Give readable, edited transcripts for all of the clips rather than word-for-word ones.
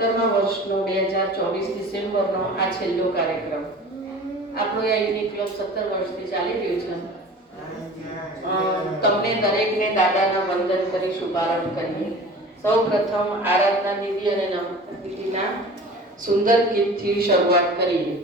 17મા વર્ષનો 2024 ડિસેમ્બરનો આ છેલ્લો કાર્યક્રમ. આપણો આ યુનિટ ક્લબ 17 વર્ષથી ચાલી રહ્યું છે. તમને દરેકને દાદાના વંદન કરી શુભારંભ કરીએ. સૌ પ્રથમ આરાધના દીદી અને નમ્રતા દીદીના સુંદર ગીતથી શરૂઆત કરીએ.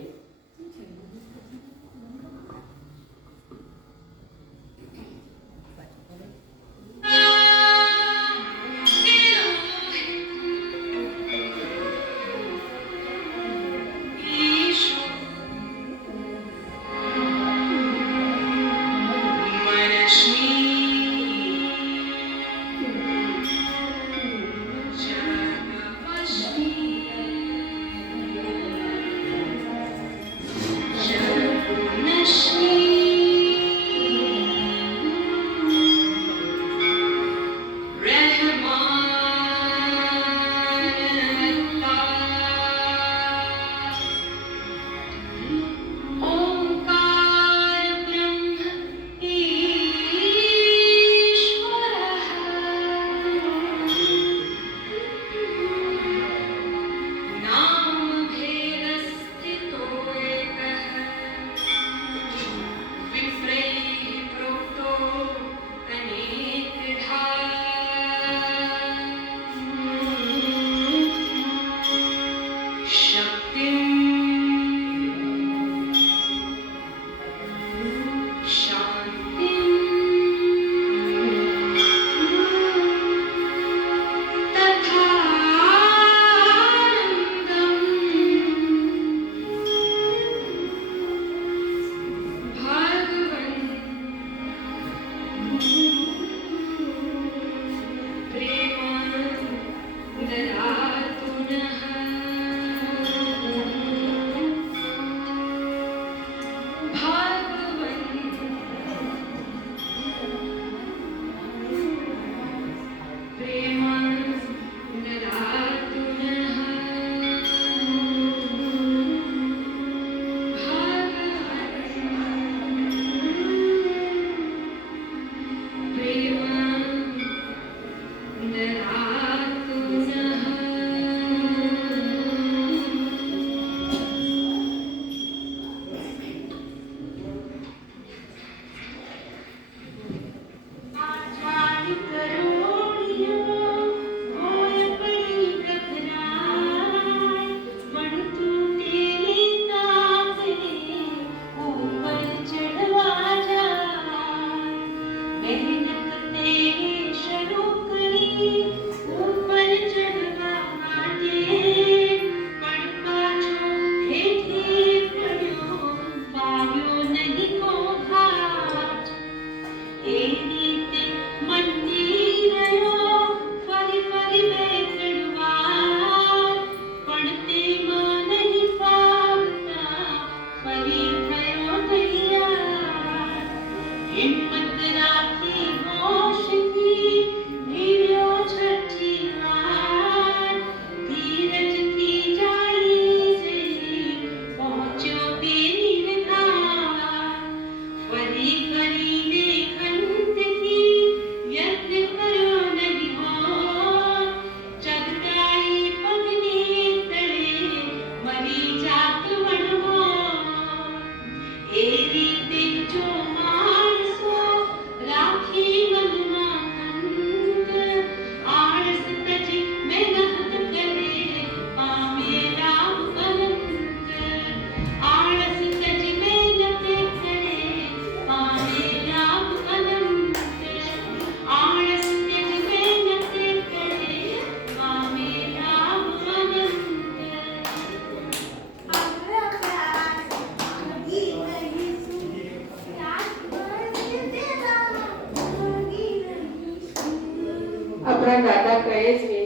દાદા કહે છે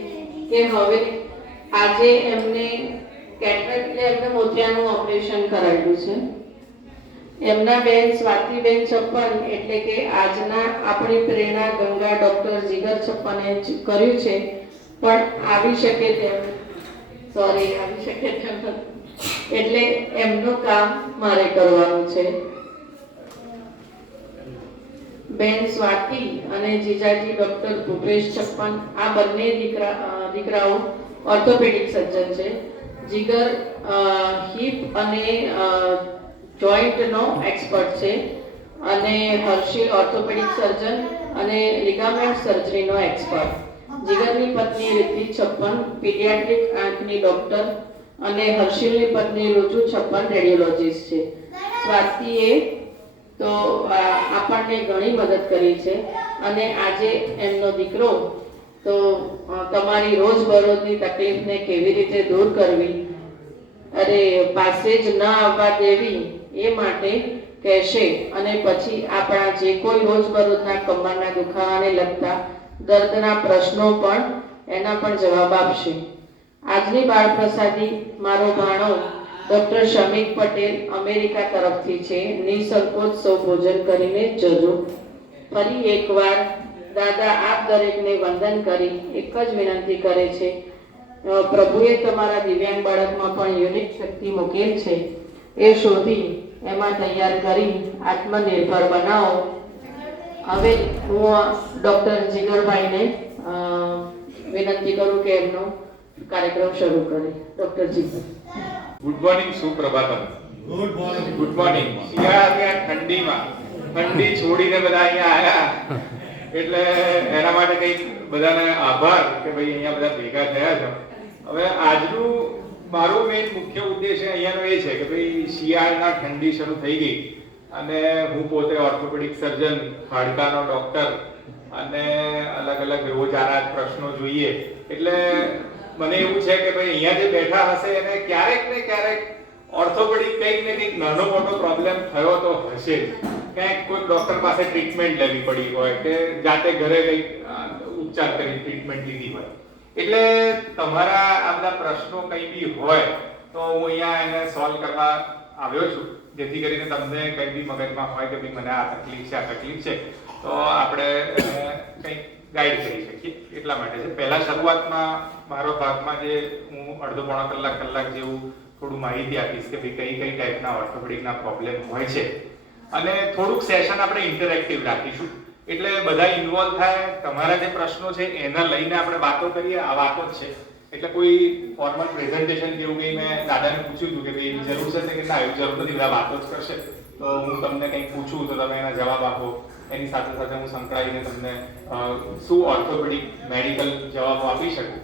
કે હવે આજે એમને કેટરેક્ટ એમને મોતિયાનું ઓપરેશન કરાવ્યું છે. એમના બેન સ્વાતિબેન છપ્પન એટલે કે આજના આપણી પ્રેરણા ગંગા ડોક્ટર જીગર છપ્પને કર્યું છે, પણ આવી શકે તેમ એટલે એમનું કામ મારે કરવાનું છે. બેન સ્વાતિ અને જીજાજી ડોક્ટર ભૂપેશ છપ્પન આ બંને દીકરાઓ ઓર્થોપેડિક સર્જન છે. જીગર હિપ અને જોઈન્ટનો એક્સપર્ટ છે અને હર્ષિલ ઓર્થોપેડિક સર્જન અને લિગામેન્ટ સર્જરીનો એક્સપર્ટ. જીગરની પત્ની રિદ્ધિ છપ્પન પીડિયાટ્રિક આંખની ડૉક્ટર અને હર્ષિલની પત્ની રુજુ છપ્પન રેડિયોલોજીસ્ટ છે. સ્વાતિએ તો આપણને ઘણી મદદ કરી છે અને આજે એમનો દીકરો તો તમારી રોજબરોજની તકલીફને કેવી રીતે દૂર કરવી અરે પાસે જ ન આવવા દેવી એ માટે કહેશે અને પછી આપણા જે કોઈ રોજબરોજના કમરના દુખાવાને લગતા દર્દના પ્રશ્નો પણ એના પણ જવાબ આપશે. આજની બાળપ્રસાદી મારો ભાણો ડૉક્ટર શમીક પટેલ અમેરિકા તરફથી છે. નિસંકોચ સૌ ભોજન કરીને જજો. ફરી એકવાર દાદા આપ દરેકને વંદન કરી એક જ વિનંતી કરે છે, પ્રભુએ તમારા દિવ્યાંગ બાળકમાં પણ યુનિક શક્તિ મૂકેલ છે, એ શોધી એમાં તૈયાર કરી આત્મનિર્ભર બનાવો. હવે હું ડૉક્ટર જીગરભાઈને વિનંતી કરું કે એમનો કાર્યક્રમ શરૂ કરે. ડૉક્ટર જીગર. ગુડ મોર્નિંગ, સુપ્રભાતમ. Good morning. શિયાળાની ઠંડીમાં ઠંડી છોડીને બધા અહીંયા આવ્યા એટલે એના માટે કંઈક બધાને આભાર કે ભાઈ અહીંયા બધા ભેગા થયા છે. હવે આજનું મારો મેઇન મુખ્ય ઉદ્દેશ અહીંયાનો એ છે કે ભાઈ શિયાળાના ઠંડી શરૂ થઈ ગઈ અને હું પોતે ઓર્થોપેડિક સર્જન, હાડકાનો ડોક્ટર અને અલગ અલગ રોજ આના પ્રશ્નો જોઈએ એટલે મને એવું છે કે ભાઈ અહીંયા જે બેઠા હશે એને ક્યારેક ને ક્યારેક ઓર્થોપેડિક કંઈક ને કંઈક નાનો મોટો પ્રોબ્લેમ થયો તો હશે જ. ક્યાંક કોઈ ડોક્ટર પાસે ટ્રીટમેન્ટ લેવી પડી હોય કે જાતે ઘરે કંઈક ઉપચાર કરી ટ્રીટમેન્ટ લીધી હોય. એટલે તમારા આ બધા પ્રશ્નો કંઈ બી હોય તો હું અહીંયા એને સોલ્વ કરવા આવ્યો છું, જેથી કરીને તમને કંઈ બી મગજમાં હોય કે ભાઈ મને આ તકલીફ છે તો આપણે કંઈક ગાઈડ કરી શકીએ એટલા માટે છે. પહેલા શરૂઆતમાં મારો ભાગમાં જે હું અડધો પોણો કલાક જેવું થોડું માહિતી આપીશ કે ભાઈ કઈ ટાઈપના ઓર્થોપેડિકના પ્રોબ્લેમ હોય છે અને થોડુંક સેશન આપણે ઇન્ટરેક્ટિવ રાખીશું એટલે બધા ઇન્વોલ્વ થાય. તમારા જે પ્રશ્નો છે એના લઈને આપણે વાતો કરીએ. આ વાતો જ છે એટલે કોઈ ફોર્મલ પ્રેઝન્ટેશન જેવું કંઈ મેં દાદાને પૂછ્યું હતું કે ભાઈ જરૂર છે કે ના એવું જરૂર નથી, બધા વાતો જ કરશે તો હું તમને કંઈક પૂછું તો તમે એના જવાબ આપો. એની સાથે સાથે હું સંકળાઈને તમને શું ઓર્થોપેડિક મેડિકલ જવાબો આપી શકું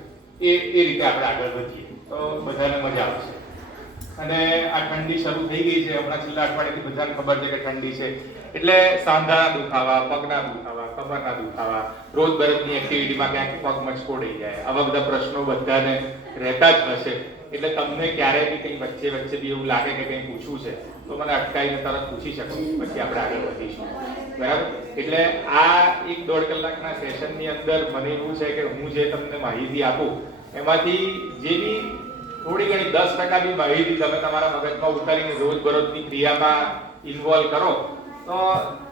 એ રીતે આપણે આગળ વધીએ તો બધાને મજા આવશે. અને આ ઠંડી શરૂ થઈ ગઈ છે હમણાં છેલ્લા અઠવાડિયાથી બધાને ખબર છે કે ઠંડી છે એટલે સાંધાના દુખાવા, પગના દુખાવા, કમરના દુખાવા, રોજબરોજની એક્ટિવિટીમાં ક્યાંક પગ મચકોડી જાય, આવા બધા પ્રશ્નો બધાને રહેતા જ હશે. એટલે તમને ક્યારેય બી કંઈ વચ્ચે બી એવું લાગે કે કંઈ પૂછવું છે તો મને અટકાવીને તરત પૂછી શકો, પછી આપણે આગળ વધીશું. બરાબર? એટલે આ 1-1.5 કલાકના સેશનની અંદર મને એવું છે કે હું જે તમને માહિતી આપું એમાંથી જે બી થોડી ઘણી 10% બી માહિતી તમે તમારા મગજમાં ઉતારીને રોજબરોજની ક્રિયામાં ઇન્વોલ્વ કરો તો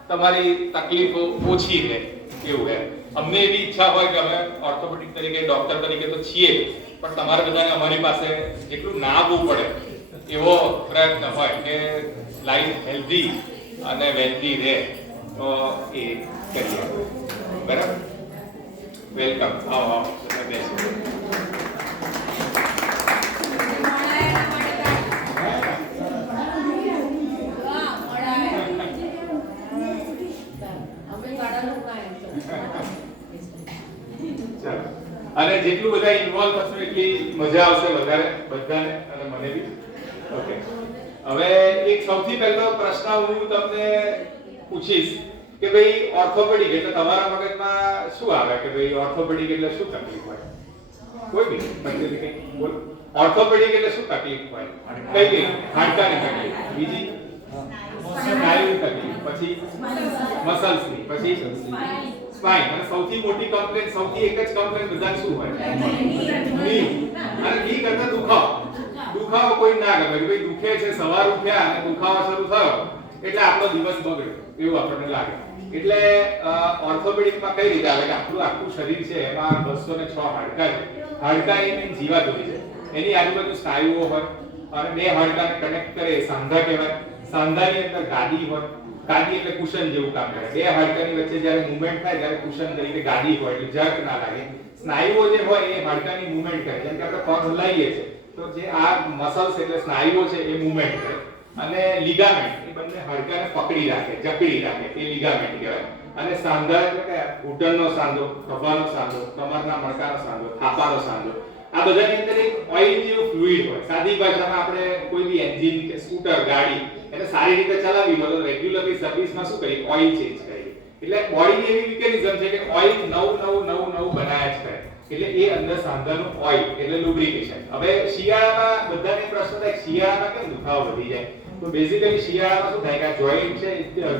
તમારી તકલીફો ઓછી રહે એવું એમ. અમને એવી ઈચ્છા હોય કે અમે ઓર્થોપેડિક તરીકે, ડોક્ટર તરીકે તો છીએ પણ તમારે બધાને અમારી પાસે જેટલું ના આવવું પડે એવો પ્રયત્ન હોય કે લાઈફ હેલ્ધી અને વેલ્ધી રહે તો એ કરીએ. બરાબર? વેલકમ. આવો તમે બેસો. અને જેટલું બધા ઇન્વોલ્વ થશે એટલી મજા આવશે વધારે બધાને અને મને બી. ઓકે, હવે એક સૌથી પહેલો પ્રશ્ન હું તમને પૂછીશ કે ભાઈ ઓર્થોપેડિક એટલે તમારા મગજમાં શું આવે કે ભાઈ ઓર્થોપેડિક એટલે શું તકલીફ હોય? કોઈ બી બંને કઈ બોલો. ઓર્થોપેડિક એટલે શું તકલીફ હોય? કઈ હાડકાની તકલીફ, બીજી સ્નાયુની તકલીફ, પછી મસલ્સની, પછી સ્પાઇન, અને સૌથી મોટી કમ્પ્લેન્ટ, સૌથી એક જ કમ્પ્લેન્ટ બધાને શું હોય? ની. અને ની કરતા દુખાવો કોઈ ના ગમે કે ભાઈ દુખે છે, સવાર ઉઠ્યા અને દુખાવો શરૂ થયો એટલે આપણો દિવસ બગડ્યો એવું આપણને લાગે. એટલે ઓર્થોપેડિકમાં કઈ રીતે આવે કે આપણું આખું શરીર છે એમાં 206 હાડકા છે. હાડકા એ જીવાદોરી છે, એની આજુબાજુ સ્નાયુઓ હોય અને બે હાડકાને કનેક્ટ કરે સાંધા કહેવાય. સાંધાની અંદર ગાદી હોય, ગાદી એટલે કુશન જેવું કામ કરે. બે હાડકાની વચ્ચે જ્યારે મૂવમેન્ટ થાય ત્યારે કુશન તરીકે ગાદી હોય એટલે જર્ક ના લાગે. સ્નાયુઓ જે હોય એ હાડકાની મૂવમેન્ટ કરે. જેમ કે આપણે પગ હલાવીએ છીએ તો જે આ મસલ્સ એટલે સ્નાયુઓ છે એ મૂવમેન્ટ કરે, અને લિગામેન્ટ એ બંને હાડકાને પકડી રાખે, જકડી રાખે, એ લિગામેન્ટ કહેવાય. અને સાંધા એટલે કે ઘૂંટણનો સાંધો, ખભાનો સાંધો, કમરના મણકાનો સાંધો, થાપાનો સાંધો, આ બધાની અંદર એક ઓઇલ જેવું ફ્લુઇડ હોય. સાદી ભાષામાં આપણે કોઈ બી એન્જિન કે સ્કૂટર, ગાડી એને સારી રીતે ચલાવવી હોય તો રેગ્યુલરલી સર્વિસમાં શું કરીએ? ઓઇલ ચેન્જ કરીએ. એટલે બોડીની એવી મિકેનિઝમ છે કે ઓઇલ નવું બનાયા જ કરે. એટલે એ અંદર સાંધાનું ઓઇલ એટલે લુબ્રિકેશન. હવે શિયાળામાં બધાને પ્રશ્ન થાય શિયાળામાં કેમ દુખાવો વધી જાય? તો બેઝિકલી શિયાળામાં શું થાય કે જોઈન્ટ છે,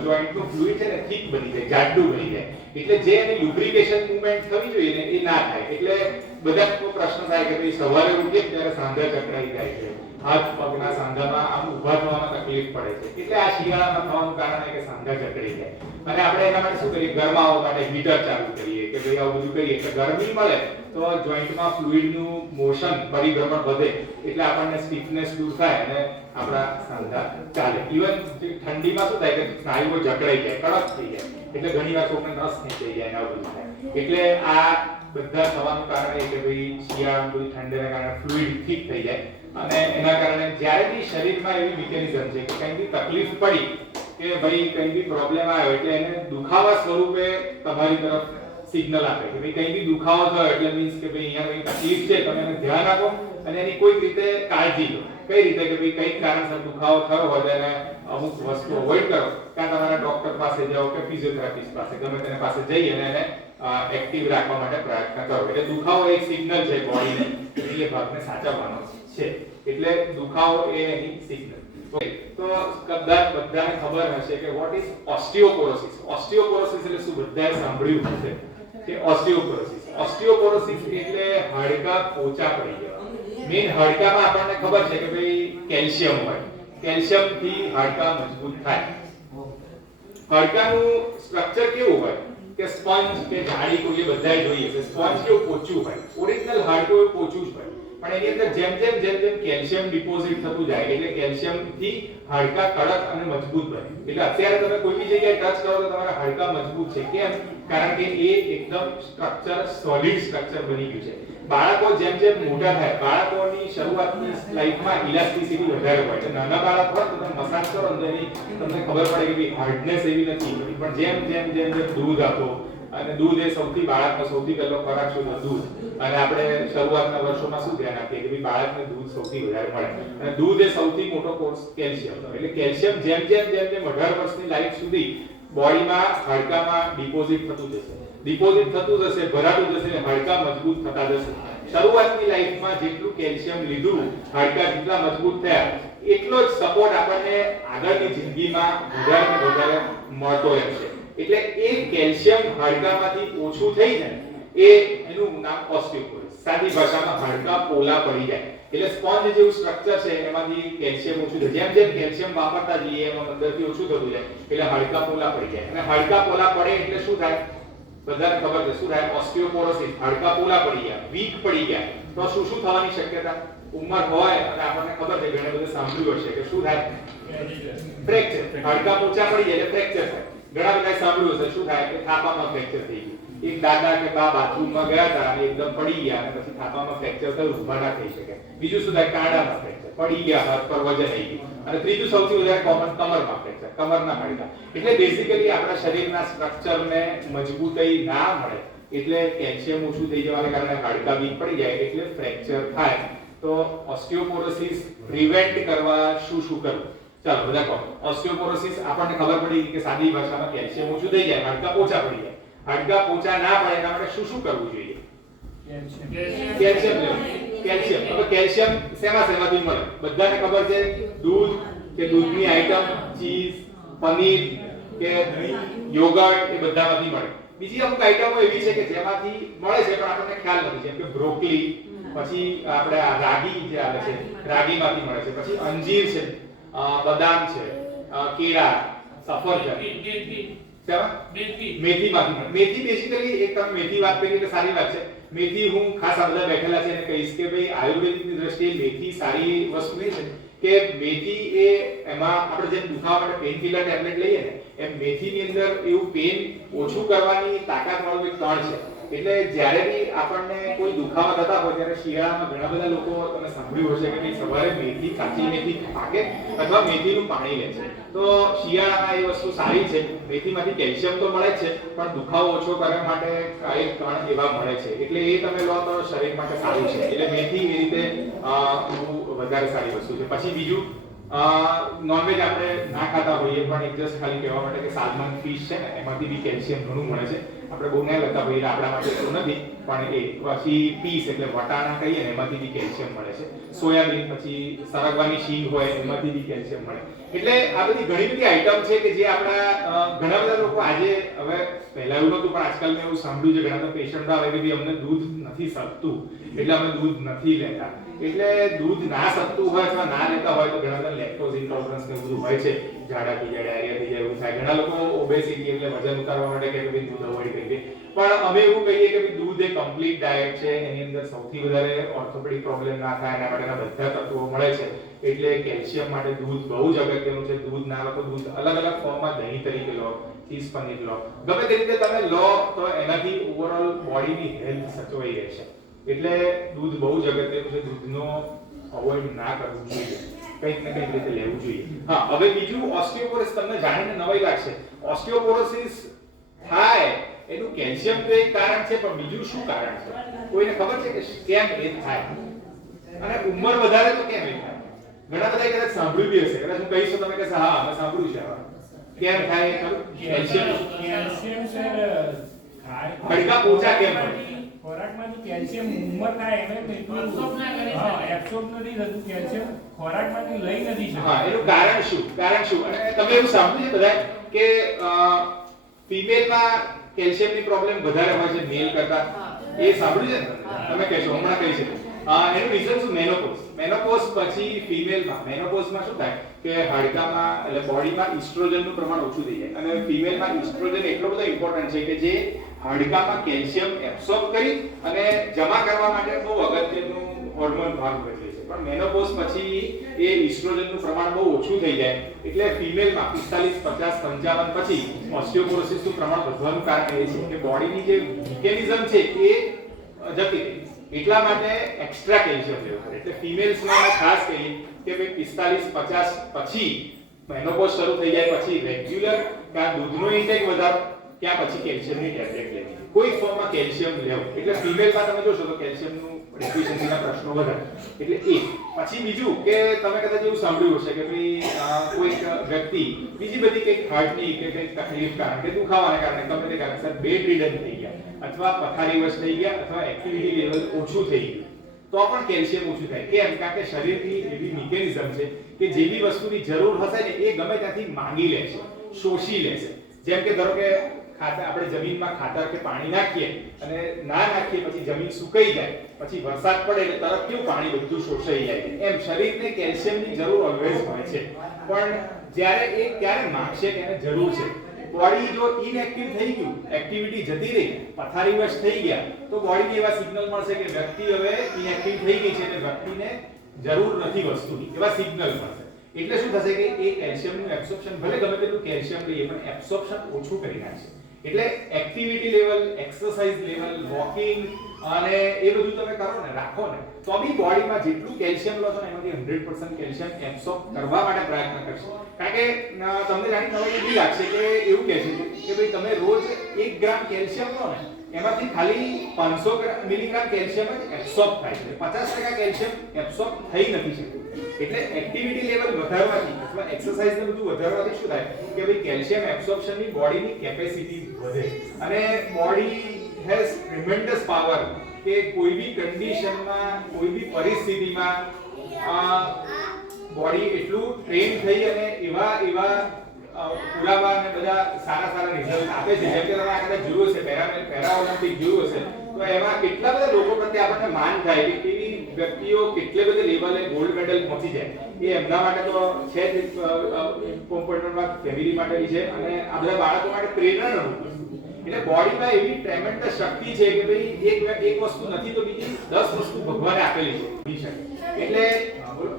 જોઈન્ટનું ફ્લુઇડ છે ને થીક બની જાય, જાડું બની જાય. એટલે જે એની લુબ્રિકેશન મૂવમેન્ટ થવી જોઈએ ને એ ના થાય. એટલે બધા પ્રશ્ન થાય કે ભાઈ સવારે ઉઠીએ ત્યારે સાંધા ચકરાઈ જાય છે, હાથ પગના સાંધામાં આમ ઊભા થવામાં તકલીફ પડે છે. એટલે આ શિયાળામાં થવાનું કારણ કે સાંધા ચકરી જાય. અને આપણે એના માટે શું કરીએ? ગરમાવા માટે હીટર ચાલુ કરીએ કે ભાઈ આવું બધું કરીએ એટલે ગરમી મળે તો જોઈન્ટમાં ફ્લુઇડનું મોશન, પરિભ્રમણ વધે એટલે આપણને સ્ટીફનેસ દૂર થાય અને આપણા સાંધા ચાલે. ઇવન ઠંડીમાં શું થાય કે સ્નાયુઓ જકડાઈ જાય, કડક થઈ જાય, એટલે ઘણીવાર કોઈને નસ ખેંચાઈ જાય ને આવું બધું થાય. એટલે આ બધા થવાનું કારણ એ કે ભાઈ શિયાળામાં બધી ઠંડીના કારણે ફ્લુઇડ થીક થઈ જાય. અને એના કારણે જ્યારે બી શરીરમાં એવી મિકેનિઝમ છે કે કંઈ બી તકલીફ પડી કે ભાઈ કંઈ બી પ્રોબ્લેમ આવ્યો એટલે એને દુખાવા સ્વરૂપે તમારી તરફ સિગ્નલ આપે કે ભાઈ કંઈ બી દુખાવો થયો એટલે મીન્સ કે ભાઈ અહીંયા કંઈ તકલીફ છે, તમે એને ધ્યાન આપો અને એની કોઈક રીતે કાળજી લો. કઈ રીતે કે ભાઈ કઈક કારણસર દુખાવો થયો હોય એને અમુક વસ્તુ અવોઇડ કરો, કાં તમારા ડોક્ટર પાસે જાઓ કે ફિઝિયોથેરાપિસ્ટ પાસે, ગમે તેના પાસે જઈ અને એને એક્ટિવ રાખવા માટે પ્રયત્ન કરો. એટલે દુખાવો એક સિગ્નલ છે બોડીને, એ ભાગને સાચવવાનો છે. એટલે દુખાવો એ એની સિગ્નલ. તો કદાચ બધાને ખબર હશે કે વોટ ઇઝ ઓસ્ટિયોપોરોસિસ. ઓસ્ટિયોપોરોસિસ એટલે શું? બધાએ સાંભળ્યું હશે કે ઓસ્ટિયોપોરોસિસ એટલે હાડકા પોચા પડી જવા. મેઈન હાડકામાં આપણને ખબર છે કે ભાઈ કેલ્શિયમ હોય, કેલ્શિયમ થી હાડકા મજબૂત થાય. હાડકાનું સ્ટ્રક્ચર કેવું હોય કે સ્પંજ કે જાળી કોઈ બધાએ જોઈએ છે. સ્પંજ કેવું? પોચું હોય. ઓરિજિનલ હાડકું એ પોચું જ હોય. પણ એની અંદર જેમ જેમ કેલ્શિયમ ડિપોઝિટ થતું જાય એટલે કેલ્શિયમ થી હાડકા કડક અને મજબૂત બને. એટલે અત્યારે તમે કોઈ બી જગ્યાએ ટચ કરો તો તમારા હાડકા મજબૂત છે. કેમ? કારણ કે એ એકદમ સ્ટ્રક્ચર, સોલિડ સ્ટ્રક્ચર બની ગયું છે. બાળકો જેમ મોટા થાય, બાળકોની શરૂઆતની લાઈફમાં ઇલાસ્ટિસિટી વધારે હોય છે. નાના બાળક હોય તો તમે મસાજ કરો અંદરની તમને ખબર પડે કે હાર્ડનેસ એવી નથી, પણ જેમ દૂધ આપો, અને દૂધ એ સૌથી બાળકનો સૌથી પહેલો ખોરાક શું? દૂધ. અને આપણે શરૂઆતના વર્ષોમાં શું ધ્યાન આપીએ કે બાળકને દૂધ સૌથી વધારે મળે, અને દૂધ એ સૌથી મોટો કોર્સ કેલ્શિયમ. એટલે કેલ્શિયમ જેમ 18 વર્ષની લાઈફ સુધી બોડીમાં, હાડકામાં ડિપોઝિટ થતું જશે, ભરાતું જશે, હાડકા મજબૂત થતા જશે. શરૂઆતની લાઈફમાં જેટલું કેલ્શિયમ લીધું, હાડકા જેટલા મજબૂત થયા, એટલો જ સપોર્ટ આપણને આગળની જિંદગીમાં વધારે મળતો રહેશે. એટલે એ કેલ્શિયમ હાડકામાંથી ઓછું થઈ જાય એ એનું નામ ઓસ્ટિયોપોરોસિસ. સાદી ભાષામાં હાડકા પોલા પડી જાય. એટલે સ્પોન્જ જેવું સ્ટ્રક્ચર છે એમાંથી કેલ્શિયમ ઓછું થાય. જેમ કેલ્શિયમ વાપરતા જઈએ એમાં અંદરથી ઓછું થતું જાય એટલે હાડકા પોલા પડી જાય. અને હાડકા પોલા પડે એટલે શું થાય? બધાને ખબર છે શું થાય? ઓસ્ટિયોપોરોસિસ. હાડકા પોલા પડી ગયા, વીક પડી ગયા તો શું થવાની શક્યતા? ઉંમર હોય અને આપણને ખબર છે, ઘણા બધા સાંભળ્યું હશે કે શું થાય? ફ્રેક્ચર. હાડકા પોચા પડી જાય એટલે ફ્રેક્ચર થાય. ઘણા બધા સાંભળ્યું હશે શું થાય? કે થાપામાં ફ્રેક્ચર થઈ ગયું. એક દાદા કે બા બાથરૂમમાં ગયા હતા અને એકદમ પડી ગયા અને પછી થાપામાં ફ્રેક્ચર થયું, ઊભા ના થઈ શકે. બીજું શું થાય? કાંડામાં ફ્રેક્ચર, પડી ગયા, હાથ પર વજન આવી ગયું. અને ત્રીજું સૌથી વધારે કોમન કમરમાં ફ્રેક્ચર, કમરના હાડકા. એટલે બેઝિકલી આપણા શરીરના સ્ટ્રક્ચરને મજબૂતાઈ ના મળે એટલે કેલ્શિયમ ઓછું થઈ જવાને કારણે હાડકા વીક પડી જાય એટલે ફ્રેક્ચર થાય. તો ઓસ્ટિયોપોરોસિસ પ્રિવેન્ટ કરવા શું કરવું? ચાલો બધા કહો. ઓસ્ટિયોપોરોસિસ આપણને ખબર પડી કે સાદી ભાષામાં કેલ્શિયમ ઓછું થઈ જાય, હાડકા પોચા પડી જાય. હાડકા પોચા ના પડે એના માટે શું કરવું જોઈએ? કેલ્શિયમ લેવું. કેલ્શિયમ શેમાંથી મળે? બધાને ખબર છે, દૂધ કે દૂધની આઈટમ, ચીઝ, પનીર કે યોગર્ટ, એ બધામાંથી મળે. બીજી અમુક આઈટમો એવી છે કે જેમાંથી મળે છે પણ આપણને ખ્યાલ નથી. જેમ કે બ્રોકલી, પછી આપણે આ રાગી જે આવે છે, રાગીમાંથી મળે છે. પછી અંજીર છે, બદામ છે, કેળા, સફરજન, મેથીમાંથી મળે. મેથી બેઝિકલી એક તમે મેથી વાત કરી એટલે સારી વાત છે. મેથી હું ખાસ આ બધા બેઠેલા છે અને કહીશ કે ભાઈ આયુર્વેદિકની દ્રષ્ટિએ મેથી સારી વસ્તુ એ છે કે મેથી એ એમાં આપણે જેમ દુખાવા માટે પેઇન કિલર ટેબ્લેટ લઈએ ને એમ મેથીની અંદર એવું પેઇન ઓછું કરવાની તાકાત વાળું એક કણ છે એટલે જ્યારે બી આપણને કોઈ દુખાવા થતા હોય ત્યારે શિયાળામાં ઘણા બધા લોકો તમે સાંભળ્યું હશે કે ભાઈ સવારે મેથી, કાચી મેથી પાકે અથવા મેથીનું પાણી લે છે. તો શિયાળામાં એ વસ્તુ સારી છે. મેથીમાંથી કેલ્શિયમ તો મળે જ છે, પણ દુખાવો ઓછો કરવા માટે એક કણ એવા મળે છે, એટલે એ તમે લો તો શરીર માટે સારું છે. એટલે મેથી એ રીતે બહુ વધારે સારી વસ્તુ છે. પછી બીજું, નોનવેજ આપણે ના ખાતા હોઈએ પણ એક જસ્ટ ખાલી કહેવા માટે કે સાલમન ફિશ છે ને, એમાંથી બી કેલ્શિયમ ઘણું મળે છે. આપણે બહુ ના લેતા હોઈએ આપણા માટે તો નથી, પણ એ પછી પીસ એટલે વટાણા કહીએ ને, એમાંથી બી કેલ્શિયમ મળે છે. સોયાબીન, પછી સરગવાની શીંગ હોય એમાંથી બી કેલ્શિયમ મળે. એટલે આ બધી ઘણી બધી આઈટમ છે કે જે આપણા ઘણા બધા લોકો આજે, હવે પહેલા એવું નહોતું પણ આજકાલ મેં એવું સાંભળ્યું છે ઘણા બધા પેશન્ટ આવે કે અમને દૂધ નથી સકતું એટલે અમે દૂધ નથી લેતા. એટલે દૂધ ના સકતું હોય અથવા ના લેતા હોય તો ઘણા બધા લેક્ટોઝ ઇન્ટોલરન્સ ને બધું હોય છે, ઝાડા થઈ જાય, ડાયરિયા થઈ જાય, એવું થાય. ઘણા લોકો ઓબેસિટી એટલે વજન ઉતારવા માટે કે ભાઈ દૂધ અવોઇડ કરી દે, પણ અમે એવું કહીએ કે ભાઈ દૂધ એ કમ્પ્લીટ ડાયટ છે. એની અંદર સૌથી વધારે ઓર્થોપેડિક પ્રોબ્લેમ ના થાય એના માટેના બધા તત્વો મળે છે. એટલે કેલ્શિયમ માટે દૂધ બહુ જ અગત્યનું છે. દૂધ ના લો તો દૂધ અલગ અલગ ફોર્મમાં દહીં તરીકે લો, ચીઝ પનીર લો, ગમે તે રીતે તમે લો તો એનાથી ઓવરઓલ બોડીની હેલ્થ સચવાઈ રહેશે. એટલે દૂધ બહુ જ અગત્યનું છે. દૂધનો અવોઇડ ના કરવું જોઈએ, કંઈક ને કંઈક રીતે લેવું જોઈએ. હા, હવે બીજું ઓસ્ટિયોપોરોસિસ. તમને જાણીને નવાઈ લાગશે, ઓસ્ટિયોપોરોસિસ થાય એનું કેલ્શિયમ તો એક કારણ છે, પણ બીજું શું કારણ છે કોઈને ખબર છે કે કેમ એ થાય? અને ઉંમર વધારે તો કેમ એ થાય? ઘણા બધા કદાચ સાંભળ્યું બી હશે, કદાચ હું કહીશ તો તમે કહેશો હા અમે સાંભળ્યું છે. કેમ થાય એ ખરું? કેલ્શિયમ સર હડકા પોચા કેમ હોય? ખોરાકમાંથી કેલ્શિયમ ઉંમર થાય એમ એબ્સોર્બ નથી થતું કેલ્શિયમ, ખોરાકમાંથી લઈ નથી શકતું. હા, એનું કારણ શું? અને તમે એવું સાંભળ્યું છે બધા કે ફિમેલમાં કેલ્શિયમની પ્રોબ્લેમ વધારે હોય છે મેલ કરતા? એ સાંભળ્યું છે ને? તમે કહેશો, હમણાં કહી શકો. એનું રીઝન શું? મેનોપોઝ પછી ફિમેલમાં, મેનોપોઝમાં શું થાય કે હાડકામાં એટલે બોડીમાં ઈસ્ટ્રોજનનું પ્રમાણ ઓછું થઈ જાય. અને ફિમેલમાં ઈસ્ટ્રોજન એટલો બધો ઇમ્પોર્ટન્ટ છે કે જે હાડકામાં કેલ્શિયમ એબ્સોર્બ કરી અને જમા કરવા માટે બહુ અગત્યનું હોર્મોન ભાગ ભજવે છે. પણ મેનોપોઝ પછી એ ઈસ્ટ્રોજનનું પ્રમાણ બહુ ઓછું થઈ જાય. એટલે ફિમેલમાં 45, 50, 55 પછી ઓસ્ટિયોપોરોસિસનું પ્રમાણ વધવાનું કારણ એ છે કે બોડીની જે મિકેનિઝમ છે એ જતી રહી. એટલા માટે એક્સ્ટ્રા કેલ્શિયમ લેવું પડે. એટલે ફિમેલ્સમાં ખાસ કહીએ કે ભાઈ 45, 50 પછી મેનોપોઝ શરૂ થઈ જાય પછી રેગ્યુલર કા દૂધનો ઇન્ટેક વધારો, ક્યાં પછી કેલ્શિયમની ટેબ્લેટ લેવી, કોઈ ફોર્મમાં કેલ્શિયમ લેવું. એટલે ફિમેલમાં તમે જોશો તો કેલ્શિયમનું ડેફિશિયન્સીના પ્રશ્નો વધારે. એટલે એ પછી બીજું કે તમે કદાચ એવું સાંભળ્યું હશે કે ભાઈ કોઈક વ્યક્તિ બીજી બધી કંઈક હાર્ટની કે કંઈક તકલીફ કારણ કે દુખાવાને કારણે ગમે તે કારણસર બેડ રિડન થઈ ગયા, અથવા પથારીવશ થઈ ગયા, અથવા એક્ટિવિટી લેવલ ઓછું થઈ ગયું, તો પણ કેલ્શિયમ ઓછું થાય. કેમ? કારણ કે શરીરની એવી મિકેનિઝમ છે કે જે બી વસ્તુની જરૂર હશે ને એ ગમે ત્યાંથી માંગી લે છે, શોષી લે છે. જેમ કે ધારો કે આપણે જમીનમાં ખાતર કે પાણી નાખીએ અને ના નાખીએ પછી જમીન સુકાઈ જાય, પછી વરસાદ પડે એટલે તરત કેવું પાણી બધું શોષાઈ જાય. એમ શરીરને કેલ્શિયમની જરૂર ઓલવેઝ હોય છે, પણ જ્યારે એ ક્યારે માંગશે કે એને જરૂર છે. બોડી જો ઇનએક્ટિવ થઈ ગયું, એક્ટિવિટી જતી રહી, પથારીવશ થઈ ગયા, તો બોડીને એવા સિગ્નલ મળશે કે વ્યક્તિ હવે ઇનએક્ટિવ થઈ ગઈ છે એટલે વ્યક્તિને જરૂર નથી વસ્તુની, એવા સિગ્નલ મળશે. એટલે શું થશે કે એ કેલ્શિયમનું એબ્સોર્પ્શન, ભલે ગમે તેટલું કેલ્શિયમ લઈએ પણ એબ્સોર્પ્શન ઓછું કરી નાખશે. એટલે activity level, exercise level, walking અને એ બધું તમે કરો ને, રાખો ને, તો બી બોડીમાં જેટલું કેલ્શિયમ લો છો ને એમાંથી 100% કેલ્શિયમ એબ્સોર્બ કરવા માટે પ્રયત્ન કરશે. કારણ કે તમને જાણી નવાઈ એવી લાગશે કે એવું કહે છે કે ભાઈ તમે રોજ 1 ગ્રામ કેલ્શિયમ લો ને એમાંથી ખાલી 500 મિલીગ્રામ કેલ્શિયમ જ એબ્સોર્બ થાય છે, 50% કેલ્શિયમ એબ્સોર્બ થઈ નથી શકતું. એટલે એક્ટિવિટી લેવલ વધારવાથી અથવા એક્સરસાઇઝ ને બધું વધારવાથી શું થાય કે ભાઈ કેલ્શિયમ એબ્સોર્પ્શનની બોડીની કેપેસિટી વધે. અને બોડી હેઝ ટ્રેમેન્ડસ પાવર કે કોઈ બી કન્ડિશનમાં, કોઈ બી પરિસ્થિતિમાં બોડી એટલું ટ્રેન થઈ અને એવા પુરાવા અને બધા સારા રિઝલ્ટ આપે છે. જેમ કે તમે આ કદાચ જોયું હશે, પેરા ઓલિમ્પિક જોયું હશે, તો એમાં કેટલા બધા લોકો પ્રત્યે આપણને માન થાય કે કેવી વ્યક્તિઓ કેટલે બધે લેવલે ગોલ્ડ મેડલ પહોંચી જાય. એ એમના માટે તો છે જ કોમ્પિટિટરમાં, ફેમિલી માટે બી છે અને આ બધા બાળકો માટે પ્રેરણારૂપ. એટલે બોડીમાં એવી ટ્રેમેન્ડસ શક્તિ છે કે ભાઈ એક વસ્તુ નથી તો બીજી 10 વસ્તુ ભગવાને આપેલી છે. એટલે બોલો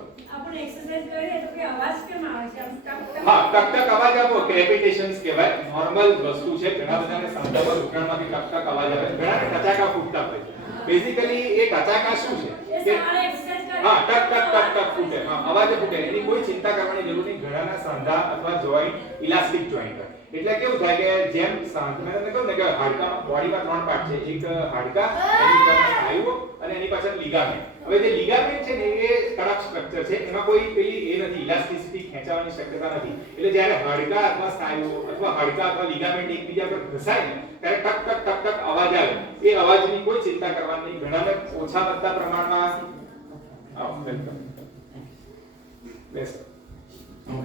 આપણે એક્સરસાઇઝ કરીએ તો કે અવાજ કેમ આવે છે? આમ ટક ટક હા, ટક ટક અવાજ આવો ક્રેપિટેશન્સ કહેવાય. નોર્મલ વસ્તુ છે. ઘણા બધાને સાંધામાં દુખાણમાંથી ટક ટક અવાજ આવે. ઘણાને કચાકા ફૂટતા હોય છે. બેઝિકલી એ કચાકા શું છે? એ સવારે એક્સરસાઇઝ કરીએ હા, ટક ટક ટક ટક ફૂટે. હા, અવાજ ફૂટે. એની કોઈ ચિંતા કરવાની જરૂર નહીં. ઘણાના સાંધા અથવા જોઈન્ટ ઇલાસ્ટિક જોઈન્ટ હોય. એટલે કેવું થાય કે જેમ સાંધા મેં તમને કહ્યું ને કે હાડકામાં બોડીમાં 3 પાર્ટ છે. એક હાડકા, એની ઉપર સ્નાયુઓ અને એની પાછળ લિગામેન્ટ. હવે જે લિગામેન્ટ છે ને એ કડક સ્ટ્રક્ચર છે. એમાં કોઈ પેલી એ નથી, ઇલાસ્ટિસિટી ખેંચાવાની શક્યતા નથી. એટલે જ્યારે હાડકા અથવા સ્નાયુઓ અથવા હાડકા અથવા લિગામેન્ટ એકબીજા પર ઘસાય ને ત્યારે ટક ટક ટક ટક અવાજ આવે. એ અવાજની કોઈ ચિંતા કરવાની નહીં. ઘણાને ઓછા પડતા પ્રમાણમાં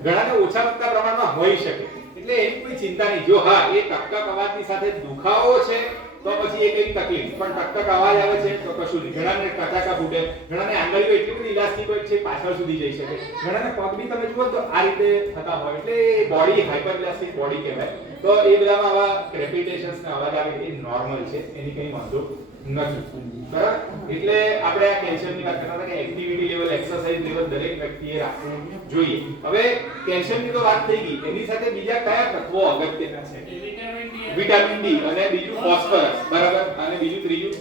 ઘણાને ઓછા પડતા પ્રમાણમાં હોઈ શકે. એટલે એની કોઈ ચિંતા નહીં. જો હા એ ટક ટક અવાજની સાથે દુખાવો છે તો પછી એ કઈ તકલીફ, પણ ટક ટક અવાજ આવે છે તો કશું નહીં. ઘણાને કચાકા ફૂટે, ઘણાને આંગળીઓ એટલી બધી ઇલાસ્ટિક હોય છે પાછળ સુધી જઈ શકે. ઘણાને પગ બી તમે જુઓ તો આ રીતે થતા હોય. એટલે બોડી હાઇપર ઇલાસ્ટિક બોડી કહેવાય. તો એ બધામાં આવા ક્રેપિટેશન્સ ને અવાજ આવે એ નોર્મલ છે. એની કઈ વાંધો નથી. બરાબર? એટલે આપણે આ કેલ્શિયમની વાત કરતા હતા કે એક્ટિવિટી લેવલ, એક્સરસાઇઝ લેવલ દરેક વ્યક્તિએ રાખવું જોઈએ. હવે કેલ્શિયમની તો વાત થઈ ગઈ. એની સાથે બીજા કયા તત્વો અગત્યના છે? વિટામિન ડી અને બીજું ફોસ્ફરસ. બરાબર? અને બીજું ત્રીજું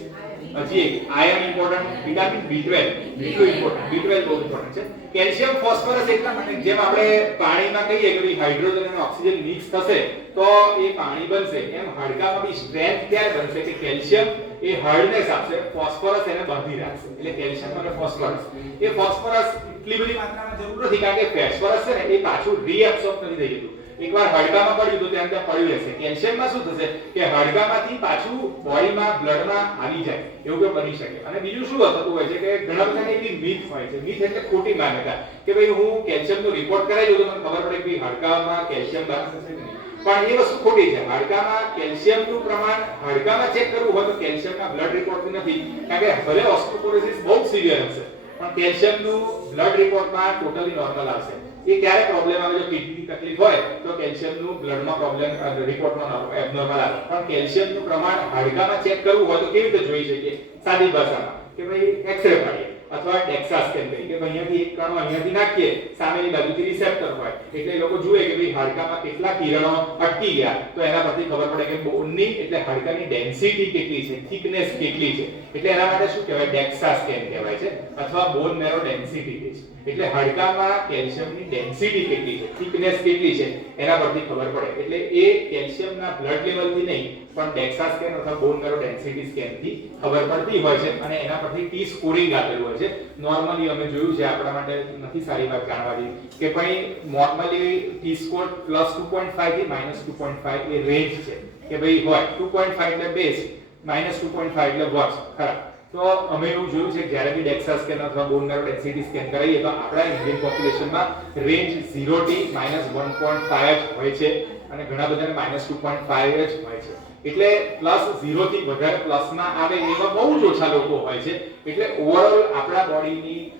હજી એક આયર્ન ઇમ્પોર્ટન્ટ, વિટામિન B12 બીજું ઇમ્પોર્ટન્ટ. B12 બહુ ઇમ્પોર્ટન્ટ છે. કેલ્શિયમ ફોસ્ફરસ એટલા માટે જેમ આપણે પાણીમાં કહીએ કે ભાઈ હાઇડ્રોજન અને ઓક્સિજન મિક્સ થશે તો એ પાણી બનશે, એમ હાડકામાં બી સ્ટ્રેન્થ ક્યારે બનશે કે કેલ્શિયમ એ હાર્ડનેસ આપશે, ફોસ્ફરસ એને બાંધી રાખશે. એટલે કેલ્શિયમ અને ફોસ્ફરસ. એ ફોસ્ફરસ એટલી બધી માત્રામાં જરૂર નથી કારણ કે ફોસ્ફરસ છે ને એ પાછું રીએબ્સોર્બ નથી થઈ જતું. એકવાર હાડકામાં પડ્યું તો ત્યાં પડ્યું રહેશે. કેલ્શિયમમાં શું થશે કે હાડકામાંથી પાછું બોડીમાં બ્લડમાં આવી જાય એવું તો બની શકે. અને બીજું શું થતું હોય છે કે ઘણા બધાને એવી મિથ હોય છે. મિથ એટલે ખોટી માન્યતા કે ભાઈ હું કેલ્શિયમનો રિપોર્ટ કરાવી દઉં તો મને ખબર પડે કે હાડકામાં કેલ્શિયમ બાકી થશે કે નહીં. પણ એ વસ્તુ ખોટી છે. હાડકામાં કેલ્શિયમનું પ્રમાણ હાડકામાં ચેક કરવું હોય તો કેલ્શિયમના બ્લડ રિપોર્ટથી નથી. કારણ કે ભલે ઓસ્ટિયોપોરોસિસ બહુ સિવિયર હશે પણ કેલ્શિયમનું બ્લડ રિપોર્ટમાં ટોટલી નોર્મલ આવશે. એ ક્યારે પ્રોબ્લેમ આવે જો કિડનીની તકલીફ હોય તો કેલ્શિયમનું બ્લડમાં પ્રોબ્લેમ રિપોર્ટમાં એબનોર્મલ આવે. પણ કેલ્શિયમનું પ્રમાણ હાડકામાં ચેક કરવું હોય તો કેવી રીતે જોઈ શકીએ? સાદી ભાષામાં કે ભાઈ એક્સરે પાડીએ અથવા ડેક્સા સ્કેન કરીએ કે અહીંયાથી એક કણો અહીંયાથી નાખીએ, સામેની બાજુથી રિસેપ્ટર હોય એટલે એ લોકો જુએ કે ભાઈ હાડકામાં કેટલા કિરણો અટકી ગયા તો એના પરથી ખબર પડે કે બોનની એટલે હાડકાની ડેન્સિટી કેટલી છે, થિકનેસ કેટલી છે. એટલે એના માટે શું કહેવાય? ડેક્સા સ્કેન કહેવાય છે અથવા બોન મેરો ડેન્સિટી ટેસ્ટ. એટલે હાડકામાં કેલ્શિયમની ડેન્સિટી કેટલી છે, થિકનેસ કેટલી છે એના પરથી ખબર પડે. એટલે એ કેલ્શિયમના બ્લડ લેવલથી નહીં પણ ડેક્સા સ્કેન અથવા બોન મેરો ડેન્સિટી સ્કેનથી ખબર પડતી હોય છે અને એના પરથી ટી સ્કોરિંગ આપેલું હોય છે. નોર્મલી અમે જોયું છે, આપણા માટે નથી સારી વાત જાણવાની કે ભાઈ નોર્મલી ટી સ્કોર +2.5 થી -2.5 એ રેન્જ છે કે ભાઈ હોય 2.5 એટલે બેસ્ટ, -2.5 એટલે વર્સ્ટ. ખરા? તો અમે એવું જોયું છે કે જ્યારે બી ડેક્સા સ્કેન અથવા બોન મેરો ડેન્સિટી સ્કેન કરાવીએ તો આપણા ઇન્ડિયન પોપ્યુલેશનમાં રેન્જ 0 થી -1.5 જ હોય છે અને ઘણા બધાને -2.5 જ હોય છે. એટલે +0 થી વધારે પ્લસમાં આવે એવા બહુ જ ઓછા લોકો હોય છે. એટલે ઓવરઓલ આપણા બોડીની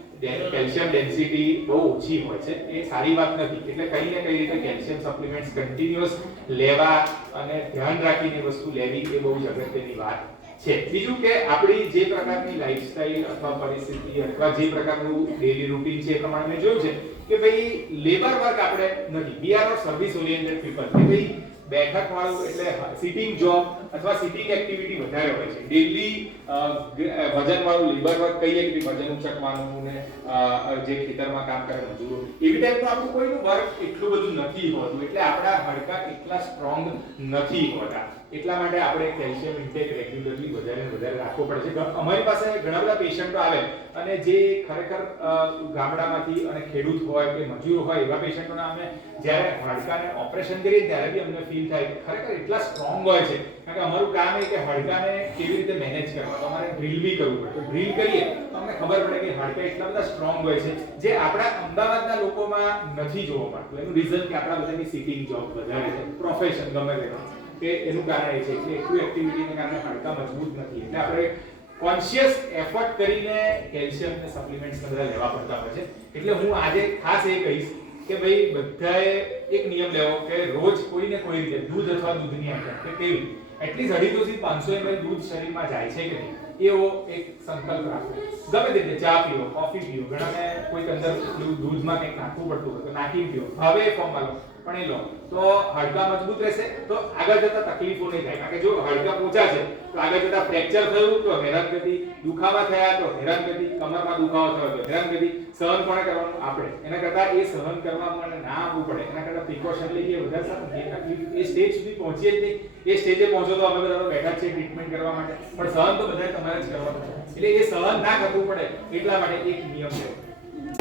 કેલ્શિયમ ડેન્સિટી બહુ ઓછી હોય છે. એ સારી વાત નથી. એટલે કઈ ને કઈ રીતે કેલ્શિયમ સપ્લિમેન્ટ્સ કન્ટિન્યુઅસ લેવા અને ધ્યાન રાખીને વસ્તુ લેવી એ બહુ જ અગત્યની વાત છે. બીજું કે આપણી જે પ્રકારની લાઈફસ્ટાઈલ અથવા પરિસ્થિતિ અથવા જે પ્રકારનું ડેલી રૂટીન છે એ પ્રમાણે મેં જોયું છે કે ભાઈ લેબર વર્ક આપણે નથી. We are not service oriented people. કે ભાઈ બેઠક વાળું એટલે સિટિંગ જોબ અથવા સિટિંગ એક્ટિવિટી વધારે હોય છે. ડેલી વજન વાળું લેબર વર્ક કહીએ કે વજન ઉચકવાનું ને જે ખેતરમાં કામ કરે મજૂરો એવી ટાઈપનું આપણું કોઈનું વર્ક એટલું બધું નથી હોતું. એટલે આપણા હાડકા એટલા સ્ટ્રોંગ નથી હોતા. એટલા માટે આપણે કેલ્શિયમ ઇન્ટેક રેગ્યુલરલી વધારે રાખવો પડે છે. અમારી પાસે ઘણા બધા પેશન્ટો આવે અને જે ખરેખર ગામડામાંથી અને ખેડૂત હોય કે મજૂર હોય એવા પેશન્ટોને અમે જ્યારે હાડકાને ઓપરેશન કરીએ ત્યારે બી અમને ફીલ થાય કે ખરેખર એટલા સ્ટ્રોંગ હોય છે. કારણ કે અમારું કામ એ કે હાડકાને કેવી રીતે મેનેજ કરવા. તો અમારે ડ્રીલ બી કરવું પડે. તો ડ્રીલ કરીએ તો અમને ખબર પડે કે હાડકા એટલા બધા સ્ટ્રોંગ હોય છે જે આપણા અમદાવાદના લોકોમાં નથી જોવા મળતું. એનું રીઝન કે આપણા બધાની સિટિંગ જોબ વધારે છે, પ્રોફેશન ગમે તેનો કે એનું કારણ એ છે કે એટલું એક્ટિવિટીને કારણે હાડકા મજબૂત નથી. એટલે આપણે કોન્શિયસ એફર્ટ કરીને કેલ્શિયમ ને સપ્લિમેન્ટ્સ બધા લેવા પડતા હોય છે. એટલે હું આજે ખાસ એ કહીશ કે ભાઈ બધાએ એક નિયમ લેવો કે રોજ કોઈને કોઈ રીતે દૂધ અથવા દૂધની આઈટમ કે કેવી એટલીસ્ટ 250 થી 500 ml દૂધ શરીરમાં જાય છે કે નહીં એવો એક સંકલ્પ રાખો. ગમે તે રીતે ચા પીઓ, કોફી પીઓ, ઘણાને કોઈ અંદર દૂધમાં કંઈક નાખવું પડતું હોય તો નાખી પીઓ, હવે ફોર્મમાં લો પણ એ લો તો હાડકા મજબૂત રહેશે, તો આગળ જતા તકલીફો નહીં થાય. કારણ કે જો હાડકા પોચા છે તો આગળ જતા ફ્રેક્ચર થયું તો હેરાનગતિ, દુખાવા થયા તો હેરાનગતિ, કમરમાં દુખાવો થયો તો હેરાનગતિ, સહન પણ કરવાનું આપણે. એના કરતા એ સહન કરવામાં ના આવવું પડે એના કરતા પ્રિકોશન લઈએ વધારે સારું. એ તકલીફ એ સ્ટેજ સુધી પહોંચીએ જ નહીં. એ સ્ટેજે પહોંચો તો અમે બધા તો બેઠા છે ટ્રીટમેન્ટ કરવા માટે, પણ સહન તો બધાએ તમારે જ કરવાનું છે. એટલે એ સહન ના કરવું પડે એટલા માટે એક નિયમ છે.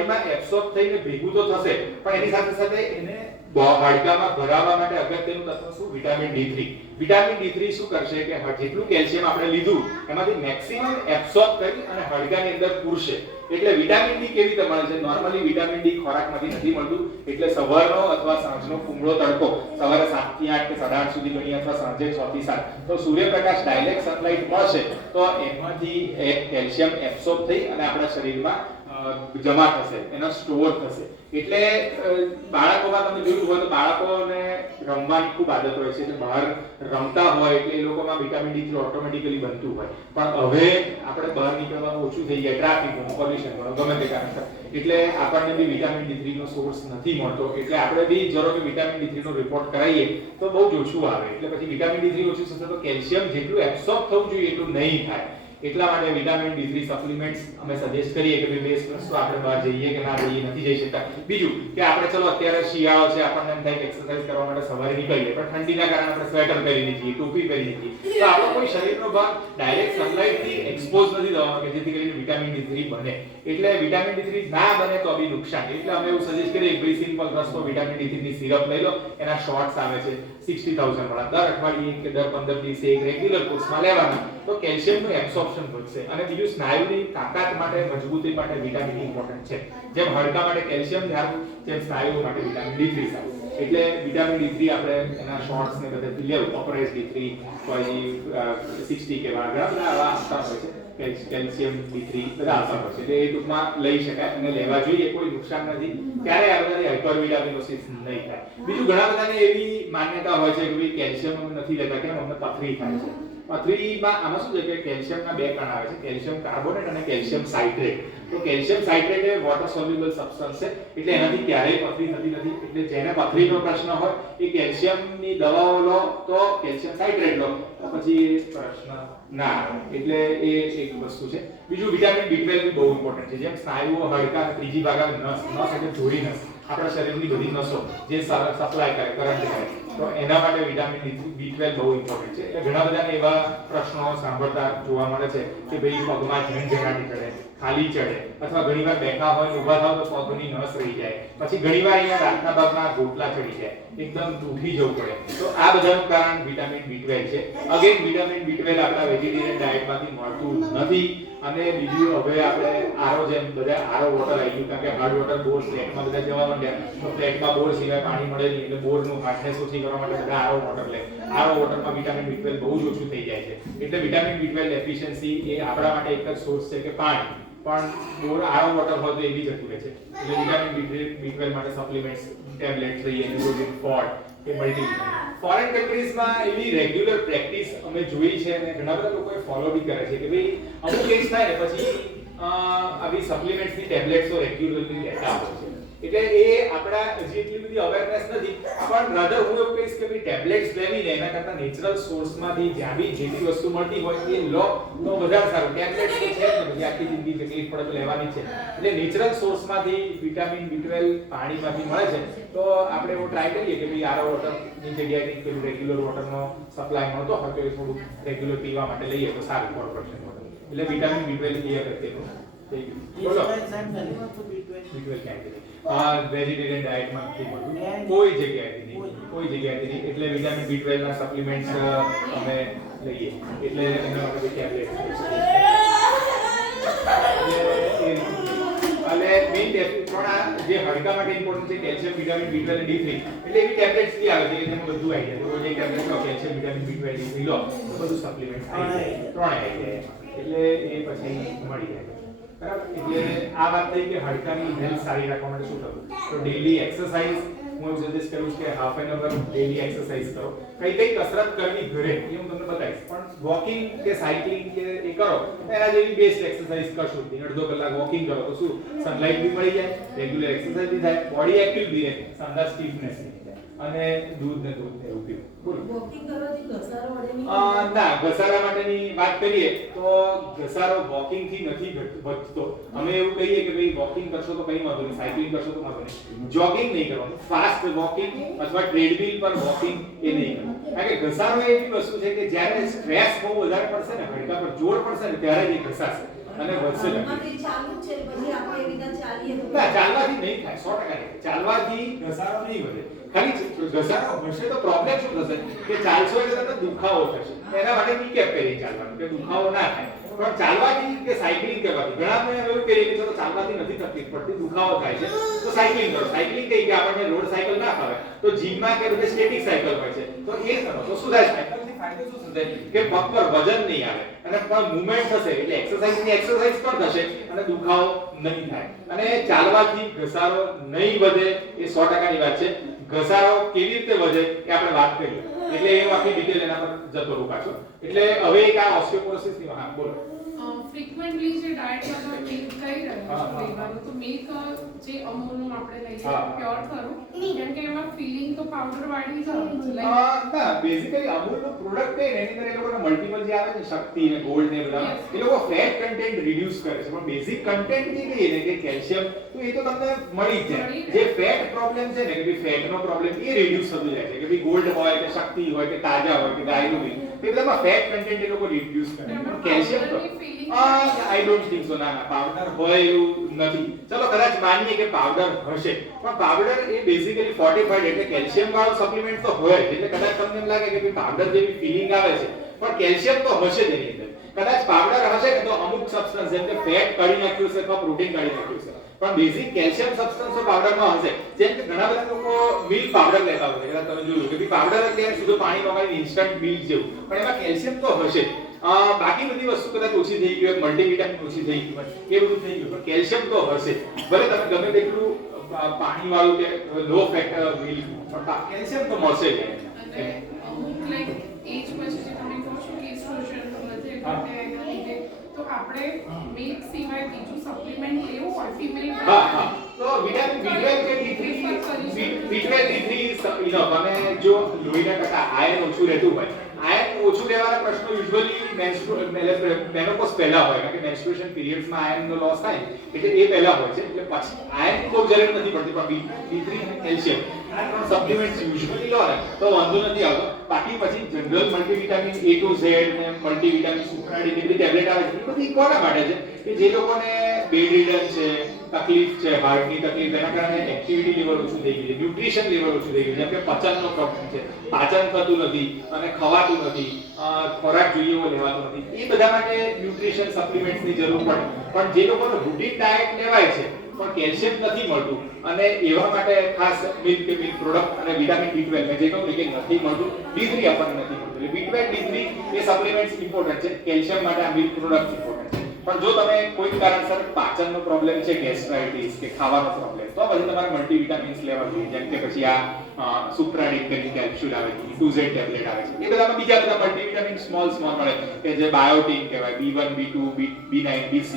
એમાં એબ્સોર્બ થઈને ભેગું તો થશે પણ એની સાથે સાથે એને હાડકામાં ભરાવવા માટે અગત્યનું તત્વ શું? Vitamin D3. વિટામિન D3 શું કરશે કે જેટલું કેલ્શિયમ આપણે લીધું એમાંથી મેક્સિમમ એબ્સોર્બ કરી અને હાડકાની અંદર પૂરશે. એટલે વિટામિન D કેવી રીતે મળે છે? નોર્મલી વિટામિન D ખોરાકમાંથી નથી મળતું. એટલે સવારનો અથવા સાંજનો કુમળો તડકો, સવારે 7 થી 8 કે 8:30 સુધી ગણી અથવા સાંજે 6 થી 7 તો સૂર્યપ્રકાશ ડાયરેક્ટ સનલાઇટ મળશે તો એમાંથી કેલ્શિયમ એબ્સોર્બ થઈ અને આપણા શરીરમાં જમા થશે, એનો સ્ટોર થશે. એટલે બાળકોમાં તમે જોયું હોય તો બાળકોને રમવાની ખૂબ આદત હોય છે, એટલે બહાર રમતા હોય એટલે એ લોકોમાં વિટામિન D3 ઓટોમેટિકલી બનતું હોય. પણ હવે આપણે બહાર નીકળવાનું ઓછું થઈ જાય, ટ્રાફિક, પોલ્યુશન, ગમે તે કારણસર, એટલે આપણને બી વિટામિન D3 નો સોર્સ નથી મળતો. એટલે આપણે બી જરો કે વિટામિન D3 નો રિપોર્ટ કરાવીએ તો બહુ જ ઓછું આવે. એટલે પછી વિટામિન D3 ઓછું થશે તો કેલ્શિયમ જેટલું એબ્સોર્બ થવું જોઈએ એટલું નહીં થાય. એટલા માટે વિટામિન D3 સપ્લિમેન્ટ્સ અમે સજેસ્ટ કરીએ કે ભાઈ બેસ્ટ વસ્તુ આપણે બહાર જઈએ કે ના જઈએ નથી જઈ શકતા. બીજું કે આપણે ચલો અત્યારે શિયાળો છે, આપણને એમ થાય કે એક્સરસાઇઝ કરવા માટે સવારે નીકળીએ પણ ઠંડીના કારણે આપણે સ્વેટર પહેરીને જઈએ, ટોપી પહેરીને જઈએ તો આપણો કોઈ શરીરનો ભાગ ડાયરેક્ટ સનલાઇટ થી એક્સપોઝ નથી થવાનો કે જેથી કરીને વિટામિન D3 બને. એટલે વિટામિન D3 ના બને તો બી નુકસાન. એટલે અમે એવું સજેસ્ટ કરીએ કે ભાઈ સિમ્પલ રસ્તો વિટામિન D3 ની સિરપ લઈ લો. એના શોર્ટ્સ આવે છે 60,000 વાળા, દર અઠવાડિયે કે દર 15 દિવસે એક રેગ્યુલર કોર્સમાં લેવાનું તો કેલ્શિયમનું એબ્સોર્પ્શન વધશે. અને બીજું સ્નાયુની તાકાત માટે, મજબૂતી માટે વિટામિન D ઇમ્પોર્ટન્ટ છે. જેમ હાડકા માટે કેલ્શિયમ સારું, તેમ સ્નાયુઓ માટે વિટામિન D3 સારું. એટલે વિટામિન D3 આપણે એના શોર્ટ્સ ને બધાથી લેવું. ઓપરેસ D3 કોઈ 60 કે વાળા ઘણા બધા આવતા હોય છે, કેલ્શિયમ D3 બધા આવતા હોય છે. એટલે એ ટૂંકમાં લઈ શકાય અને લેવા જોઈએ, કોઈ નુકસાન નથી. ક્યારે આ બધાની હાઇપરવિટામિનોસિસ નહીં થાય. બીજું ઘણા બધાને એવી માન્યતા હોય છે કે ભાઈ કેલ્શિયમ અમે નથી લેતા કેમ, અમને પથરી થાય છે. પથરીમાં આમાં શું છે કે કેલ્શિયમના બે કણ આવે છે, કેલ્શિયમ કાર્બોનેટ અને કેલ્શિયમ સાઇટ્રેટ. તો કેલ્શિયમ સાઇટ્રેટ એ વોટર સોલ્યુબલ સબસ્ટન્સ છે એટલે એનાથી ક્યારેય પથરી થતી નથી. એટલે જેને પથરીનો પ્રશ્ન હોય એ કેલ્શિયમની દવાઓ લો તો કેલ્શિયમ સાઇટ્રેટ લો તો પછી પ્રશ્ન ના આવે. એટલે એ એક વસ્તુ છે. બીજું વિટામિન B12 બહુ ઇમ્પોર્ટન્ટ છે. જેમ સ્નાયુઓ, હાડકા, ત્રીજી ભાગ નસ એટલે જોડી નસ, આપણા શરીરની બધી નસો જે સપ્લાય કરે, કરંટ કરે, તો એના માટે વિટામિન B12 બહુ ઇમ્પોર્ટન્ટ છે. એટલે ઘણા બધાને એવા પ્રશ્નો સાંભળતા જોવા મળે છે કે ભાઈ પગમાં ઝંઝણાટી ચડે, ખાલી ચડે, અથવા ઘણીવાર બેઠા હોય ઊભા થાવ તો પગની નસ રહી જાય, પછી ઘણીવાર અહીંયા રાતના ભાગમાં ગોટલા ચડી જાય, એકદમ ઉઠી જવું પડે. તો આ બધાનું કારણ વિટામિન B12 છે. અગેન વિટામિન B12 આપણા વેજીટેરિયન ડાયટમાંથી મળતું નથી. અને બીજું હવે આપણે આરો જેમ બધા આરો વોટર આવી ગયું, કારણ કે હાર્ડ વોટર બોર ફ્લેટમાં બધા જવા માંડ્યા તો ફ્લેટમાં બોર સિવાય પાણી મળે નહીં એટલે બોરનું હાર્ડનેસ ઓછી કરવા માટે બધા આરો વોટર લે. આરો વોટરમાં વિટામિન B12 બહુ જ ઓછું થઈ જાય છે. એટલે વિટામિન B12 એફિશિયન્સી એ આપણા માટે એક જ સોર્સ છે કે પાણી, પણ બોર આરો વોટર હોય તો એ બી જતું રહે છે. એટલે વિટામિન B12 માટે સપ્લિમેન્ટ્સ, ટેબ્લેટ્સ લઈએ, ન્યુરોજિન ફોર્ટ કે મલ્ટીવિટામિન. ફોરેન કન્ટ્રીઝમાં એવી રેગ્યુલર પ્રેક્ટિસ અમે જોઈ છે અને ઘણા બધા લોકોએ ફોલો બી કરે છે કે ભાઈ અમુક એજ થાય ને પછી આવી સપ્લિમેન્ટ્સની ટેબ્લેટ્સો રેગ્યુલરલી લેતા હોય છે. એટલે એ આપણા હજી એટલી બધી અવેરનેસ નથી, પણ રાધર હું એવું કહીશ કે ભાઈ ટેબ્લેટ્સ લેવી ને એના કરતા નેચરલ સોર્સમાંથી જ્યાં બી જે બી વસ્તુ મળતી હોય એ લો તો વધારે સારું. ટેબ્લેટ્સ તો છે ને બધી આખી જિંદગી તકલીફ પડે તો લેવાની છે. એટલે નેચરલ સોર્સમાંથી વિટામિન B12 પાણીમાંથી મળે છે તો આપણે એવો ટ્રાય કરીએ કે ભાઈ આરો વોટરની જગ્યાએ પેલું રેગ્યુલર વોટરનો સપ્લાય મળતો હોય તો એ થોડું રેગ્યુલર પીવા માટે લઈએ તો સારું પ્રોડક્શન વોટર. એટલે વિટામિન B12 એ અગત્યનું થઈ ગયું. વેજીટેરિયન ડાયટમાં નથી મળતું કોઈ જગ્યાએથી નહીં, કોઈ જગ્યાએથી નહીં. એટલે વિટામિન B12 ના સપ્લિમેન્ટ્સ અમે લઈએ એટલે એના માટે ટેબ્લેટ અને મેઇન પણ જે હાડકા માટે ઇમ્પોર્ટન્ટ છે કેલ્શિયમ, વિટામિન B12 અને D3 એટલે એવી ટેબ્લેટ્સ બી આવે છે કે તેમાં બધું આવી જાય. રોજ એક ટેબ્લેટ લો કેલ્શિયમ, વિટામિન B12, D3 લો તો બધું સપ્લિમેન્ટ આવી જાય, ત્રણે આવી જાય. એટલે એ પછી મળી જાય. બરાબર. એટલે આ વાત થઈ કે હાડકાની હેલ્થ સારી રાખવા માટે શું કરવું, તો ડેઈલી એક્સરસાઇઝ, હું એવું સજેસ્ટ કરીશ કે half an hour daily exercise કરો. કઈ કસરત કરવી ઘરે એ હું તમને બતાવીશ, પણ વોકિંગ કે સાયકલિંગ કે એ કરો એના જેવી બેસ્ટ એક્સરસાઇઝ કરશો. 1.5 કલાક વોકિંગ કરો તો શું સનલાઇટ બી મળી જાય, રેગ્યુલર એક્સરસાઇઝ બી થાય, બોડી એક્ટિવ બી રહે, સંડા સ્ટીફનેસ નહીં થાય, અને દૂધ ને એવું પીવું. બોલો. વોકિંગ કરવાથી ઘસારો વડે નહીં ના, ઘસારા માટેની વાત કરીએ તો ઘસારો વોકિંગ થી નથી વધતો. અમે એવું કહીએ કે ભાઈ વોકિંગ કરશો તો કઈ વાંધો નહીં, સાયકલિંગ કરશો તો વાંધો નહીં, જોગિંગ નહીં કરવાનું, ફાસ્ટ વોકિંગ અથવા ટ્રેડમિલ પર વોકિંગ એ નહીં કરવાનું. કારણ કે ઘસારો એવી વસ્તુ છે કે જ્યારે સ્ટ્રેસ બહુ વધારે પડશે ને, હાડકા પર જોર પડશે ને, ત્યારે જ એ ઘસાશે અને વધશે નહીં. આમાંથી ચાલુ જ છે પછી આપણે એવી રીતે ચાલીએ તો ના, ચાલવાથી નહીં થાય, 100% નહીં. ચાલવાથી ઘસારો નહીં વધે. ખાલી ઘસારો હશે તો પ્રોબ્લેમ શું થશે કે ચાલશો એટલે તમને દુખાવો થશે. એના માટે નીકેપ પહેરી ચાલવાનું કે દુખાવો ના થાય. પણ ચાલવાથી કે સાયકલિંગ કરવાથી ઘણા એવું કરીએ કે ચલો ચાલવાથી નથી તકલીફ પડતી, દુખાવો થાય છે તો સાયકલિંગ કરો. સાયકલિંગ કઈ કે આપણને રોડ સાયકલ ના ફાવે તો જીમમાં કે બધે સ્ટેટિક સાયકલ હોય છે તો એ કરો તો શું થાય, સાયકલથી ફાયદો શું થશે કે પગ પર વજન નહીં આવે અને પણ મૂવમેન્ટ થશે એટલે એક્સરસાઇઝની એક્સરસાઇઝ પણ થશે અને દુખાવો નહીં થાય. અને ચાલવાથી ઘસારો નહીં વધે એ 100% ની વાત છે. ઘસારો કેવી રીતે વધે એ આપણે વાત કરીએ એટલે એ આખી ડિટેલ એના પર જતો રહું પાછો. એટલે હવે એક આ ઓસ્ટિયોપોરોસિસ ની હા બોલો. ફ્રીક્વન્ટલી જે ડાયટમાં તો મિલ્ક કહી રહ્યો છું લેવાનું, તો મિલ્ક જે અમૂલનું આપણે લઈએ પ્યોર ખરું, કેમ કે એમાં ફિલિંગ તો પાવડર વાળી જ આવે છે. ના, બેઝિકલી અમૂલનું પ્રોડક્ટ છે ને એની અંદર એ લોકોને મલ્ટીપલ જે આવે છે શક્તિ ને ગોલ્ડ ને બધા એ લોકો ફેટ કન્ટેન્ટ રિડ્યુસ કરે છે, પણ બેઝિક કન્ટેન્ટ જે કહીએ ને કે કેલ્શિયમ તો એ તો તમને મળી જ જાય. જે ફેટ પ્રોબ્લેમ છે ને કે ભાઈ ફેટનો પ્રોબ્લેમ એ રિડ્યુસ થતો જાય છે કે ભાઈ ગોલ્ડ હોય કે શક્તિ હોય કે તાજા હોય કે ગાયનું ઘી એ બધામાં ફેટ કન્ટેન્ટ એ લોકો રિડ્યુસ કરે. પણ કેલ્શિયમ તો આઈ ડોન્ટ થિંક સો. ના, પાવડર હોય એવું નથી. ચલો કદાચ માનીએ કે પાવડર હશે, પણ પાવડર એ બેઝિકલી ફોર્ટિફાઈડ એટલે કેલ્શિયમ વાળું સપ્લિમેન્ટ તો હોય એટલે કદાચ તમને એમ લાગે કે ભાઈ પાવડર જેવી ફીલિંગ આવે છે પણ કેલ્શિયમ તો હશે જ એની અંદર. કદાચ પાવડર હશે ને તો અમુક સબસ્ટન્સ જેમ કે ફેટ કાઢી નાખ્યું છે અથવા પ્રોટીન કાઢી નાખ્યું છે, પણ બેઝિક કેલ્શિયમ સબસ્ટન્સ પાવડરમાં હશે. જેમ કે ઘણા બધા લોકો મિલ્ક પાવડર લેતા હોય છે, તમે જોયું કે ભાઈ પાવડર એટલે સીધું પાણી વગાડીને ઇન્સ્ટન્ટ મિલ્ક જેવું, પણ એમાં કેલ્શિયમ તો હશે. બાકી બધી વસ્તુ કદાચ ઓછી થઈ ગઈ હોય, મલ્ટીવિટામિન ઓછી થઈ ગઈ હોય, એ બધું થઈ ગયું, પણ કેલ્શિયમ તો હશે. ભલે તમે ગમે તેટલું પાણી વાળું કે લો ફેટ મિલ્ક, પણ કેલ્શિયમ તો મળશે જ. અને લાઈક એજ પછી જે તમે કહો છો કે એસ્ટ્રોજન વધે ઘટે એના લીધે, તો આપણે મિલ્ક સિવાય બીજું સપ્લિમેન્ટ લેવું હોય ફિમેલ હા, તો વિટામિન B12 કે B12 D3 ઇનફ. અને જો લોહીના ટકા આયર્ન ઓછું રહેતું હોય, આયર્ન ઓછું લેવાના પ્રશ્નો યુઝ્યુઅલી મેનોપોઝ પહેલા હોય, કારણ કે મેન્સ્ટ્રુએશન પીરિયડ્સમાં આયર્નનો લોસ થાય એટલે એ પહેલા હોય છે, એટલે પછી આયર્ન બહુ જરૂર નથી પડતી, પણ D3 અને કેલ્શિયમ આ ત્રણ સપ્લિમેન્ટ્સ યુઝ્યુઅલી લો ને તો વાંધો નથી આવતો. બાકી પછી general multivitamin A to Z ને મલ્ટીવિટામિન સુપ્રાડી ની બધી ટેબ્લેટ આવે છે, એ બધી કોના માટે છે કે જે લોકોને બેડરિડન છે, તકલીફ છે, હાર્ટની તકલીફ, એના કારણે એક્ટિવિટી લેવલ ઓછું થઈ ગયું છે, ન્યુટ્રિશન લેવલ ઓછું થઈ ગયું છે, જેમ કે પાચનનો પ્રોબ્લેમ છે, પાચન થતું નથી અને ખવાતું નથી, ખોરાક જોઈએ એવો લેવાતો નથી, એ બધા માટે ન્યુટ્રિશન સપ્લિમેન્ટ્સની જરૂર પડે. પણ જે લોકોનો રૂટીન ડાયટ લેવાય છે પણ કેલ્શિયમ નથી મળતું અને એવા માટે ખાસ મિલ્ક કે મિલ્ક પ્રોડક્ટ અને વિટામિન B12 મેં જે કહું કે નથી મળતું, D3 આપણને નથી મળતું, એટલે B12 D3 એ સપ્લિમેન્ટ્સ ઇમ્પોર્ટન્ટ છે, કેલ્શિયમ માટે આ મિલ્ક પ્રોડક્ટ ઇમ્પોર્ટન્ટ છે. પણ જો તમે કોઈ કારણસર પાચનનો પ્રોબ્લેમ છે, ગેસ્ટ્રાઇટિસ કે ખાવાનો પ્રોબ્લેમ, તો પછી તમારે મલ્ટીવિટામિન્સ લેવા જોઈએ, જેમ કે પછી આ સુપ્રાડિન કરીને કેપ્સ્યુલ આવે છે, E2Z ટેબ્લેટ આવે છે, એ બધામાં બીજા બધા મલ્ટીવિટામિન સ્મોલ મળે કે જે બાયોટિન કહેવાય, B1 B2 B9 B6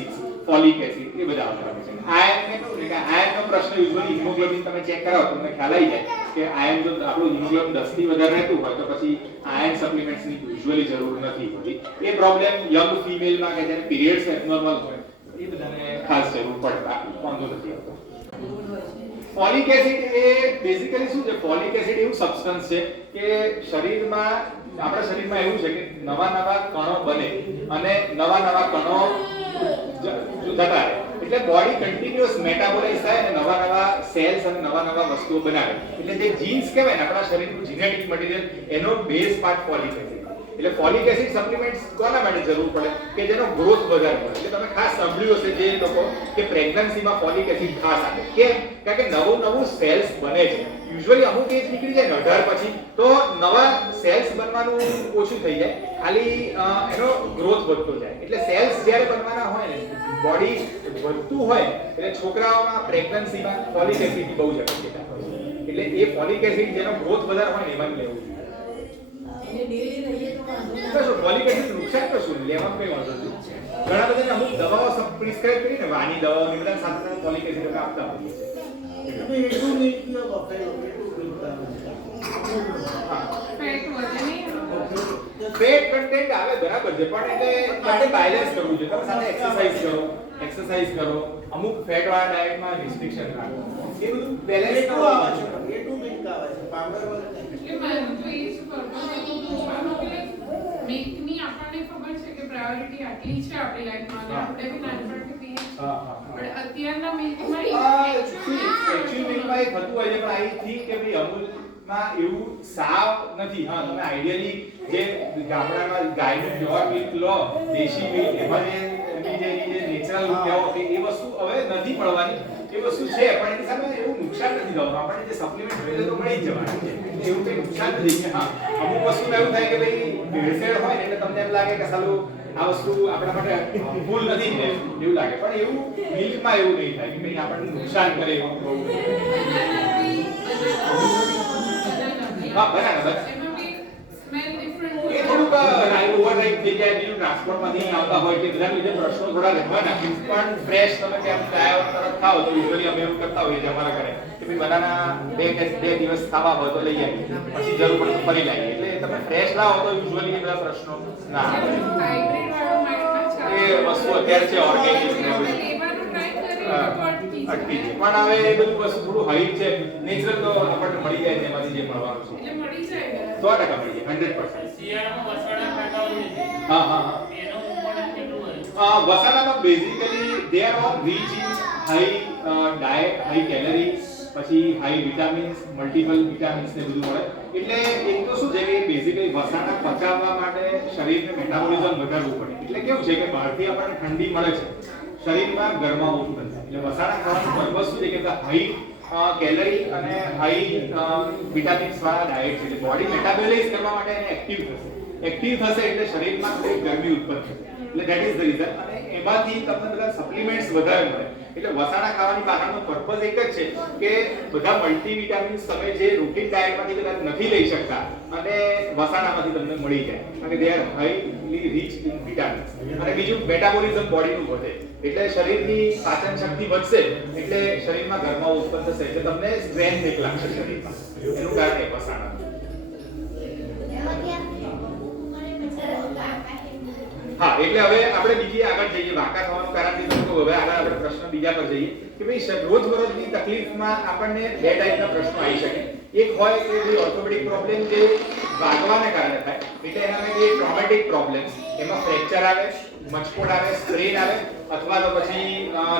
folic acid, એ બધા આવે છે. આયર્ન ને શું છે કે આયર્નનો પ્રશ્ન યુઝ્યુઅલી હિમોગ્લોબિન તમે ચેક કરાવો તમને ખ્યાલ આવી જાય કે આયર્ન જો આપણું હિમોગ્લોબિન 10 થી વધારે રહેતું હોય તો પછી આયર્ન સપ્લિમેન્ટ્સની યુઝ્યુઅલી જરૂર નથી હોતી. એ પ્રોબ્લેમ યંગ ફિમેલમાં કે જેને પીરિયડ્સ એબનોર્મલ હોય એ બધાને ખાસ જરૂર પડે, બાકી વાંધો નથી આવતો. ફોલિક એસિડ એ બેઝિકલી શું છે, ફોલિક એસિડ એવું સબસ્ટન્સ છે કે શરીરમાં આપણા શરીરમાં એવું છે કે નવા કણો બને અને નવા કણો જતા રહે, એટલે બોડી કન્ટિન્યુઅસ મેટાબોલાઇઝ થાય અને નવા સેલ્સ અને નવા વસ્તુઓ બનાવે. એટલે જે જીન્સ કહેવાય ને આપણા શરીરનું જીનેટિક મટીરીયલ, એનો બેઝ પાર્ટ ફોલિક એસિડ. એટલે ફોલિક એસિડ સપ્લિમેન્ટ્સ કોના માટે જરૂર પડે કે જેનો ગ્રોથ વધારે મળે. એટલે તમે ખાસ સાંભળ્યું હશે જે લોકો કે પ્રેગ્નન્સીમાં ફોલિક એસિડ ખાસ આપે, કેમ? કારણ કે નવું સેલ્સ બને છે. યુઝ્યુઅલી અમુક એજ નીકળી જાય ને 18 પછી તો નવા સેલ્સ બનવાનું ઓછું થઈ જાય, ખાલી એનો ગ્રોથ વધતો જાય. એટલે સેલ્સ જ્યારે બનવાના હોય ને, બોડી વધતું હોય એટલે છોકરાઓમાં પ્રેગ્નન્સીમાં ફોલિક એસિડની બહુ જરૂર છે. એટલે એ ફોલિક એસિડ જેનો ગ્રોથ વધારે હોય ને એમાં જ લેવું જોઈએ. એને ડેલી લઈએ તો વાંધો ના આવે. શું ફોલિક એસિડ નુકસાન કશું નહીં, લેવામાં કઈ વાંધો નથી. ઘણા બધાને અમુક દવાઓ પ્રિસ્ક્રાઇબ કરીને વાની દવાઓ ને બધા સાથે ફોલિક એસિડ અમે આપતા હોઈએ છીએ. ફેટ વધે નહીં ફેટ કન્ટેન્ટ આવે બરાબર છે, પણ એટલે આપણે બેલેન્સ કરવું જોઈએ. તમે સાથે એક્સરસાઇઝ કરો, અમુક ફેટ વાળા ડાયટમાં રિસ્ટ્રિક્શન રાખો, એ બધું બેલેન્સ કરવું આવે છે. એટલે મારું તો એ જ purpose હતું પૂછવાનું કે મિલ્કની આપણને ખબર છે કે પ્રાયોરિટી આટલી છે આપણી લાઈફમાં અને આપણે બી નાનપણથી પીએ છીએ. પણ અત્યારના મિલ્કમાં એકચ્યુઅલી મિલ્કમાં એ થતું હોય છે, પણ આઈ થિંક કે ભાઈ અમૂલમાં એવું સાવ નથી. હા, તમે આઈડિયલી જે ગામડામાં ગાયનું પ્યોર મિલ્ક લો, દેશી મિલ્ક, એમાં જે નેચરલ કહેવો એ વસ્તુ હવે નથી મળવાની. એ વસ્તુ છે, પણ એની સામે એવું નુકસાન નથી થવાનું. આપણને જે સપ્લિમેન્ટ જોઈએ તો મળી જ જવાનું છે, એવું કંઈ નુકસાન નથી. હા, અમુક વસ્તુમાં એવું થાય કે ભાઈ ભેળસેળ હોય ને એટલે તમને એમ લાગે કે સાલું આ વસ્તુ આપણા માટે ભૂલ નથી ને એવું લાગે, પણ એવું મિલ્કમાં એવું નહીં થાય કે ભાઈ આપણને નુકસાન કરે એવું. હા, બરાબર. એમાં બી સ્મેલ ડિફરન્ટ એ થોડુંક ઓવરરાઈટ થઈ જાય, બીજું ટ્રાન્સપોર્ટમાંથી આવતા હોય કે બધા લીધે પ્રશ્નો થોડા રહેવાના. પણ ફ્રેશ તમે કેમ તૈયાર તરત ખાઓ તો યુઝ્યુઅલી અમે એવું કરતા હોઈએ છીએ અમારા ઘરે કે ભાઈ બનાના બે દિવસ ખાવા હોય તો લઈ આવીએ, પછી જરૂર પડે તો ફરી લાવીએ. એટલે તમે ફ્રેશ લાવો તો યુઝ્યુઅલી બધા પ્રશ્નો ના આવે. હાઇબ્રિડ વાળો માઇન્ડમાં છે એ વસ્તુ અત્યારે છે ઓર્ગેનિક ને બધું લેવાનું ટ્રાય કરીએ તો અટકી અટકી જાય. છે. પણ હવે એ બધું વસ્તુ થોડું હાઈટ છે, નેચરલ તો આપણને મળી જાય છે, એમાંથી જે મળવાનું છે એટલે મળી જાય ને. 100% મળી જાય, 100%. હા હા હા. વસાણામાં basically they are all rich in high diet, high calorie, પછી હાઈ વિટામિન્સ, મલ્ટિપલ વિટામિન્સ ને બધું મળે. એટલે એક તો શું છે કે બેઝિકલી વસાણા પચાવવા માટે શરીરને મેટાબોલિઝમ વધારવું પડે. એટલે કેવું છે કે બહારથી આપણને ઠંડી મળે છે, શરીરમાં ગરમાવો ઉત્પન્ન થાય. એટલે વસાણા ખાવાનું પર્પઝ શું છે કે હાઈ કેલરી અને હાઈ વિટામિન્સ વાળા ડાયટ છે. એટલે બોડી મેટાબોલાઇઝ કરવા માટે એને એક્ટિવ થશે. એક્ટિવ થશે એટલે શરીરમાં થોડી ગરમી ઉત્પન્ન થશે. એટલે ધેટ ઇઝ ધ રીઝન. અને એમાંથી તમને બધા સપ્લિમેન્ટ્સ વધારે મળે. એટલે વસાણા ખાવાની પાછળનો પર્પઝ એક જ છે કે બધા મલ્ટીવિટામિન્સ તમે જે રૂટીન ડાયટમાંથી કદાચ નથી લઈ શકતા અને વસાણામાંથી તમને મળી જાય. અને they are highly rich in vitamins. અને બીજું મેટાબોલિઝમ બોડીનું વધે એટલે શરીરની પાચન શક્તિ વધશે એટલે શરીરમાં ગરમાવો ઉત્પન્ન થશે એટલે તમને સ્ટ્રેન્થ એક લાગશે શરીરમાં. એનું કારણ એ વસાણા. હા, એટલે હવે આપણે બીજી આગળ જઈએ. વાંકા થવાનું કારણ દીધું તો હવે આગળ આપણે પ્રશ્ન બીજા પર જઈએ કે ભાઈ રોજબરોજની તકલીફમાં આપણને બે ટાઈપના પ્રશ્નો આવી શકે. એક હોય કે ભાઈ ઓર્થોપેડિક પ્રોબ્લેમ જે વાગવાને કારણે થાય, એટલે એના જે ટ્રોમેટિક પ્રોબ્લેમ્સ, એમાં ફ્રેક્ચર આવે, મચકોડ આવે, સ્ટ્રેન આવે, અથવા તો પછી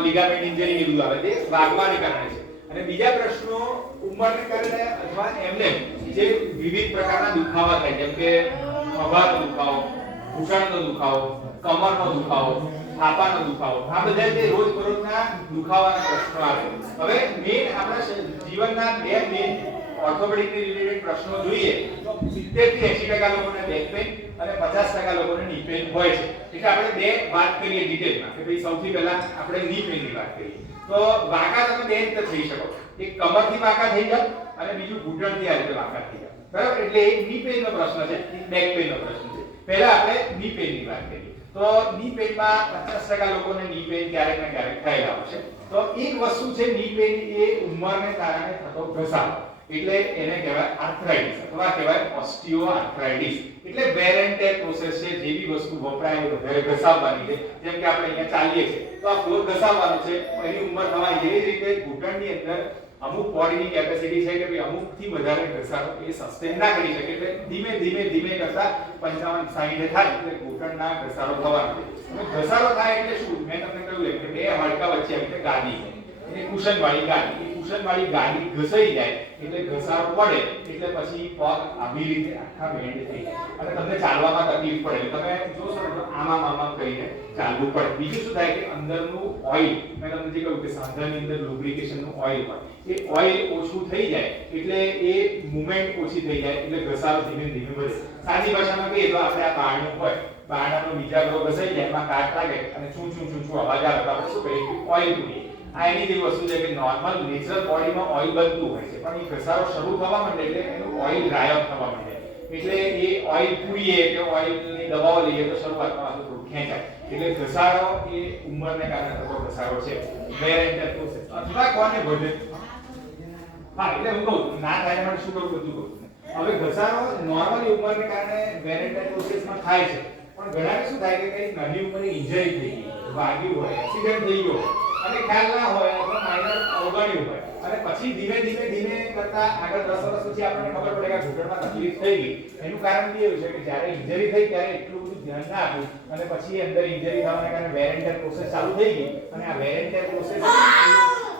લિગામેન્ટ ઇન્જરી એ બધું આવે, તે વાગવાને કારણે છે. અને બીજા પ્રશ્નો ઉંમરને કારણે અથવા એમને જે વિવિધ પ્રકારના દુખાવા થાય, જેમ કે ખભાનો દુખાવો, ઘૂંટણનો દુખાવો, કમરનો દુખાવો, થાપાનો દુખાવો, આ બધા જે રોજબરોજના દુખાવાના પ્રશ્નો આવે. હવે મેઈન આપણા જીવનના બે મેઈન ઓર્થોપેડિકની રિલેટેડ પ્રશ્નો જોઈએ તો 70 થી 80% લોકોને બેક પેઇન અને 50% લોકોને ની પેઇન હોય છે. એટલે આપણે બે વાત કરીએ ડિટેલમાં કે ભાઈ સૌથી પહેલા આપણે ની પેઇનની વાત કરીએ. તો વાંકા તમે બે રીતે થઈ શકો. એક કમરથી વાંકા થઈ જાવ અને બીજું ઘૂંટણથી આ રીતે વાંકા થઈ જાવ. બરાબર? એટલે એક ની પેઇનનો પ્રશ્ન છે, એક બેક પેઇનનો પ્રશ્ન છે. પહેલા આપણે ની પેઇનની વાત કરીએ. તો ની પેઇનમાં 50% લોકોને ની પેઇન ક્યારેક ને ક્યારેક થયેલા હોય છે. તો એક વસ્તુ છે ની પેઇન એ ઉંમરને કારણે થતો ઘસારો. એટલે એને કહેવાય આર્થરાઇટિસ અથવા કહેવાય ઓસ્ટિયોઆર્થરાઇટિસ. એટલે વેર એન્ડ ટેર પ્રોસેસ છે. જે બી વસ્તુ વપરાય એ વધારે ઘસાવવાની છે. જેમ કે આપણે અહીંયા ચાલીએ છીએ તો આ ફ્લોર ઘસાવવાનો છે. એની ઉંમર થવાની જેવી રીતે ઘૂંટણની અંદર અમુક બોડીની કેપેસિટી છે કે ભાઈ અમુકથી વધારે ઘસારો એ સસ્ટેન ના કરી શકે. એટલે ધીમે કરતા 55 60 થાય એટલે ઘૂંટણના ઘસારો થવાનો છે. હવે ઘસારો થાય એટલે શું? મેં તમને કહ્યું કે બે હાડકા વચ્ચે આવી રીતે ગાદી છે. એટલે કુશન વાળી ગાદી. કુશન વાળી ગાદી ઘસાઈ જાય એટલે ઘસારો પડે એટલે પછી પગ આવી રીતે આખા બેન્ડ થઈ જાય અને તમને ચાલવામાં તકલીફ પડે. તમે જોશો તો આમાં કરીને ચાલવું પડે. બીજું શું થાય કે અંદરનું ઓઇલ, મેં તમને જે કહ્યું કે સાંધાની અંદર લુબ્રિકેશનનું ઓઇલ હોય, એ ઓઇલ ઓછું થઈ જાય એટલે એ મૂવમેન્ટ ઓછી થઈ જાય એટલે ઘસારો ધીમે વધે. સાદી ભાષામાં કહીએ તો આપણે આ બારણું હોય, બારણાનો બીજા ગ્રો ઘસાઈ જાય, એમાં કાટ લાગે અને ચૂં અવાજ આવે તો આપણે શું કહીએ કે ઓઇલ પૂરી. આ એની જેવી વસ્તુ છે કે નોર્મલ નેચરલ બોડીમાં ઓઇલ બનતું હોય છે, પણ એ ઘસારો શરૂ થવા માંડે એટલે એનું ઓઇલ ગાયબ થવા માંડે, એટલે એ ઓઇલ પૂરીએ કે ઓઇલની દવાઓ લઈએ તો શરૂઆતમાં થોડું ખેંચાય, એટલે ઘસારો એ ઉંમરને કારણે થતો ઘસારો છે, વેર એન્ડ ટેર પ્રોસેસ. અથવા કોને વધે? હા, એટલે હું કહું ના થાય માટે શું કરું બધું કહું. હવે ઘસારો નોર્મલી ઉંમરને કારણે વેર એન્ડ ટેર પ્રોસેસમાં થાય છે, પણ ઘણા શું થાય કે કઈ નાની ઉંમરે ઇન્જરી થઈ ગઈ, વાગ્યું હોય, એક્સિડન્ટ થઈ ગયો અને ખ્યાલ ના હોય અથવા માઇનર અવગણ્યું હોય અને પછી ધીમે ધીમે કરતા આગળ 10 વર્ષ પછી આપણને ખબર પડે કે ઘૂંટણમાં તકલીફ થઈ ગઈ. એનું કારણ બી એવું છે કે જ્યારે ઇન્જરી થઈ ત્યારે એટલું બધું ધ્યાન ના આપ્યું અને પછી અંદર ઇન્જરી થવાના કારણે વેર એન્ડ ટેર પ્રોસેસ ચાલુ થઈ ગઈ અને આ વેર એન્ડ ટેર પ્રોસેસ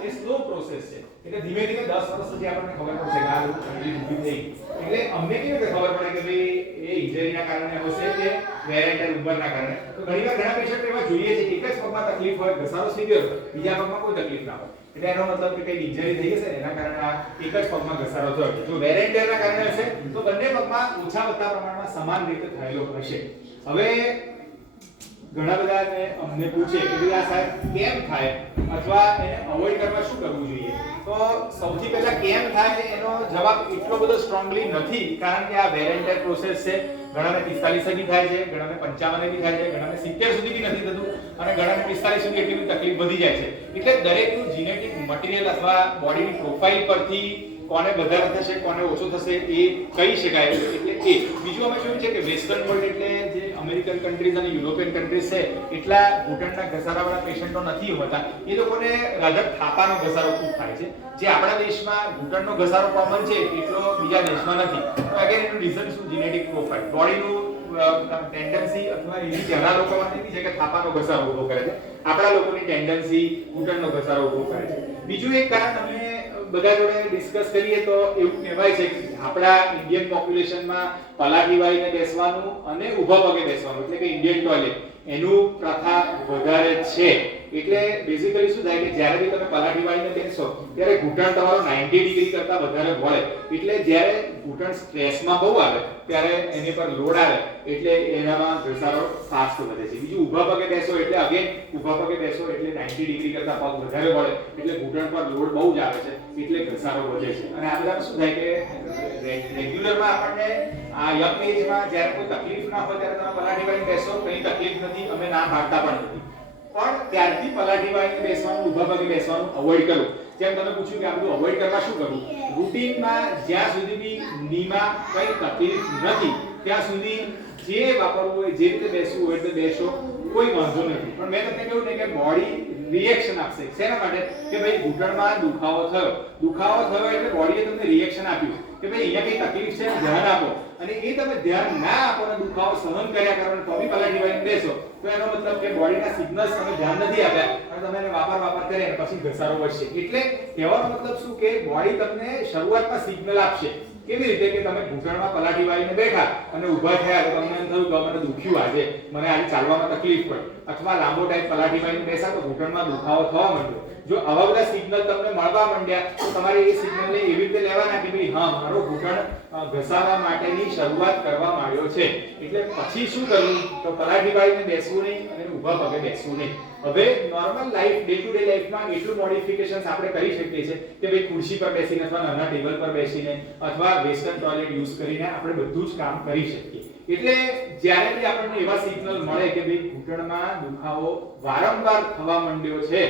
એ સ્લો પ્રોસેસ છે, એટલે ધીમે 10 વર્ષ સુધી આપણને ખબર પડશે કે આ તકલીફ ઊભી થઈ. એટલે અમને કેવી રીતે ખબર પડે કે ભાઈ એ ઇન્જરીના કારણે હશે કે વેર એન્ડ ટેર ઉંમરના કારણે? તો ઘણીવાર ઘણા પેશન્ટ એવા જોઈએ છે કે એક જ પગમાં તકલીફ હોય, ઘસારો સિવિયર હોય, બીજા પગમાં કોઈ તકલીફ ના હોય, એટલે એનો મતલબ કે કઈ ઇન્જરી થઈ હશે એના કારણે આ એક જ પગમાં ઘસારો થયો. જો વેર એન્ડ ટેરના કારણે હશે તો બંને પગમાં ઓછા વધતા પ્રમાણમાં સમાન રીતે થયેલો હશે. હવે ઘણા બધા અમને પૂછે કે ભાઈ આ સાહેબ કેમ થાય અથવા એને અવોઇડ કરવા શું કરવું જોઈએ? તો સૌથી પહેલા કેમ થાય એનો જવાબ એટલો બધો સ્ટ્રોંગલી નથી, કારણ કે આ વેર એન્ડ ટેર પ્રોસેસ છે. ઘણાને 45 બી થાય છે, ઘણાને 55 બી થાય છે, ઘણાને 70 સુધી બી નથી થતું અને ઘણાને 45 સુધી એટલી તકલીફ વધી જાય છે. એટલે દરેકનું જીનેટિક મટીરીયલ અથવા બોડીની પ્રોફાઇલ પરથી કોને વધારે થશે કોને ઓછો થશે એ કહી શકાય. એટલે એ બીજું અમે જોયું છે કે વેસ્ટર્ન વર્લ્ડ એટલે જે અમેરિકન કન્ટ્રીઝ અને યુરોપિયન કન્ટ્રીઝ છે એટલા ઘૂંટણના ઘસારાવાળા પેશન્ટો નથી હોતા. એ લોકોને રાધર થાપાનો ઘસારો ખૂબ થાય છે, જે આપણા દેશમાં ઘૂંટણનો ઘસારો કોમન છે એટલો બીજા દેશમાં નથી. તો અગેન એનું રીઝન શું? જીનેટિક પ્રોફાઇલ, બોડીનું ટેન્ડન્સી અથવા એની ઘણા લોકો માટે એવી છે કે થાપાનો ઘસારો ઉભો કરે છે, આપણા લોકોની ટેન્ડન્સી ઘૂંટણનો ઘસારો ઉભો કરે છે. બીજું એક કારણ અમે બધા જોડે ડિસ્કસ કરીએ તો એવું કહેવાય છે કે આપણા ઇન્ડિયન પોપ્યુલેશનમાં પલાઠી વાળીને બેસવાનું અને ઊભા પગે બેસવાનું એટલે કે ઇન્ડિયન ટોયલેટ એનું પ્રથા વધારે છે. એટલે બેઝિકલી શું થાય કે જ્યારે બી તમે પલાઠી વાળીને બેસો ત્યારે ઘૂંટણ તમારો 90 ડિગ્રી કરતા વધારે વળે, એટલે જ્યારે ઘૂંટણ સ્ટ્રેસમાં બહુ આવે ત્યારે એની પર લોડ આવે એટલે એનામાં ઘસારો ફાસ્ટ વધે છે. બીજું ઊભા પગે બેસો એટલે અગેન ઊભા પગે બેસો એટલે 90 ડિગ્રી કરતા પગ વધારે વળે એટલે ઘૂંટણ પર લોડ બહુ જ આવે છે એટલે ઘસારો વધે છે. અને આ બધા શું થાય કે રેગ્યુલરમાં આપણને આ યંગ એજમાં જ્યારે કોઈ તકલીફ ના હોય ત્યારે તમે પલાઠી વાળીને બેસો, કંઈ તકલીફ નથી, અમે ના પાડતા પણ નથી, પણ ત્યારથી પલાઠી વાળીને બેસવાનું, ઊભા પગે બેસવાનું અવોઇડ કરો. જેમ તમે પૂછ્યું કે આ બધું અવોઇડ કરવા શું કરવું? રૂટીનમાં જ્યાં સુધી બી નીમાં કંઈ તકલીફ નથી ત્યાં સુધી જે વાપરવું હોય, જે રીતે બેસવું હોય એટલે બેસો, કોઈ વાંધો નથી. પણ મેં તમને કહ્યું ને કે બોડી રિએક્શન આપશે. શેના માટે? કે ભાઈ ઘૂંટણમાં દુખાવો થયો એટલે બોડીએ તમને રિએક્શન આપ્યું કે ભાઈ અહીંયા કઈ તકલીફ છે, ધ્યાન આપો. અને એ તમે ધ્યાન ના આપો અને દુખાવો સહન કર્યા કરો તો બી પલાઠી વાળીને બેસો તો એનો મતલબ કે બોડીના સિગ્નલ્સ તમે ધ્યાન નથી આપ્યા અને તમે એને વાપર કરે અને પછી ઘસારો વધશે. એટલે કહેવાનો મતલબ શું કે બોડી તમને શરૂઆતમાં સિગ્નલ આપશે. કેવી રીતે? કે તમે ઘૂંટણમાં પલાઠી વાળીને બેઠા અને ઊભા થયા તો તમને એમ થયું કે મને દુખ્યું, આજે મને આજે ચાલવામાં તકલીફ પડી, અથવા લાંબો ટાઈમ પલાઠી વાળીને બેસા તો ઘૂંટણમાં દુખાવો થવા માંડ્યો. જો આવા બધા સિગ્નલ તમને મળવા માંડ્યા તો તમારે એ સિગ્નલને એવી રીતે લેવાના કે ભાઈ હા, મારો ઘૂંટણ ઘસાવા માટેની શરૂઆત કરવા માંડ્યો છે. એટલે પછી શું કરવું? તો પલાઠી વાળીને બેસવું નહીં અને ઊભા પગે બેસવું નહીં. હવે normal life, day to day લાઈફમાં એટલું મોડિફિકેશન્સ આપણે કરી શકીએ છીએ કે ભાઈ ખુરશી પર બેસીને અથવા નાના ટેબલ પર બેસીને અથવા વેસ્ટર્ન ટોયલેટ યુઝ કરીને આપણે બધું જ કામ કરી શકીએ. એટલે જ્યારે બી આપણને એવા સિગ્નલ મળે કે ભાઈ ઘૂંટણમાં દુખાવો વારંવાર થવા માંડ્યો છે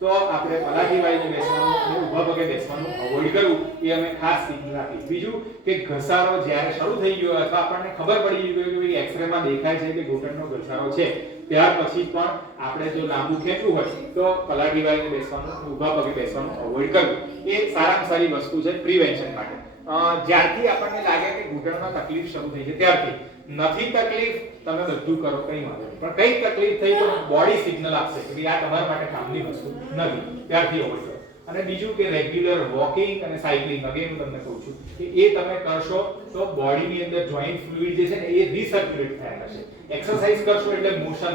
તો આપણે પલાઠી વાળીને બેસવાનું અને ઊભા પગે બેસવાનું અવોઇડ કરવું, એ અમે ખાસ સિગ્નલ આપી. બીજું કે ઘસારો જ્યારે શરૂ થઈ ગયો અથવા આપણને ખબર પડી ગઈ કે ભાઈ એક્સરેમાં દેખાય છે કે ઘૂંટણનો ઘસારો છે, ત્યાર પછી પણ આપણે જો લાંબુ ખેંચવું હોય તો પલાઠી વાળીને બેસવાનું, ઊભા પગે બેસવાનું અવોઇડ કરવું. એ સારામાં સારી વસ્તુ છે પ્રિવેન્શન માટે. જ્યારથી આપણને લાગે કે ઘૂંટણમાં તકલીફ શરૂ થઈ છે ત્યારથી, નથી તકલીફ તમે બધું કરો કંઈ વાંધો નહીં, પણ કઈ તકલીફ થઈ તો બોડી સિગ્નલ આપશે કે આ તમારા માટે કામની વસ્તુ નથી, ત્યારથી અવોઇડ કરો. અને બીજું કે રેગ્યુલર વોકિંગ અને સાયકલિંગ, અગેન હું તમને કહું છું કે એ તમે કરશો તો બોડીની અંદર જોઈન્ટ ફ્લુઇડ જે છે ને એ રીસર્ક્યુલેટ થયા કરશે. એક્સરસાઇઝ કરશો એટલે મોશન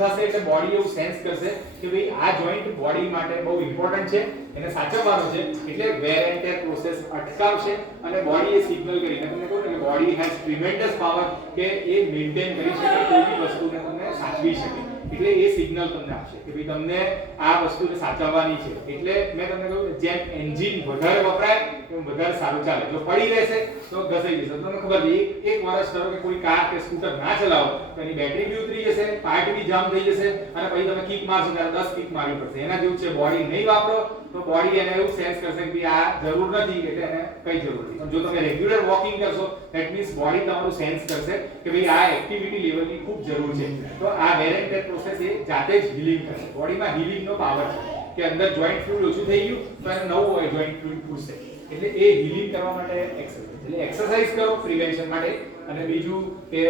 થશે એટલે બોડી એવું સેન્સ કરશે કે ભાઈ આ જોઈન્ટ બોડી માટે બહુ ઇમ્પોર્ટન્ટ છે, એને સાચવવાનું છે, એટલે વેર એન્ડ ટેર પ્રોસેસ અટકાવશે અને બોડી એ સિગ્નલ કરીને તમને કહું કે બોડી હેઝ ટ્રીમેન્ડસ પાવર કે એ મેન્ટેન કરી શકે કોઈ બી વસ્તુને તમને સાચવી શકે. એટલે એ સિગ્નલ તમને આપશે કે ભાઈ તમને આ વસ્તુને સાચવવાની છે. એટલે મેં તમને કહ્યું જેમ એન્જિન વધારે વપરાય એમ વધારે સારું ચાલે. જો પડી રહેશે તો ઘસાઈ જશે. તમને ખબર છે એક વર્ષ ધારો કે કોઈ કાર કે સ્કૂટર ના ચલાવો તો એની બેટરી બી ઉતરી જશે, પાર્ટ બી જામ થઈ જશે અને પછી તમે કિક મારશો ત્યારે 10 કિક મારવી પડશે. એના જેવું છે બોડી નહીં વાપરો તો બોડી એને એવું સેન્સ કરશે કે આ જરૂર નથી એટલે એને કઈ જરૂર નથી. પણ જો તમે રેગ્યુલર વોકિંગ કરશો ધેટ મીન્સ બોડી તમારું સેન્સ કરશે કે ભાઈ આ એક્ટિવિટી લેવલની ખૂબ જરૂર છે. તો આ વેર એન્ડ ટેર પ્રોસેસ એ જાતે જ હીલિંગ કરશે. બોડીમાં હીલિંગનો પાવર છે કે અંદર જોઈન્ટ ફ્લુઇડ ઓછું થઈ ગયું તો એને નવું જોઈન્ટ ફ્લુઇડ પૂછશે. એટલે એ હીલિંગ કરવા માટે એક્સરસાઇઝ. એટલે એક્સરસાઇઝ કરો પ્રિવેન્શન માટે. અને બીજું કે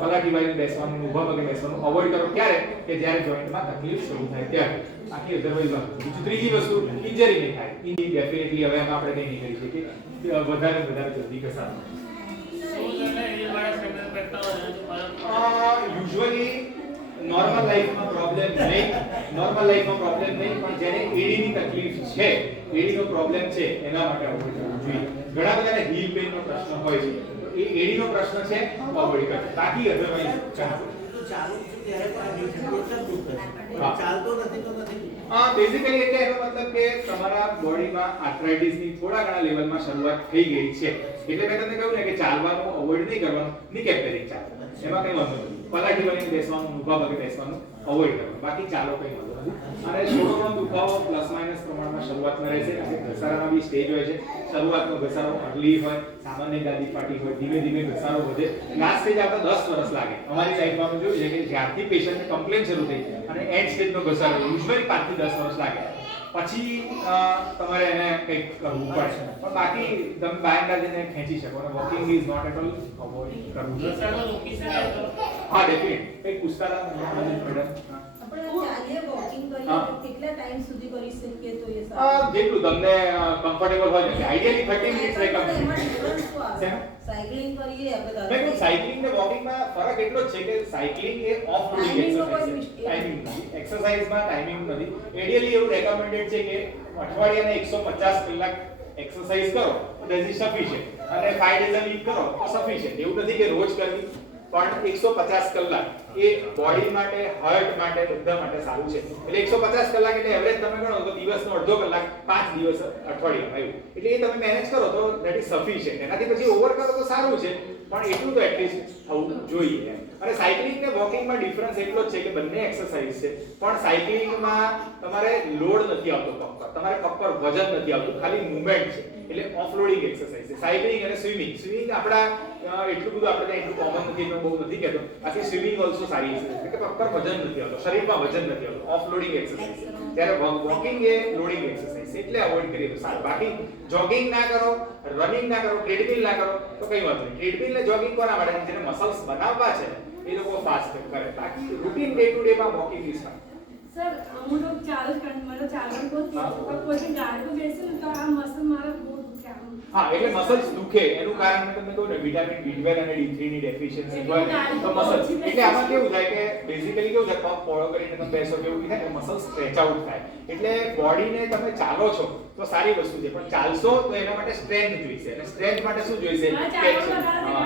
પલાઠી વાળીને બેસવાનું, ઊભા પગે બેસવાનું અવોઇડ કરો. ક્યારે કે જ્યારે જોઈન્ટમાં તકલીફ શરૂ થાય ત્યારે. આખી અધરવાઇઝ બીજું ત્રીજી વસ્તુ ઇન્જરી નહીં થાય. ઇન્જરી ડેફિનેટલી હવે આપણે નહીં નીકળી શકીએ કે વધારે જલ્દી ઘસાતું. યુઝ્યુઅલી નોર્મલ લાઈફમાં પ્રોબ્લેમ નહીં, પણ જેને એડીની તકલીફ છે, એડીનો પ્રોબ્લેમ છે એના માટે અવોઇડ કરવું જોઈએ. ઘણા બધાને હીલ પેઇનનો પ્રશ્ન હોય છે તો એ એડીનો પ્રશ્ન છે અવોઇડ કરવો. બાકી અધરવાઇઝ ચાલતો નથી તો નથી. બેઝિકલી એટલે એનો મતલબ કે તમારા બોડીમાં આર્થરાઇટિસની થોડા ઘણા લેવલમાં શરૂઆત થઈ ગઈ છે. એટલે મેં તમને કહ્યું ને કે ચાલવાનું અવોઇડ નહીં કરવાનું, નીકેપ કરીને ચાલો, એમાં કઈ વાંધો નથી. પલાઠી વળીને બેસવાનું, ઊભા પગે બેસવાનું અવોઇડ કરવાનું, બાકી ચાલો કઈ વાંધો નથી. અને થોડો ઘણો દુખાવો પ્લસ માઇનસ પ્રમાણમાં શરૂઆતમાં રહેશે. અને ઘસારાના બી સ્ટેજ હોય છે. શરૂઆતનો ઘસારો અર્લી હોય, સામાન્ય ગાદી ફાટી હોય, ધીમે ધીમે ઘસારો વધે. લાસ્ટ સ્ટેજ આવતા 10 વર્ષ લાગે. અમારી સાઈડમાં અમે જોયું છે કે જ્યારથી પેશન્ટને કમ્પ્લેન શરૂ થઈ અને એન્ડ સ્ટેજનો ઘસારો યુઝ્યુઅલી 5 થી 10 વર્ષ લાગે. પછી તમારે એને કંઈક કરવું પડે. પણ બાકી તમે બાયંડા જઈને ખેંચી શકો અને walking is not at all avoid કરવું. હા ડેફિનેટ. કંઈક પૂછતા હતા મેડમ? આપણે ચાલીએ વોકિંગ કરીએ તો કેટલા ટાઈમ સુધી કરી શકીએ તો એ સારું? જેટલું તમને કમ્ફર્ટેબલ હોય છે. Ideally 30 minutes recommend. સાયકલિંગ કરીએ આપણે. મેં સાયકલિંગ ને વોકિંગમાં ફરક એટલો જ છે કે સાયકલિંગ એ ઓફ રોડિંગ એક્સરસાઇઝ છે. ટાઈમિંગ નથી. એક્સરસાઇઝમાં ટાઈમિંગ નથી. આઈડિયલી એવું રેકમેન્ડેડ છે કે અઠવાડિયાના 150 કલાક એક્સરસાઇઝ કરો તો ધેટ ઇઝ સફિશિયન્ટ. અને 5 ડેઝ અ વીક કરો તો સફિશિયન્ટ. એવું નથી કે રોજ કરવી, પણ 150 કલાક એ બોડી માટે, હાર્ટ માટે, બધા માટે સારું છે. એટલે 150 કલાક એટલે એવરેજ તમે ગણો તો દિવસનો અડધો કલાક 5 દિવસ અઠવાડિયામાં એવું. એટલે એ તમે મેનેજ કરો તો ધેટ ઇઝ સફિશિયન્ટ. એનાથી પછી ઓવર કરો તો સારું છે, પણ એટલું તો એટલીસ્ટ થવું જોઈએ. અને સાયકલિંગ ને વોકિંગમાં ડિફરન્સ એટલો જ છે કે બંને એક્સરસાઇઝ છે, પણ સાયકલિંગમાં તમારે લોડ નથી આવતો પગ પર, તમારે પગ પર વજન નથી આવતું, ખાલી મૂવમેન્ટ છે. એટલે ઓફલોડિંગ એક્સરસાઇઝ છે. સાયકલિંગ અને સ્વિમિંગ આપણા એટલું બધું આપણે ત્યાં એટલું કોમન નથી એટલે બહુ નથી કહેતો. બાકી સ્વિમિંગ ઓલસો સારી એક્સરસાઇઝ છે કે પગ પર વજન નથી આવતું, શરીરમાં વજન નથી આવતું. ઓફલોડિંગ એક્સરસાઇઝ છે. ત્યારે વોકિંગ એ લોડિંગ એક્સરસાઇઝ છે, એટલે અવોઇડ કરીએ તો સારું. બાકી જોગિંગ ના કરો, રનિંગ ના કરો, ટ્રેડમિલ ના કરો તો કઈ વાંધો નહીં. ટ્રેડમિલ ને જોગિંગ કોના માટે? જેને મસલ્સ બનાવવા છે એ લોકો ફાસ્ટ કરે. બાકી રૂટીન ડે ટુ ડે માં વોકિંગ ઇઝ ફાઇન. સર હું તો ચાલુ જ કરું, મને ચાલવાનું બહુ પછી ગાડી પર બેસું ને તો આ મસલ મારા બહુ દુખે આમ. હા, એટલે મસલ્સ દુખે એનું કારણ મેં તમને કહ્યું ને વિટામિન B12 અને D3 ની ડેફિશિયન્સી હોય તો મસલ્સ. એટલે આમાં કેવું થાય કે બેઝિકલી કેવું થાય, પગ પોળો કરીને તમે બેસો કે એવું થાય કે મસલ્સ સ્ટ્રેચ આઉટ થાય. એટલે બોડીને તમે ચાલો છો તો સારી વસ્તુ છે, પણ ચાલશો તો એના માટે સ્ટ્રેન્થ જોઈશે. અને સ્ટ્રેન્થ માટે શું જોઈશે?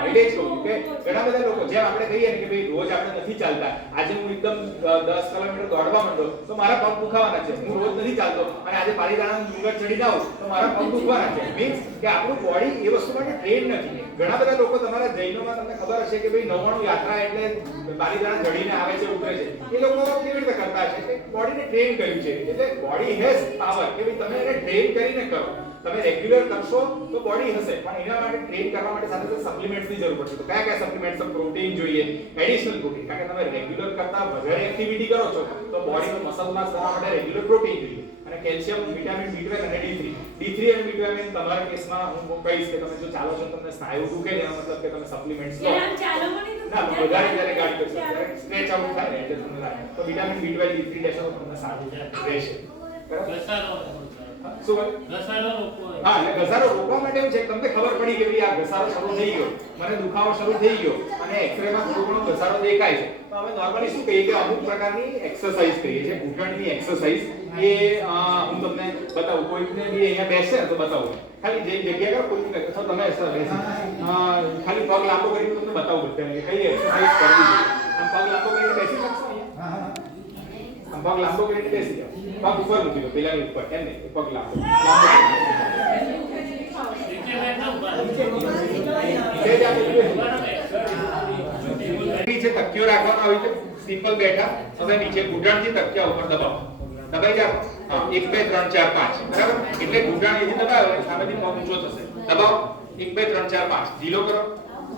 એટલે જ કહું કે ઘણા બધા લોકો જેમ આપણે કહીએ ને કે ભાઈ રોજ આપણે નથી ચાલતા, આજે હું એકદમ 10 કિલોમીટર દોડવા માંડો તો મારા પગ દુખાવાના છે. હું રોજ નથી ચાલતો અને આજે પાલીતાણા ડુંગર ચડી જાઉં તો મારા પગ દુખવાના છે. મીન્સ કે આપણું બોડી એ વસ્તુ માટે ટ્રેન નથી. ઘણા બધા લોકો તમારા જૈનોમાં તમને ખબર હશે કે ભાઈ 99 યાત્રા એટલે પાલીતાણા ચડીને આવે છે, ઉતરે છે. એ લોકો કેવી રીતે કરતા હશે કે બોડીને ટ્રેન કર્યું છે. એટલે બોડી હેઝ પાવર કે ભાઈ તમે એને ટ્રેન કરીને કરો. તમે રેગ્યુલર કરશો તો બોડી હશે, પણ એના માટે ટ્રેન કરવા માટે સાથે સાથે સપ્લિમેન્ટ્સની જરૂર પડશે. તો કયા કયા સપ્લિમેન્ટ્સ? પ્રોટીન જોઈએ, એડિશનલ પ્રોટીન. કારણ કે તમે રેગ્યુલર કરતા વધારે એક્ટિવિટી કરો છો તો બોડીનો મસલ માસ બનાવવા માટે રેગ્યુલર પ્રોટીન જોઈએ. અને કેલ્શિયમ, વિટામિન B12 અને D3 અને વિટામિન તમારા કેસમાં હું કહીશ કે તમે જો ચાલો છો તમને સ્નાયુ દુખે એનો મતલબ કે તમે સપ્લિમેન્ટ્સ લો. ના, વધારે જ્યારે ગાડી કરશો ત્યારે સ્ટ્રેચ આઉટ થાય એટલે તમને લાગે તો વિટામિન B12 D3 લેશો તો તમને સારું રહેશે. બરાબર? શું હા, એટલે ઘસારો રોકવા માટે એવું છે તમને ખબર પડી કે ભાઈ આ ઘસારો શરૂ થઈ ગયો, મને દુખાવો શરૂ થઈ ગયો અને એક્સરે માં થોડો ઘણો ઘસારો દેખાય છે, તો અમે નોર્મલી શું કહીએ કે અમુક પ્રકારની એક્સરસાઇઝ કરીએ છીએ. ઘૂંટણની એક્સરસાઇઝ એ હું તમને બતાવું. કોઈને બી અહીંયા બેસે તો બતાવું. ખાલી જે જગ્યા કરો કોઈ અથવા તમે બેસી ખાલી પગ લાંબો કરીને તમને બતાવું કે કઈ એક્સરસાઇઝ કરવી જોઈએ. આમ પગ લાંબો કરીને બેસી શકશો અહીંયા? પગ લાંબો કરીને બેસી જાઓ. પગ ઉપર મૂકી દો, પેલાની ઉપર, એમ નહીં, પગ લાંબો નીચે તકિયો રાખવાનો આવી છે, સિમ્પલ બેઠા. હવે નીચે ઘૂંટણથી તકિયા ઉપર દબાવો, દબાઈ જાઓ. હા, 1 2 3 4 5, બરાબર? એટલે ઘૂંટણ અહીંથી દબાવો એટલે સામેથી પગ ઊંચો થશે. દબાવો, 1 2 3 4 5, ઢીલો કરો.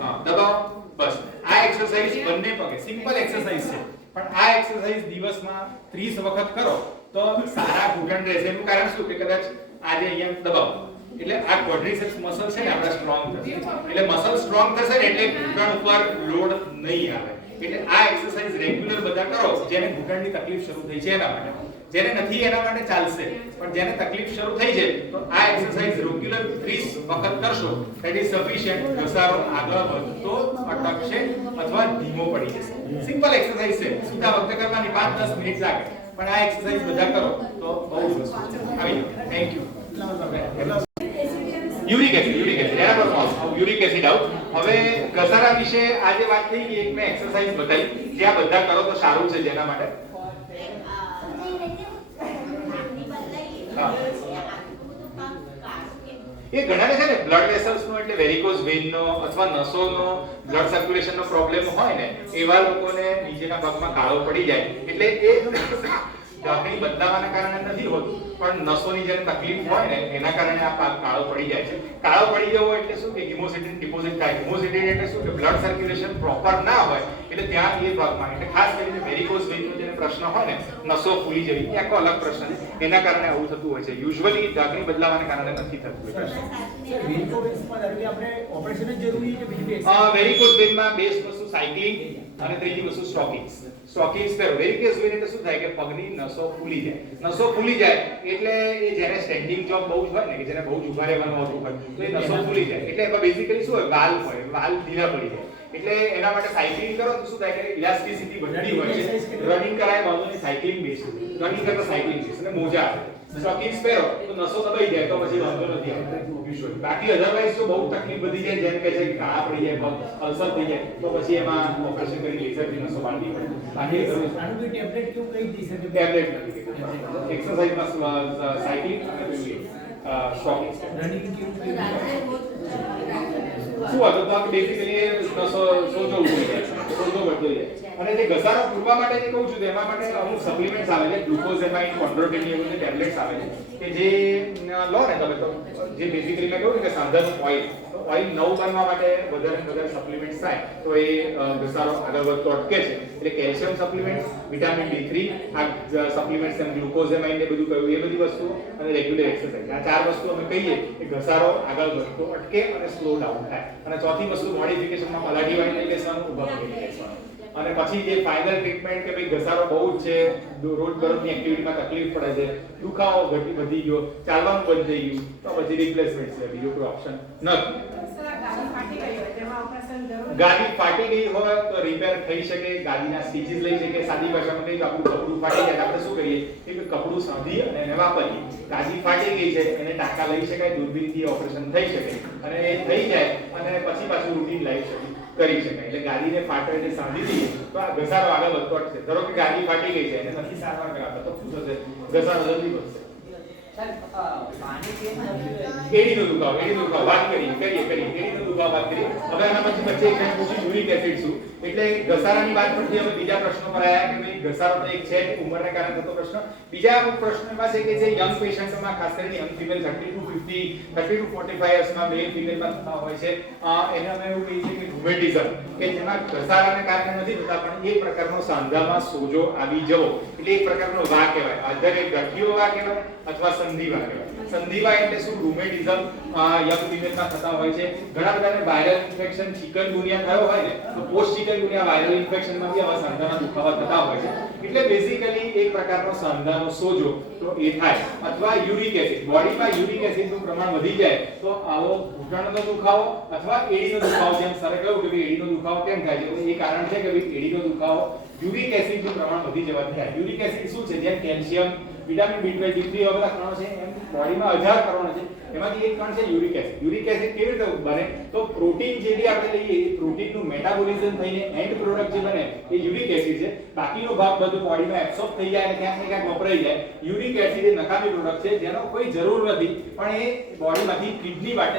હા, દબાવો. બસ. આ એક્સરસાઇઝ બંને પગે, સિમ્પલ એક્સરસાઇઝ છે, પણ આ એક્સરસાઇઝ દિવસમાં 30 વખત કરો તો સારા ઘૂંટણ રહેશે. એનું કારણ શું કે કદાચ આજે અહીંયા દબાવો એટલે આ ક્વોડ્રિસેપ્સ મસલ છે ને આપણા સ્ટ્રોંગ થશે. એટલે મસલ સ્ટ્રોંગ થશે ને એટલે ઘૂંટણ ઉપર લોડ નહીં આવે. એટલે આ એક્સરસાઇઝ રેગ્યુલર બધા કરો. જેને ઘૂંટણની તકલીફ શરૂ થઈ છે એના માટે, જેને નથી એના માટે ચાલશે, પણ જેને તકલીફ શરૂ થઈ છે તો આ એક્સરસાઇઝ રેગ્યુલર 30 વખત કરશો ધેટ ઇઝ સફિશિયન્ટ. ઘસારો આગળ વધતો અટકશે અથવા ધીમો પડી જશે. સિમ્પલ એક્સરસાઇઝ છે, સીધા વખતે કરવાની 5-10 મિનિટ લાગે, પણ આ એક્સરસાઇઝ બધા કરો તો બહુ જ વસ્તુ છે. આવી જાઓ. Thank you. યુરિક એસિડ એના પર યુરિક એસિડ આઉટ. હવે ઘસારા વિશે આજે વાત થઈ ગઈ, એક મેં એક્સરસાઇઝ બતાવી જે આ બધા કરો તો સારું છે જેના માટે. એ ઘણાને છે ને બ્લડ વેસલ્સ નો એટલે વેરિકોઝ વેઇન નો અથવા નસોનો બ્લડ સર્ક્યુલેશન નો પ્રોબ્લેમ હોય ને એવા લોકોને નીચેના ભાગમાં કાળો પડી જાય એટલે એ ઢાંકણી બદલાવાના કારણે નથી હોતું, પણ નસોની જેને તકલીફ હોય ને એના કારણે આ ભાગ કાળો પડી જાય છે. કાળો પડી જવો એટલે શું કે હિમોસિટીન ડિપોઝિટ થાય. હિમોસિટીન એટલે શું કે બ્લડ સર્ક્યુલેશન પ્રોપર ના હોય એટલે ત્યાં એ ભાગમાં, એટલે ખાસ કરીને વેરિકોઝ વેઇન નો જેને પ્રશ્ન હોય ને નસો ફૂલી જવી એ આખો અલગ પ્રશ્ન છે. એના કારણે આવું થતું હોય છે. યુઝ્યુઅલી ઢાંકણી બદલાવાના કારણે નથી થતું. વેરિકોઝ વેઇનમાં બેસ્ટ વસ્તુ સાયકલિંગ અને ત્રીજી વસ્તુ સ્ટોકિંગ્સ. સ્ટોકિંગ્સ પહેરો. વેરિકોઝ વેઇન એટલે શું થાય કે પગની નસો ફૂલી જાય. નસો ફૂલી જાય એટલે એ જેને સ્ટેન્ડિંગ જોબ બહુ જ હોય ને કે જેને બહુ જ ઊભા રહેવાનું હોતું હોય તો એ નસો ફૂલી જાય એટલે એમાં બેઝિકલી શું હોય, વાલ્વ હોય, વાલ્વ ઢીલા પડી જાય. એટલે એના માટે સાયકલિંગ કરો તો શું થાય કે ઇલાસ્ટિસિટી વધતી હોય છે. રનિંગ કરાય બાજુની સાયકલિંગ બેસ્ટ. રનિંગ કરતા સાયકલિંગ બેસ્ટ અને મોજા આવે. સ્ટોકિંગ્સ પહેરો તો નસો દબાઈ જાય તો પછી વાંધો નથી આવતો યુઝ્યુઅલી. બાકી અધરવાઇઝ તો બહુ તકલીફ વધી જાય, જેમ કે છે કે કાળા પડી જાય, પગ અલ્સર થઈ જાય તો પછી એમાં ઓપરેશન કરી લેસરથી નસો બાંધવી પડે. બાકી આનું ટેબ્લેટ કેવું કઈ દી શકે? ટેબ્લેટ નથી. એક્સરસાઇઝમાં સાયકલિંગ અને સ્ટોકિંગ્સ. રનિંગ કેવું શું હતું તો બેઝિકલી સોજો ઉભો જાય, સોજો વધતો જાય. અને જે ઘસારો પૂરવા માટે જે કહું છું તેમાં માટે અમુક સપ્લિમેન્ટ્સ આવે છે, ગ્લુકોઝેમાઇન, કોન્ડ્રોટિન એવા જે ટેબ્લેટ્સ આવે છે કે જે લો ને તમે તો જે બેઝિકલી મેં કહ્યું કે સાંધાનું ઓઇલ, તો ઓઇલ નવું બનવા માટે વધારે સપ્લિમેન્ટ્સ થાય તો એ ઘસારો આગળ વધતો અટકે છે. એટલે કેલ્શિયમ સપ્લિમેન્ટ્સ, વિટામિન D3 આ સપ્લિમેન્ટ્સ અને ગ્લુકોઝેમાઇન ને બધું કહ્યું એ બધી વસ્તુ અને રેગ્યુલર એક્સરસાઇઝ, આ ચાર વસ્તુ અમે કહીએ કે ઘસારો આગળ વધતો અટકે અને સ્લો ડાઉન થાય. અને ચોથી વસ્તુ મોડિફિકેશનમાં પલાઠી વાળી નહીં બેસવાનું, ઊભા પડીને બેસવાનું. અને પછી જે ફાઇનલ ટ્રીટમેન્ટ કે ભાઈ ઘસારો બહુ જ છે, રોજબરોજની એક્ટિવિટીમાં તકલીફ પડે છે, દુખાવો વધી ગયો, ચાલવાનું બંધ થઈ ગયું તો પછી રિપ્લેસમેન્ટ છે, બીજો કોઈ ઓપ્શન નથી. ગાદી ફાટી ગઈ હોય તો રિપેર થઈ શકે, ગાદીના સ્ટીચીસ લઈ શકે. સાદી ભાષામાં કહીએ તો આપણું કપડું ફાટી જાય આપણે શું કરીએ કે કપડું સાંધી અને એને વાપરીએ. ગાદી ફાટી ગઈ છે એને ટાંકા લઈ શકાય, દૂરબીનથી ઓપરેશન થઈ શકે અને એ થઈ જાય અને પછી પાછું રૂટીન લાઈફ કરી શકાય. એટલે ગાદીને ફાટે એટલે સાંધી દઈએ તો આ ઘસારો આગળ વધતો અટશે. ધારો કે ગાદી ફાટી ગઈ છે એને નથી સારવાર કરાવતા તો શું થશે, ઘસારો જલ્દી વધશે. એડીનો દુખાવો વાત કરીએ એડીનો દુખાવો વાત કરીએ. હવે આના પછી એક પૂછ્યું યુરિક એસિડ શું, એટલે ઘસારાની વાત પરથી હવે બીજા પ્રશ્નો પર આવ્યા કે ભાઈ ઘસારો તો એક છે ઉંમરને કારણે થતો પ્રશ્ન. બીજા અમુક પ્રશ્નો એમાં છે કે જે યંગ પેશન્ટોમાં ખાસ કરીને યંગ ફિમેલ 30 to 45 યર્સમાં મેલ ફિમેલમાં થતા હોય છે એને અમે એવું કહીએ છીએ કે રૂમેટિઝમ, કે જેમાં ઘસારાને કારણે નથી થતા પણ એક પ્રકારનો સાંધામાં સોજો આવી જવો, એટલે એક પ્રકારનો વા કહેવાય. આધર એક ગઠિયો વા કહેવાય અથવા સંધિવા કહેવાય. સંધિવા એટલે શું, રૂમેટિઝમ યંગ ફિમેલમાં થતા હોય છે. ઘણા બધાને વાયરલ ઇન્ફેક્શન ચિકનગુનિયા થયો હોય ને તો પોસ્ટ ચિકનગુનિયા વાયરલ ઇન્ફેક્શનમાં બી આવા સાંધાના દુખાવા થતા હોય છે. એટલે બેઝિકલી એક પ્રકારનો સાંધાનો સોજો તો એ થાય. અથવા યુરિક એસિડ, બોડીમાં યુરિક એસિડનું પ્રમાણ વધી જાય તો આવો ઘૂંટણનો દુખાવો અથવા એડીનો દુખાવો, જેમ સરે કહ્યું કે ભાઈ એડીનો દુખાવો કેમ થાય છે, એ કારણ છે કે ભાઈ એડીનો દુખાવો યુરિક એસિડનું પ્રમાણ વધી જવાથી થાય. યુરિક એસિડ શું છે, જેમ કેલ્શિયમ વિટામિન B12 D3 એવા બધા કણો છે એમ બોડીમાં 1000 કણો છે, એમાંથી એક કણ છે યુરિક એસિડ. યુરિક એસિડ કેવી રીતે બને? તો પ્રોટીન જે બી આપણે લઈએ એ પ્રોટીનનું મેટાબોલિઝમ થઈને એન્ડ પ્રોડક્ટ જે બને એ યુરિક એસિડ છે. બાકીનો ભાગ બધું બોડીમાં એબ્સોર્બ થઈ જાય અને ક્યાંક ને ક્યાંક વપરાઈ જાય. યુરિક એસિડ એ નકામી પ્રોડક્ટ છે જેનો કોઈ જરૂર નથી, પણ એ બોડીમાંથી કિડની માટે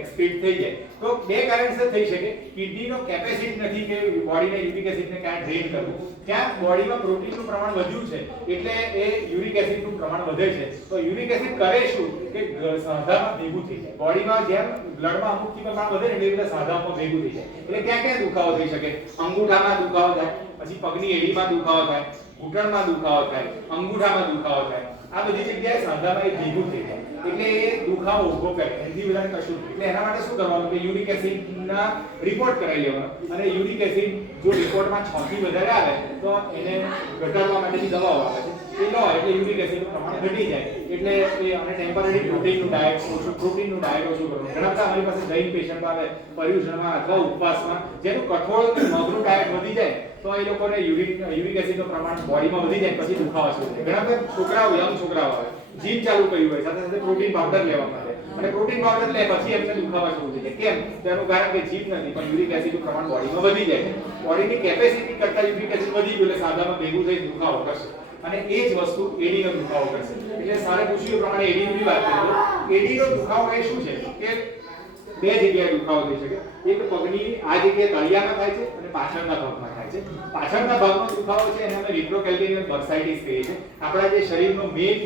એક્સક્રીટ થઈ જાય. તો બે કારણસર થઈ શકે. કિડનીનો કેપેસિટી નથી કે બોડીને યુરિક એસિડને ક્યાં ડ્રેન કરવું. ત્યાં બોડીમાં પ્રોટીનનું પ્રમાણ વધ્યું છે એટલે એ યુરિક એસિડનું પ્રમાણ વધે છે. તો યુરિક એસિડ કરે શું કે સાંધામાં ભેગું થઈ જાય. બોડીમાં જેમ બ્લડમાં અમુકથી પ્રમાણ વધે ને એટલે સાંધામાં ભેગું થઈ જાય. એટલે ક્યાં ક્યાં દુખાવો થઈ શકે? અંગૂઠામાં દુખાવો થાય, પછી પગની એડીમાં દુખાવો થાય, ઘૂંટણમાં દુખાવો થાય, અંગૂઠામાં દુખાવો થાય. આ બધી જગ્યાએ સાંધામાં એ ભેગું થઈ જાય એટલે એ દુખાવો ઉભો કરે. એનાથી વધારે કશું નહીં. એટલે એના માટે શું કરવાનું કે યુરિક એસિડના રિપોર્ટ કરાવી લેવાનો અને યુરિક એસિડ જો રિપોર્ટમાં 6 થી વધારે આવે તો એને ઘટાડવા માટેની દવાઓ આવે છે. એ લો એટલે યુરિક એસિડનું પ્રમાણ ઘટી જાય. એટલે એ અને ટેમ્પરરી પ્રોટીનનું ડાયટ ઓછું કરવું. ઘણા બધા અમારી પાસે જૈન પેશન્ટ આવે પર્યુષણમાં અથવા ઉપવાસમાં જેનું કઠોળ અને મગનું ડાયટ વધી જાય તો એ લોકોને યુરિક એસિડનું પ્રમાણ બોડીમાં વધી જાય પછી દુખાવા શરૂ થાય. ઘણા બધા છોકરાઓ યંગ છોકરાઓ આવે જીમ ચાલુ કર્યું હોય સાથે સાથે પ્રોટીન પાવડર લેવા માટે અને પ્રોટીન પાવડર લે પછી એમને દુખાવા શરૂ થઈ જાય. કેમ? તેનું કારણ કે જીમ નથી પણ યુરિક એસિડનું પ્રમાણ બોડીમાં વધી જાય. બોડીની કેપેસિટી કરતાં યુરિક એસિડ વધી ગયું એટલે સાંધામાં ભેગું થઈ દુખાવો કરશે. અને એ જ વસ્તુ એડીનો દુખાવો કરશે. એટલે સારે પૂછ્યું પ્રમાણે એડીની વાત કરીએ તો એડીનો દુખાવો એ શું છે કે બે જગ્યાએ દુખાવો થઈ શકે. એક પગની આ જગ્યાએ તળિયામાં થાય છે અને પાછળના ભાગમાં થાય છે. પાછળના ભાગમાં દુખાવો છે એને અમે રિટ્રોકેલ્કેનિયલ બર્સાઇટિસ કહીએ છીએ. આપણા જે શરીરનો મેઇન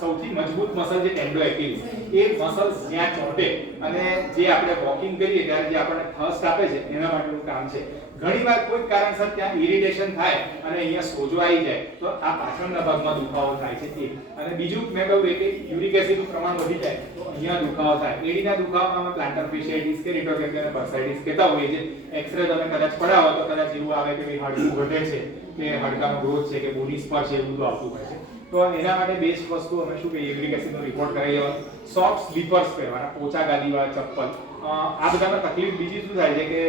સૌથી મજબૂત મસલ જે ટેન્ડો એક્યુલિસ એ મસલ્સ જ્યાં ચોંટે અને જે આપણે વોકિંગ કરીએ ત્યારે જે આપણને થર્સ્ટ આપે છે એના માટેનું કામ છે. ઘણીવાર કોઈ કારણસર ત્યાં ઇરિટેશન થાય અને અહીંયા સોજો આવી જાય તો આ પાછળના ભાગમાં દુખાવો થાય છે એ. અને બીજું મેં કહ્યું કે યુરિક એસિડનું પ્રમાણ વધી જાય તો અહીંયા દુખાવો થાય. એડીના દુખાવામાં અમે પ્લાન્ટર ફેશિયાઇટિસ કે રિટ્રોકેલ્કેનિયલ બર્સાઇટિસ કહેતા હોઈએ છીએ. એક્સરે તમે કદાચ પડાવો તો કદાચ એવું આવે કે ભાઈ હાડકું ઘટે છે કે હાડકાનો ગ્રોથ છે કે બોડી સ્પર્શ છે એવું બધું આવતું હોય છે. તો એના માટે બેસ્ટ વસ્તુ અમે શું કહીએ યુરિક એસિડનો રિપોર્ટ કરાવી લેવાનો. સોફ્ટ સ્લીપર્સ પહેરવાના, પોચા ગાદીવાળા ચપ્પલ. આ બધામાં તકલીફ બીજી શું થાય છે કે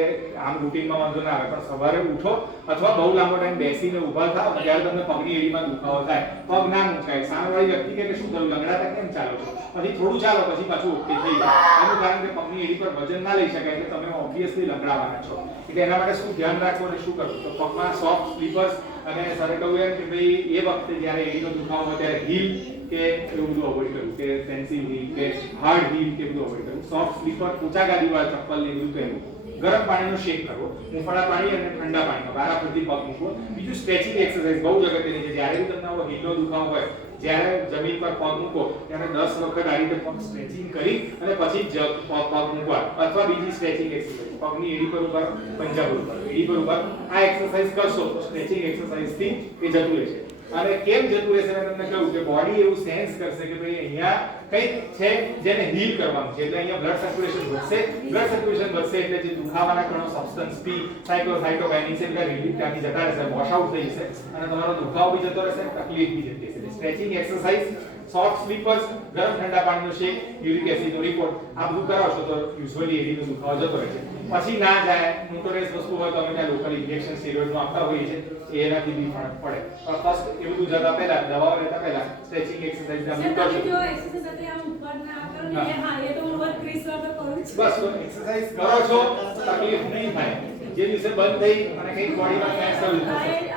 આમ રૂટીનમાં વાંધો ના આવે પણ સવારે ઉઠો અથવા બહુ લાંબો ટાઈમ બેસીને ઊભા થાઓ ત્યારે તમને પગની એડીમાં દુખાવો થાય. પગ ના ઊંચાય. સામેવાળી વ્યક્તિ કે શું થયું લંગડાતા કેમ ચાલો છો? પછી થોડું ચાલો પછી પાછું ઓકે થઈ જાય. એનું કારણ કે પગની એડી પર વજન ના લઈ શકાય એટલે તમે ઓબ્વિયસલી લંગડાવાના છો. એટલે એના માટે શું ધ્યાન રાખવું અને શું કરવું? તો પગમાં સોફ્ટ સ્લીપર્સ અને સરે કહ્યું એમ કે ભાઈ એ વખતે જ્યારે એડીનો દુખાવો હોય ત્યારે હીલ કે એવું બધું અવોઇડ કરવું કે ફેન્સી હીલ કે હાર્ડ હીલ કે બધું અવોઇડ કરવું. સોફ્ટ સ્લીપર, ઊંચા ગાદીવાળા ચપ્પલ ને બધું પહેરવું. ગરમ પાણીનો શેક કરવો, હુંફાળા પાણી અને ઠંડા પાણીમાં વારાફરતી પગ મૂકવો. બીજું સ્ટ્રેચિંગ એક્સરસાઇઝ બહુ અગત્યની છે. જ્યારે બી તમને આવો હીલનો દુખાવો હોય જ્યારે જમીન પર પગ મૂકો ત્યારે 10 વખત આ રીતે પગ સ્ટ્રેચિંગ કરી અને પછી જ પગ મૂકવા. અથવા બીજી સ્ટ્રેચિંગ એક્સરસાઇઝ પગની એડી પર ઉપર પંજા પર ઉપર એડી પર ઉપર આ એક્સરસાઇઝ કરશો તો સ્ટ્રેચિંગ એક્સરસાઇઝથી એ જતું રહેશે. અને કેમ જતું રહેશે મેં તમને કહ્યું કે બોડી એવું સેન્સ કરશે કે ભાઈ અહીંયા કંઈક છે જેને હીલ કરવાનું છે. એટલે અહીંયા બ્લડ સર્ક્યુલેશન વધશે. બ્લડ સર્ક્યુલેશન વધશે એટલે જે દુખાવાના કણો સબસ્ટન્સ પી સાયક્લોસાઇટોકાઇનિન છે એટલે રિલીફ ત્યાંથી જતા રહેશે, વોશ આઉટ થઈ જશે અને તમારો દુખાવો બી જતો રહેશે, તકલીફ બી જતી રહેશે. સ્ટ્રેચિંગ એક્સરસાઇઝ, સોફ્ટ સ્લીપર્સ, ગરમ ઠંડા પાણીનો શેક, યુરિક એસિડનો રિપોર્ટ આ બધું કરાવશો તો યુઝ્યુઅલી એડીનો દુખાવો જતો રહેશે. પછી ના જાય નોટોરિયસ વસ્તુ હોય તો અમે ત્યાં લોકલ ઇન્જેક્શન સ્ટેરોઇડનું આપતા હોઈએ છીએ એનાથી બી ફરક પડે. પણ ફર્સ્ટ એ બધું જતા પહેલા દવાઓ લેતા પહેલા સ્ટ્રેચિંગ એક્સરસાઇઝ ના સર, કરશો. તમે જો એક્સરસાઇઝ સાથે આમ ઉપર ના કરો ને હા એ તો હું રોજ 30 વાર તો કરું જ છું. બસ એક્સરસાઇઝ કરો છો તકલીફ નહીં થાય. જે દિવસે બંધ થઈ અને કંઈક બોડીમાં ક્યાંય થયું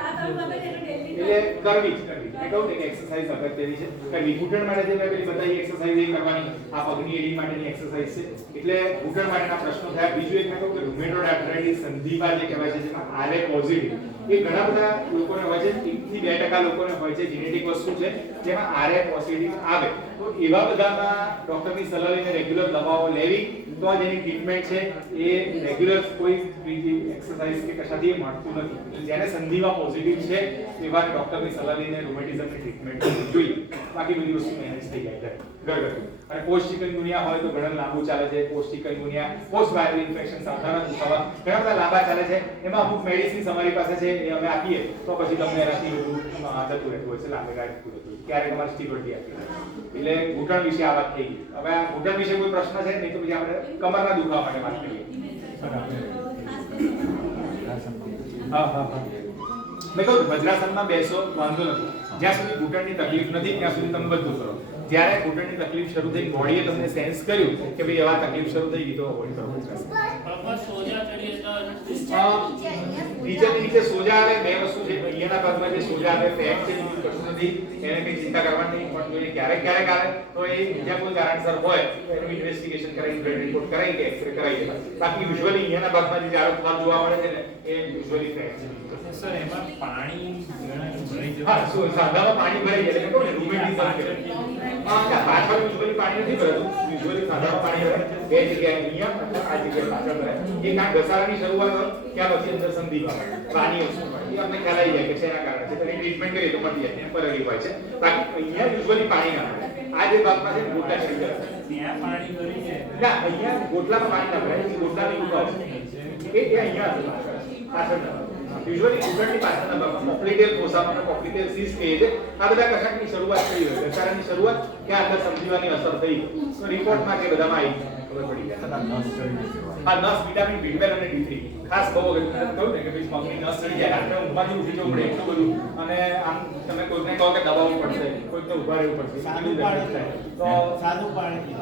આ તમે ખબર છે daily એટલે કરવી જ કરવી. મેં કહું કે એક્સરસાઇઝ અગત્યની છે. કે ઘૂંટણ માટે જે મેં પેલી બતાવી એક્સરસાઇઝ એ કરવાની, આ પગની એડી માટેની એક્સરસાઇઝ છે. એટલે ઘૂંટણ માટેના પ્રશ્નો થયા. બીજું એક મેં કહું કે રૂમેટોઇડ આર્થરાઇટિસ સંધિવા જે કહેવાય છે જેમાં RA પોઝિટિવ એ ઘણા બધા લોકોને હોય છે. 1 થી 2% લોકોને હોય છે. જેનેટિક વસ્તુ છે જેમાં RA પોઝિટિવ આવે તો એવા બધામાં ડોક્ટરની સલાહ લઈને રેગ્યુલર દવાઓ લેવી તો આ જેની ટ્રીટમેન્ટ છે એ રેગ્યુલર કોઈ બીજી એક્સરસાઇઝ કે કશાથી મળતું નથી. જેને સંધિવા પોઝિટિવ છે એવા ડોક્ટરની સલાહ લઈને રૂમેટિઝમની ટ્રીટમેન્ટ કરવી જોઈએ. બાકી બધી વસ્તુ મેનેજ થઈ જાય છે ઘરગથ્થુ. અને પોસ્ટ ચિકનગુનિયા હોય તો ઘણા લાંબુ ચાલે છે. Post chikungunya, post viral infection, સાધારણ દુખાવા ઘણા બધા લાંબા ચાલે છે. એમાં અમુક મેડિસિન્સ અમારી પાસે છે એ અમે આપીએ તો પછી તમને એનાથી બધું જતું રહેતું હોય છે, લાંબે ગાળે જતું રહેતું હોય. ક્યારેક અમારે સ્ટીરોઇડ આપીએ. એટલે ઘૂંટણ વિશે આ વાત થઈ ગઈ. હવે આ ઘૂંટણ વિશે કોઈ પ્રશ્ન છે નહીં તો પછી આપણે કમરના દુખાવા માટે વાત કરીએ. હા. મેં કહ્યું વજ્રાસનમાં બેસો વાંધો નથી. જ્યાં સુધી ઘૂંટણની તકલીફ નથી ત્યાં સુધી તમે બધું કરો. જ્યારે ઘૂંટણની તકલીફ શરૂ થઈ, બોડીએ તમને સેન્સ કર્યું કે ભાઈ આવા તકલીફ શરૂ થઈ ગઈ, તો અવોઇડ કરવું પડશે. નીચેની નીચે સોજા આવે, બે વસ્તુ છે. અહીંયાના ભાગમાં જે સોજા આવે, ફેટ છે, બીજું કશું નથી, એને કઈ ચિંતા કરવાની નહીં. પણ જો એ ક્યારેક ક્યારેક આવે તો એ બીજા કોઈ કારણસર હોય તો એનું ઇન્વેસ્ટિગેશન કરાવી, બ્લડ રિપોર્ટ કરાવી કે એક્સરે કરાવી દેવા. બાકી યુઝ્યુઅલી અહીંયાના ભાગમાં જે આરોપ જોવા મળે છે ને એ યુઝ્યુઅલી ફેટ છે. સર એમાં પાણી ભરાઈ જતું. હા, સાંધામાં પાણી ભરાઈ જાય એટલે કહું ને રૂમેટિઝમ કહેવાય. હા, પાછળ યુઝ્યુઅલી પાણી નથી ભરાતું. યુઝ્યુઅલી સાંધામાં પાણી ભરાય બે જગ્યાએ, અહીંયા અને આ જગ્યાએ પાછળ ભરાય. એ કાંઈ ઘસારાની શરૂઆત હોય ત્યાં પછી અંદર સંધિવા મળે, પાણી ઓછું મળે, એ અમને ખ્યાલ આવી જાય કે શેના કારણે છે. તો એ ટ્રીટમેન્ટ કરીએ તો મળી જાય, ટેમ્પરરી હોય છે. બાકી અહીંયા યુઝ્યુઅલી પાણી ના મળે. આ જે ભાગમાં છે ગોટલા શરીર ત્યાં પાણી ભરી જાય. ના, અહીંયા ગોટલામાં પાણી ના ભરાય, ગોટલાની ઉગાવ એ અહીંયા પાછળ યુઝ્યુઅલી ઘૂંટણની પાછળના ભાગમાં પોપ્લિટેલ ફોસામાં પોપ્લિટેલ સિસ કહે છે. આ બધા કશાકની શરૂઆત થઈ હોય, ઘસારાની શરૂઆત ક્યાં અંદર સમજીવાની અસર થઈ તો રિપોર્ટમાં કે બધામાં આવી ખબર પડી જાય. આ નસ વિટામિન B12 અને D3 ખાસ બહુ કહ્યું ને કે ભાઈ પગની નસ ચડી જાય, રાત્રે ઊંઘમાંથી ઉઠી જવું પડે એટલું બધું, અને આમ તમે કોઈને કહો કે દબાવવું પડશે, કોઈને ઊભા રહેવું પડશે, તો સાદું પાણી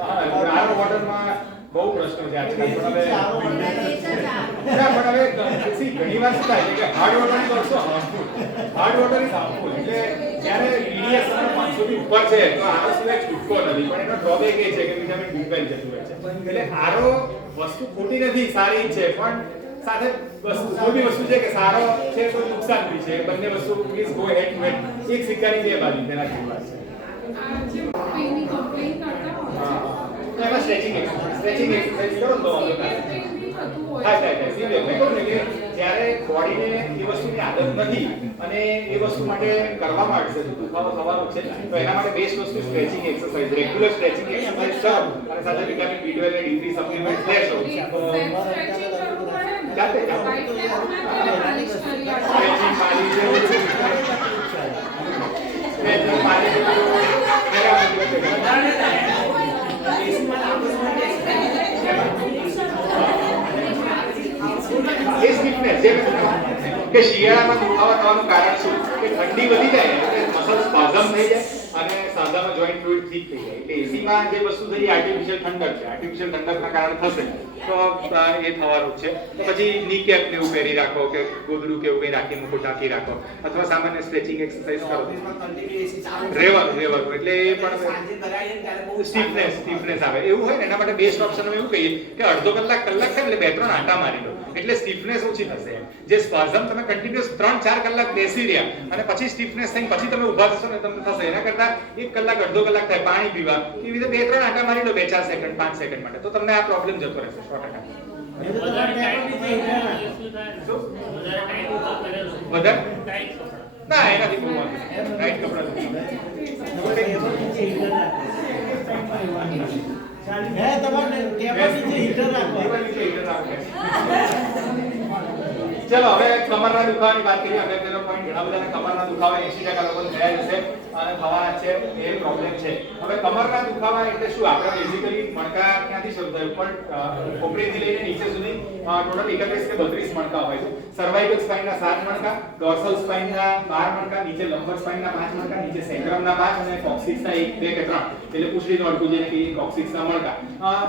આરો વોટરમાં બહુ પ્રશ્નો છે આજકાલ. પણ હવે ઘણી વાર શું થાય છે કે હાર્ડ વોટર કરશો, હાર્ડ વોટર ઇઝ હાર્મફુલ. એટલે જ્યારે TDS 500 થી ઉપર છે તો આરો સિવાય છૂટકો નથી. પણ એનો ડ્રોબેક એ છે કે વિટામિન B12 જતું હોય છે. એટલે આરો વસ્તુ ખોટી નથી, સારી છે, પણ સાથે વસ્તુ કોઈ બી વસ્તુ છે કે સારો છે તો નુકસાન બી છે. બંને વસ્તુ પ્લીઝ ગો હેડ ટુ હેડ, એક સિક્કાની બે બાજુ, તેના જેવી વાત છે. આ જે પેઇનની કમ્પ્લેન કરતા હોય તો એમાં સ્ટ્રેચિંગ એક્સરસાઇઝ કરો તો વાંધો ના આવે. થાય સીધે મેં કહું ને કે જ્યારે બોડીને એ વસ્તુની આદત નથી અને એ વસ્તુ માટે કરવામાં આવશે, દુખાવો થવાનો છે, તો એના માટે બેસ્ટ વસ્તુ stretching exercise, regular stretching exercise કરો અને સાથે વિટામિન B12 અને D3 સપ્લિમેન્ટ લેશો તો જાતે સ્ટ્રેચિંગ મારી જેવું સ્ટ્રેચિંગ મારી એ સ્ટીફનેસ જે કે શિયાળામાં દુખાવા થવાનું કારણ શું કે ઠંડી વધી જાય એટલે મસલ સ્પાઝમ થઈ જાય અને સાંધામાં જોઈન્ટ ફ્લુઇડ થીક થઈ જાય. એટલે એસીમાં જે વસ્તુ થઈ આર્ટિફિશિયલ ઠંડક છે, આર્ટિફિશિયલ ઠંડકના કારણે થશે તો એ થવાનું છે. તો પછી ની કેપ ને એવું પહેરી રાખો કે ગોદડું કે એવું કંઈ રાખી મૂકો, ટાંકી રાખો, અથવા સામાન્ય સ્ટ્રેચિંગ એક્સરસાઇઝ કરો, રેવાનું એટલે એ પણ સ્ટીફનેસ આવે એવું હોય ને એના માટે બેસ્ટ ઓપ્શન અમે એવું કહીએ કે અડધો કલાક થાય એટલે 2-3 આંટા મારી લો એટલે સ્ટીફનેસ ઓછી થશે. જે સ્પાઝમ તમે કન્ટિન્યુઅસ 3-4 કલાક બેસી રહ્યા અને પછી સ્ટીફનેસ થઈને પછી તમે ઊભા થશો ને તમને થશે, એના કરતા 1 કલાક અડધો કલાક થાય પાણી પીવા એવી રીતે 2-3 આંટા મારી લો 2-4 સેકન્ડ 5 સેકન્ડ માટે, તો તમને આ પ્રોબ્લેમ જતો રહેશે 100%. ના એનાથી બહુ રાઈટ કપડા ચલો હવે કમરના દુખાવાની વાત કરીએ. અગત્યનો પોઈન્ટ, ઘણા બધાને કમરના દુખાવા 80% લોકોને થયા હશે અને થવાના છે, એ પ્રોબ્લેમ છે. હવે કમરના દુખાવા એટલે શું? આપણે બેઝિકલી મણકા ક્યાંથી શરૂ થાય? ઉપર ખોપરીથી લઈને નીચે સુધી ટોટલ 31 કે 32 મણકા હોય છે. સર્વાઇકલ સ્પાઇનના 7 મણકા, ડોર્સલ સ્પાઇનના 12 મણકા, નીચે લંબર સ્પાઇનના 5 મણકા, નીચે સેક્રમના 5 અને કોક્સિક્સના 1, 2 કે 3 એટલે પૂછડીનું હાડકું જેને કહીએ કોક્સિક્સના મણકા.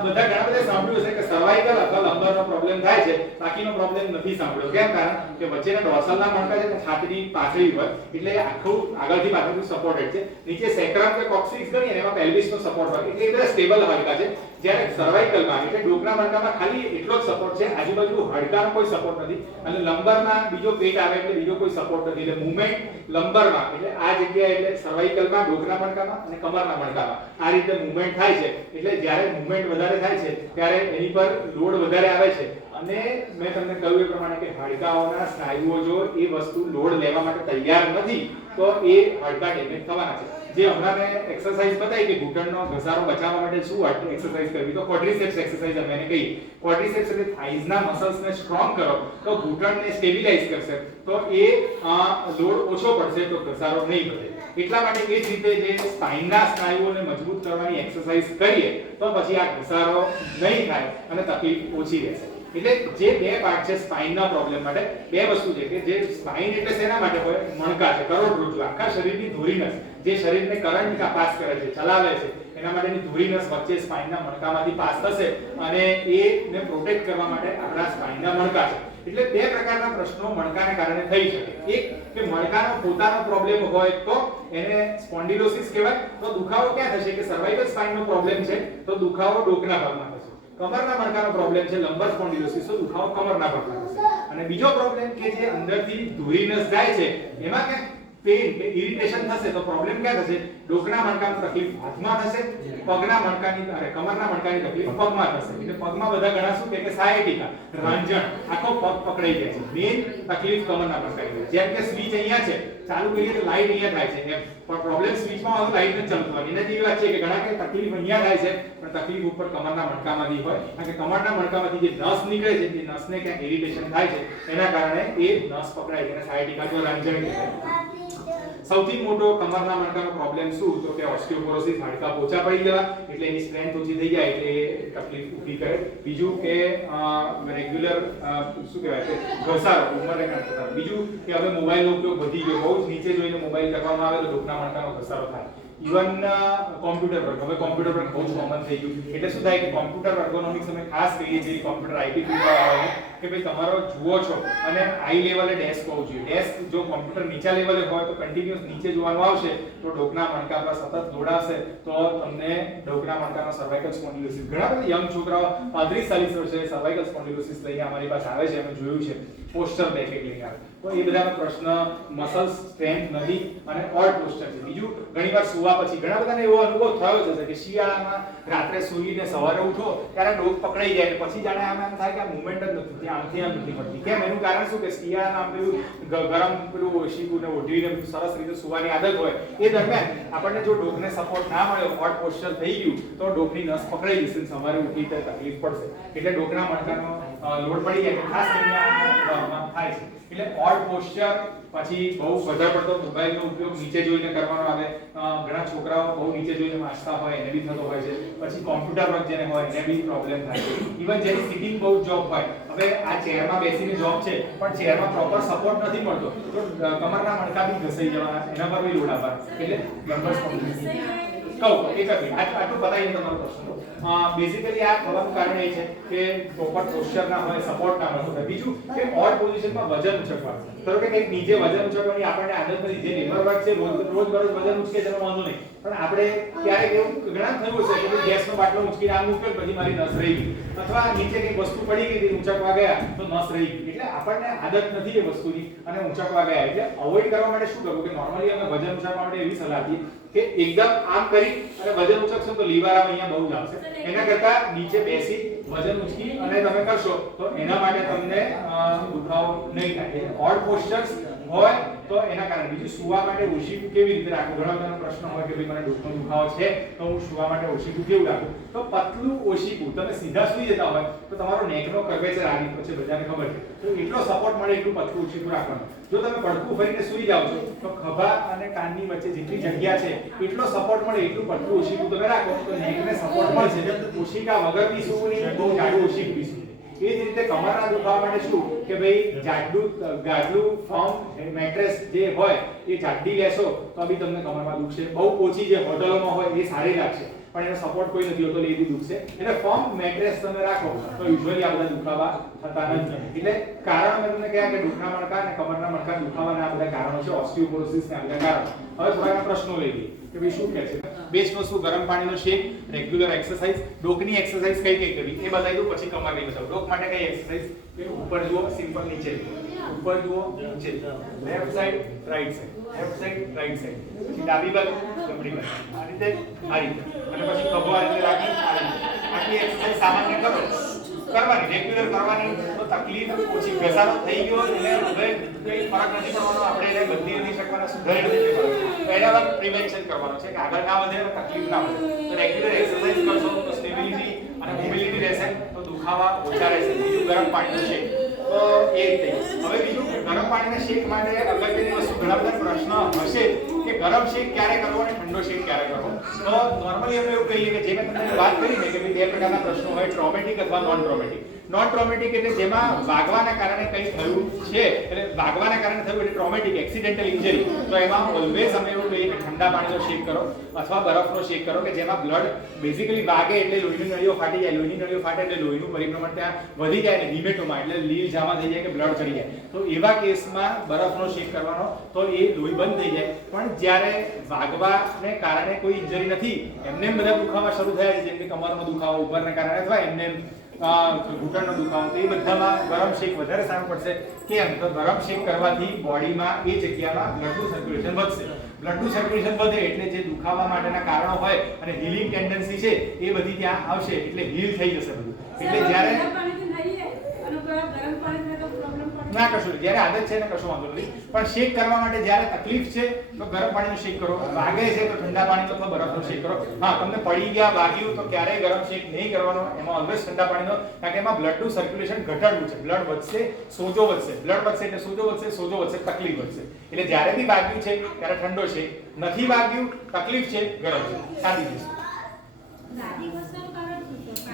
બધા ઘણા બધા સાંભળ્યું છે કે સર્વાઇકલ અથવા લંબરનો પ્રોબ્લેમ થાય છે, બાકીનો પ્રોબ્લેમ નથી સાંભળ્યો. કેમ? કારણ કે વચ્ચેના ડોર્સલના મણકા છે ને છાતીની પાછળી હોય એટલે આખું આગળથી પાછળથી સપોર્ટેડ છે. નીચે સેક્રમ કે કોક્સિક્સ ગણીએ ને એમાં પેલ્વિસનો સપોર્ટ હોય એટલે એ બધા સ્ટેબલ હાડકા છે. જ્યારે સર્વાઇકલમાં એટલે ડોકના મણકામાં ખાલી એટલો જ સપોર્ટ છે, આજુબાજુ હાડકાનો કોઈ સપોર્ટ નથી. અને લંબરમાં બીજો પેટ આવે એટલે બીજો કોઈ સપોર્ટ નથી. એટલે મૂવમેન્ટ લંબરમાં એટલે આ જગ્યાએ એટલે સર્વાઇકલમાં, ડોકના મણકામાં અને કમરના મણકામાં આ રીતે મૂવમેન્ટ થાય છે. એટલે જ્યારે મૂવમેન્ટ વધારે થાય છે ત્યારે એની પર લોડ વધારે આવે છે અને મેં તમને કહ્યું એ પ્રમાણે કે હાડકાઓના સ્નાયુઓ જો એ વસ્તુ લોડ લેવા માટે તૈયાર નથી તો એ હાડકા ડેમેજ થવાના છે. જે હમણાં મેં એક્સરસાઇઝ બતાવી કે ઘૂંટણનો ઘસારો બચાવવા માટે શું એક્સરસાઇઝ કરવી, તો ક્વોડ્રિસેપ્સ એક્સરસાઇઝ અમે કહી. ક્વોડ્રિસેપ્સ એટલે થાઇઝના મસલ્સને સ્ટ્રોંગ કરો તો ઘૂંટણને સ્ટેબિલાઇઝ કરશે, તો એ લોડ ઓછો પડશે તો ઘસારો નહીં વધે. એટલા માટે એ જ રીતે જે સ્પાઇનના સ્નાયુઓને મજબૂત કરવાની એક્સરસાઇઝ કરીએ તો પછી આ ઘસારો નહીં થાય અને તકલીફ ઓછી રહેશે. એટલે જે બે પાર્ટ છે સ્પાઇનના પ્રોબ્લેમ માટે, બે વસ્તુ છે કે જે સ્પાઇન એટલે શેના માટે હોય? મણકા છે, કરોડરજ્જુ, આખા શરીરની ધુરી નસ જે શરીરને કરંટ પાસ કરે છે, ચલાવે છે, એના માટેની ધુરી નસ વચ્ચે સ્પાઇનના મણકામાંથી પાસ થશે અને એને પ્રોટેક્ટ કરવા માટે આપણા સ્પાઇનના મણકા છે. એટલે બે પ્રકારના પ્રશ્નો મણકાને કારણે થઈ શકે. એક કે મણકાનો પોતાનો પ્રોબ્લેમ હોય તો એને સ્પોન્ડિલોસિસ કહેવાય, તો દુખાવો ક્યાં થશે? કે સર્વાઇકલ સ્પાઇનનો પ્રોબ્લેમ છે તો દુખાવો ડોકના ભાગમાં થશે. કમરના મણકાનો પ્રોબ્લેમ છે લંબર સ્પોન્ડિલોસિસ, તો દુખાવો કમરના ભાગમાં થશે. અને બીજો પ્રોબ્લેમ કે જે અંદરથી ધુરી નસ જાય છે એમાં ક્યાંક પેઇન કે ઇરિટેશન થશે તો પ્રોબ્લેમ ક્યાં થશે? ડોકના મણકાની તકલીફ હાથમાં થશે, પગના મણકાની કમરના મણકાની તકલીફ પગમાં થશે. એટલે પગમાં બધા ઘણા શું કહે કે સાયટિકા, રાંજણ, આખો પગ પકડાઈ જાય છે. મેઇન તકલીફ કમરના મણકાની. જેમ કે સ્વિચ અહીંયા છે, ચાલુ કરીએ તો લાઈટ અહીંયા થાય છે એમ, પણ પ્રોબ્લેમ સ્વિચમાં હોય તો લાઈટ નથી ચાલતું હોય. એના જેવી વાત છે કે ઘણા કે તકલીફ અહીંયા થાય છે પણ તકલીફ ઉપર કમરના મણકામાંથી હોય, કારણ કે કમરના મણકામાંથી જે નસ નીકળે છે એ નસને ક્યાંક ઇરિટેશન થાય છે, એના કારણે એ નસ પકડાય છે અને સાયટિકા અથવા રાંજણ કહેવાય. સૌથી મોટો કમરના મણકાનો પ્રોબ્લેમ શું? તો કે ઓસ્ટિયોપોરોસિસ, હાડકા પોચા પડી જવા, એટલે એની સ્ટ્રેન્થ ઓછી થઈ જાય એટલે એ તકલીફ ઊભી કરે. બીજું કે રેગ્યુલર શું કહેવાય કે ઘસારો, ઉંમરને કારણે. બીજું કે હવે મોબાઈલનો ઉપયોગ વધી ગયો, બહુ જ નીચે જોઈને મોબાઈલ કરવામાં આવે તો ડોકના મણકાનો ઘસારો થાય. ઇવન કોમ્પ્યુટર વર્ક, હવે કોમ્પ્યુટર વર્ક બહુ કોમન થઈ ગયું, એટલે શું થાય કે કોમ્પ્યુટર એર્ગોનોમિક્સ અમે ખાસ કહીએ છીએ કોમ્પ્યુટર આઈટી ફીલ્ડમાં આવે કે ભાઈ તમારો જુઓ છો અને આઈ લેવલે ડેસ્ક હોવું જોઈએ. ડેસ્ક જો કોમ્પ્યુટર નીચા લેવલે હોય તો કન્ટિન્યુઅસ નીચે જોવાનું આવશે તો ડોકના મણકા પર સતત લોડ આવશે તો તમને ડોકના મણકાનો સર્વાઇકલ સ્પોન્ડિલોસિસ. ઘણા બધા યંગ છોકરાઓ 35-40 વર્ષે સર્વાઇકલ સ્પોન્ડિલોસિસ લઈને અમારી પાસે આવે છે, અમે જોયું છે, પોસ્ચર બેક લઈને આવે. તો એ બધાનો પ્રશ્ન મસલ્સ સ્ટ્રેન્થ નથી અને ઓડ પોસ્ચર છે. બીજું ઘણીવાર સુવા પછી ઘણા બધાને એવો અનુભવ થયો છે કે શિયાળામાં રાત્રે સૂઈને સવારે ઉઠો ત્યારે ડોક પકડાઈ જાય પછી જાણે આમ એમ થાય કે આ મૂવમેન્ટ જ નથી, આમથી આમ નથી પડતી. કેમ? એનું કારણ શું કે શિયાળામાં આમ પેલું ગરમ પેલું ઓશીકુને ઓઢીને સરસ રીતે સુવાની આદત હોય, એ દરમિયાન આપણને જો ડોકને સપોર્ટ ના મળ્યો, ઓડ પોસ્ચર થઈ ગયું તો ડોકની નસ પકડાઈ જશે, સવારે ઉઠી તો તકલીફ પડશે. એટલે ડોકના મણકાનો લોડ પડી જાય ખાસ કરીને થાય છે. એટલે ઓડ પોસ્ચર, પછી બહુ વધારે પડતો મોબાઈલનો ઉપયોગ નીચે જોઈને કરવાનો આવે, ઘણા છોકરાઓ બહુ નીચે જોઈને વાંચતા હોય એને બી થતો હોય છે. પછી કોમ્પ્યુટર વર્ક જેને હોય એને બી પ્રોબ્લેમ થાય છે. ઇવન જેની સિટિંગ બહુ જોબ હોય, હવે આ ચેરમાં બેસીને જોબ છે પણ ચેરમાં પ્રોપર સપોર્ટ નથી મળતો તો કમરના મણકા બી ઘસાઈ જવાના, એના પર બી લોડ આવવાનો. એટલે લંબર સ્પોન્ડિલોસિસ કહું એક જ આટલું બતાવીને તમારો પ્રશ્ન. બેઝિકલી આ થવાનું કારણ એ છે કે પ્રોપર પોસ્ચર ના હોય, સપોર્ટ ના મળતો. બીજું કે ઓડ પોઝિશનમાં વજન ઉચકવાનું. ધારો કે કંઈક નીચે વજન ઉચકવાની આપણને આદત નથી, જે લેબર વર્ક છે રોજ બરોજ વજન ઉચકે છે વાંધો નહીં, પણ આપણે ક્યારેક એવું ઘણા થયું છે કે ગેસનો બાટલો ઉચકીને આમ મૂક્યો પછી મારી નસ રહી ગઈ, અથવા નીચે કંઈક વસ્તુ પડી ગઈ ઉંચકવા ગયા તો નસ રહી ગઈ. એટલે આપણને આદત નથી એ વસ્તુની અને ઉંચકવા ગયા. એટલે અવોઇડ કરવા માટે શું કરવું કે નોર્મલી અમે વજન ઉચકવા માટે એવી સલાહ આપીએ કે એકદમ આમ કરી અને વજન ઉચકશો તો લીવારામ અહીંયા બહુ જ આવશે. એના કરતા નીચે બેસી વજન ઉચકી અને તમે કરશો તો એના માટે તમને દુખાવો નહીં થાય. ઓડ પોસ્ચર્સ હોય તો એના કારણે. બીજું સુવા માટે ઓશીકું કેવી રીતે રાખવું? ઘણા બધાનો પ્રશ્ન હોય કે ભાઈ મને ડોકનો દુખાવો છે તો હું સુવા માટે ઓશીકું કેવું રાખું? તો પતલું ઓશીકું, તમે સીધા સુઈ જતા હોય તો તમારો નેકનો કર્વેચર આ રીત છે, બધાને ખબર છે, તો એટલો સપોર્ટ મળે એટલું પતલું ઓશીકું રાખવાનું. જો તમે પડકું ફરીને સુઈ જાવ છો તો ખભા અને કાનની વચ્ચે જેટલી જગ્યા છે એટલો સપોર્ટ મળે એટલું પતલું ઓશીકું તમે રાખો તો નેકને સપોર્ટ મળશે. ઓશિકા વગર બી સૂવું નહીં, બહુ જાડું ઓશીકું બી સૂવું. એ જ રીતે કમરના દુખાવા માટે શું કે ભાઈ ગાડલું ફર્મ મેટ્રેસ જે હોય એ જાડી લેશો તો બી તમને કમરમાં દુખશે. બહુ ઓછી જે હોટલોમાં હોય એ સારી લાગશે પણ એનો સપોર્ટ કોઈ નથી હોતો, એ દુખશે. એટલે ફર્મ મેટ્રેસ તમે રાખો તો યુઝ્યુઅલી આ બધા દુખાવા થતા નથી. એટલે કારણ મેં તમને કહ્યા કે ડોકના મણકા અને કમરના મણકા દુખાવાના આ બધા કારણો છે, ઓસ્ટિયોપોરોસિસ ને આ બધા કારણો. હવે થોડા પ્રશ્નો લઈ લઈએ કે ભાઈ શું કહે છે. બેસ્ટ વસ્તુ ગરમ પાણીનો શેક, રેગ્યુલર એક્સરસાઇઝ. ડોકની એક્સરસાઇઝ કઈ કઈ કરવી એ બતાવી દઉં, પછી કમરની બતાવું. ડોક માટે કઈ એક્સરસાઇઝ કે ઉપર જુઓ, સિમ્પલ નીચે જુઓ, ઉપર જુઓ, નીચે જુઓ, left side, right side, left side, right side, પછી ડાબી બાજુ, જમણી બાજુ, આ રીતે, અને પછી ખભો આ રીતે રાખી આ રીતે. આટલી એક્સરસાઇઝ સામાન્ય કરો કરવાની, રેગ્યુલર કરવાની તો તકલીફ ઓછી. ઘસારો થઈ ગયો એટલે હવે કઈ ફરક નથી પડવાનો, આપણે એને બદલી નથી શકવાના, સુધારી નથી શકવાના. એના પર પ્રિવેન્શન કરવાનો છે કે આગળ ના વધે અને તકલીફ ના વધે. તો રેગ્યુલર એક્સરસાઇઝ કરશો તો સ્ટેબિલિટી અને મોબિલિટી રહેશે, તો દુખાવા ઓછા રહેશે. બીજું ગરમ પાણીનો શેક, તો એ રીતે. હવે બીજું ગરમ પાણીના શેક માટે અગત્યની વસ્તુ, ઘણા બધા પ્રશ્ન હશે કે ગરમ શેક ક્યારે કરવો અને ઠંડો શેક ક્યારે કરવો. તો નોર્મલી અમે એવું કહીએ કે જે મેં તમને વાત કરી ને કે બે પ્રકારના પ્રશ્નો હોય, ટ્રોમેટિક અથવા નોન ટ્રોમેટિક. નોન ટ્રોમેટિક એટલે જેમાં વાગવાના કારણે કંઈ થયું છે, એટલે વાગવાના કારણે થયું એટલે ટ્રોમેટિક એક્સિડેન્ટલ ઇન્જરી, તો એમાં ઓલવેઝ અમે એવું કહીએ કે ઠંડા પાણીનો શેક કરો અથવા બરફનો શેક કરો કે જેમાં બ્લડ બેઝિકલી વાગે એટલે લોહીની નળીઓ ફાટી જાય, લોહીની નળીઓ ફાટે એટલે લોહીનું પરિભ્રમણ ત્યાં વધી જાય ને હિમેટોમા એટલે લીલ જામા થઈ જાય કે બ્લડ ચડી જાય, તો એવા કેસમાં બરફનો શેક કરવાનો, તો એ લોહી બંધ થઈ જાય. પણ જ્યારે વાગવાને કારણે કોઈ ઇન્જરી નથી, એમને બધા દુખાવા શરૂ થયા છે, જેમ કે કમરનો દુખાવો ઉપરના કારણે અથવા એમને ઘૂંટણનો દુખાવો, તો એ બધામાં ગરમ શેક વધારે સારું પડશે. કેમ? તો ગરમ શેક કરવાથી બોડીમાં એ જગ્યામાં બ્લડનું સર્ક્યુલેશન વધશે. બ્લડનું સર્ક્યુલેશન વધે એટલે જે દુખાવા માટેના કારણો હોય અને હીલિંગ ટેન્ડન્સી છે એ બધી ત્યાં આવશે, એટલે હીલ થઈ જશે બધું. એટલે જ્યારે ના કશું જ્યારે આદત છે ને કશું વાંધો નથી, પણ શેક કરવા માટે જ્યારે તકલીફ છે તો ગરમ પાણીનો શેક કરો, વાગે છે તો ઠંડા પાણીનો અથવા બરફનો શેક કરો. હા, તમને પડી ગયા, વાગ્યું તો ક્યારેય ગરમ શેક નહીં કરવાનો, એમાં ઓલવેઝ ઠંડા પાણીનો, કારણ કે એમાં બ્લડનું સર્ક્યુલેશન ઘટાડવું છે. બ્લડ વધશે, સોજો વધશે, બ્લડ વધશે એટલે સોજો વધશે, સોજો વધશે તકલીફ વધશે. એટલે જ્યારે બી વાગ્યું છે ત્યારે ઠંડો શેક, નથી વાગ્યું તકલીફ છે ગરમ શેક, શાંતિ જશે.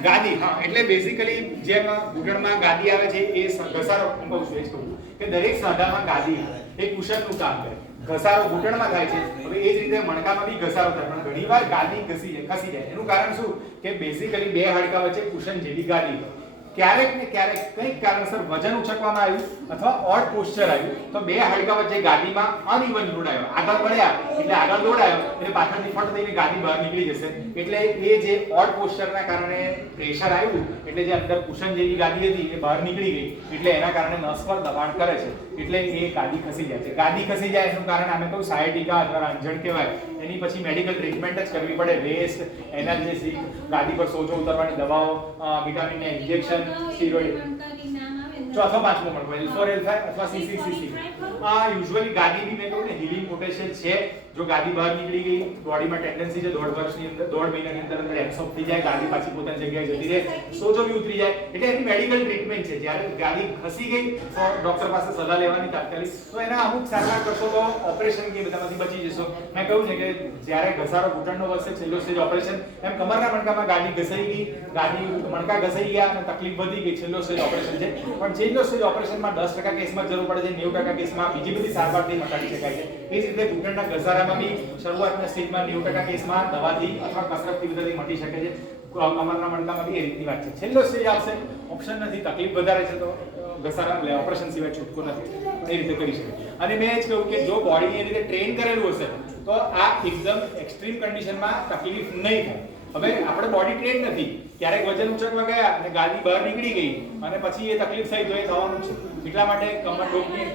ગાદી, હા, એટલે બેઝિકલી જેમ ઘૂંટણમાં ગાદી આવે છે એ ઘસારો, હું કહું છું એ જ કહું કે દરેક સાંધામાં ગાદી એ કુશનનું કામ કરે. ઘસારો ઘૂંટણમાં થાય છે, હવે એ જ રીતે મણકામાં બી ઘસારો થાય, પણ ઘણીવાર ગાદી ખસી જાય. એનું કારણ શું કે બેઝિકલી બે હાડકા વચ્ચે કુશન જેવી ગાદી હોય. ક્યારેક ને ક્યારેક કંઈક કારણસર વજન ઉચકવામાં આવ્યું અથવા ઓડ પોસ્ચર આવ્યું તો બે હાડકા વચ્ચે ગાદીમાં અનઇવન લોડ આવ્યો, આગળ પડ્યા એટલે આગળ લોડ આવ્યો એટલે પાછળથી ફટ થઈને ગાદી બહાર નીકળી જશે. એટલે એ જે ઓડ પોસ્ચરના કારણે પ્રેશર આવ્યું એટલે જે અંદર કુશન જેવી ગાદી હતી એ બહાર નીકળી ગઈ, એટલે એના કારણે નસ પર દબાણ કરે છે, એટલે એ ગાદી ખસી જાય છે. ગાદી ખસી જાય એનું કારણ અમે કહું સાયટિકા અથવા રંજણ કહેવાય. એની પછી મેડિકલ ટ્રીટમેન્ટ જ કરવી પડે, વેસ્ટ, એનાલ્જેસિક, ગાદી પર સોજો ઉતારવાની દવાઓ, વિટામિનના ઇન્જેક્શન, સ્ટીરોઇડ. ચોથો પાંચમો પણ L4 L5 અથવા C6C6. આ યુઝ્યુઅલી ગાદી બી મેં કહું ને હીલિંગ પોટેન્શિયલ છે. જો ગાદી બહાર નીકળી ગઈ, બોડીમાં ટેન્ડન્સી છે 1.5 વર્ષની અંદર, 1.5 મહિનાની અંદર એબ્સોર્બ થઈ જાય, ગાદી પાછી પોતાની જગ્યાએ જતી રહે, સોજો બી ઉતરી જાય, એટલે એની મેડિકલ ટ્રીટમેન્ટ છે. જ્યારે ગાદી ખસી ગઈ તો ડોક્ટર પાસે સલાહ લેવાની તાત્કાલિક. તો એના અમુક સારવાર કરશો તો ઓપરેશન કે બધામાંથી બચી જશો. મેં કહ્યું છે કે જ્યારે ઘસારો ઘૂંટણનો વધશે છેલ્લો સ્ટેજ ઓપરેશન, એમ કમરના મણકામાં ગાદી ઘસાઈ ગઈ, ગાદી મણકા ઘસાઈ ગયા અને તકલીફ વધી ગઈ, છેલ્લો સ્ટેજ ઓપરેશન છે. પણ છેલ્લો સ્ટેજ ઓપરેશનમાં 10% કેસમાં જરૂર પડે છે, 90% કેસમાં બીજી બધી સારવારથી મટાડી શકાય છે. એ જ રીતે ઘૂંટણના ઘસારામાં બી શરૂઆતના સ્ટેજમાં 90% કેસમાં દવાથી અથવા કસરતથી બધાથી મટી શકે છે. કમરના મણકામાં બી એ રીતની વાત છે. છેલ્લો સ્ટેજ આવશે, ઓપ્શન નથી, તકલીફ વધારે છે તો ઘસારા એટલે ઓપરેશન સિવાય છૂટકો નથી, એ રીતે કરી શકે. અને મેં એ જ કહ્યું કે જો બોડીને એ રીતે ટ્રેન કરેલું હશે તો આ એકદમ એક્સ્ટ્રીમ કન્ડિશનમાં તકલીફ નહીં થાય. હવે આપણે બોડી ટ્રેન નથી, ક્યારેક વજન ઉચકવા ગયા અને ગાદી બહાર નીકળી ગઈ અને પછી એ તકલીફ થઈ તો એ થવાનું છે. એટલા માટે કમર ડોકની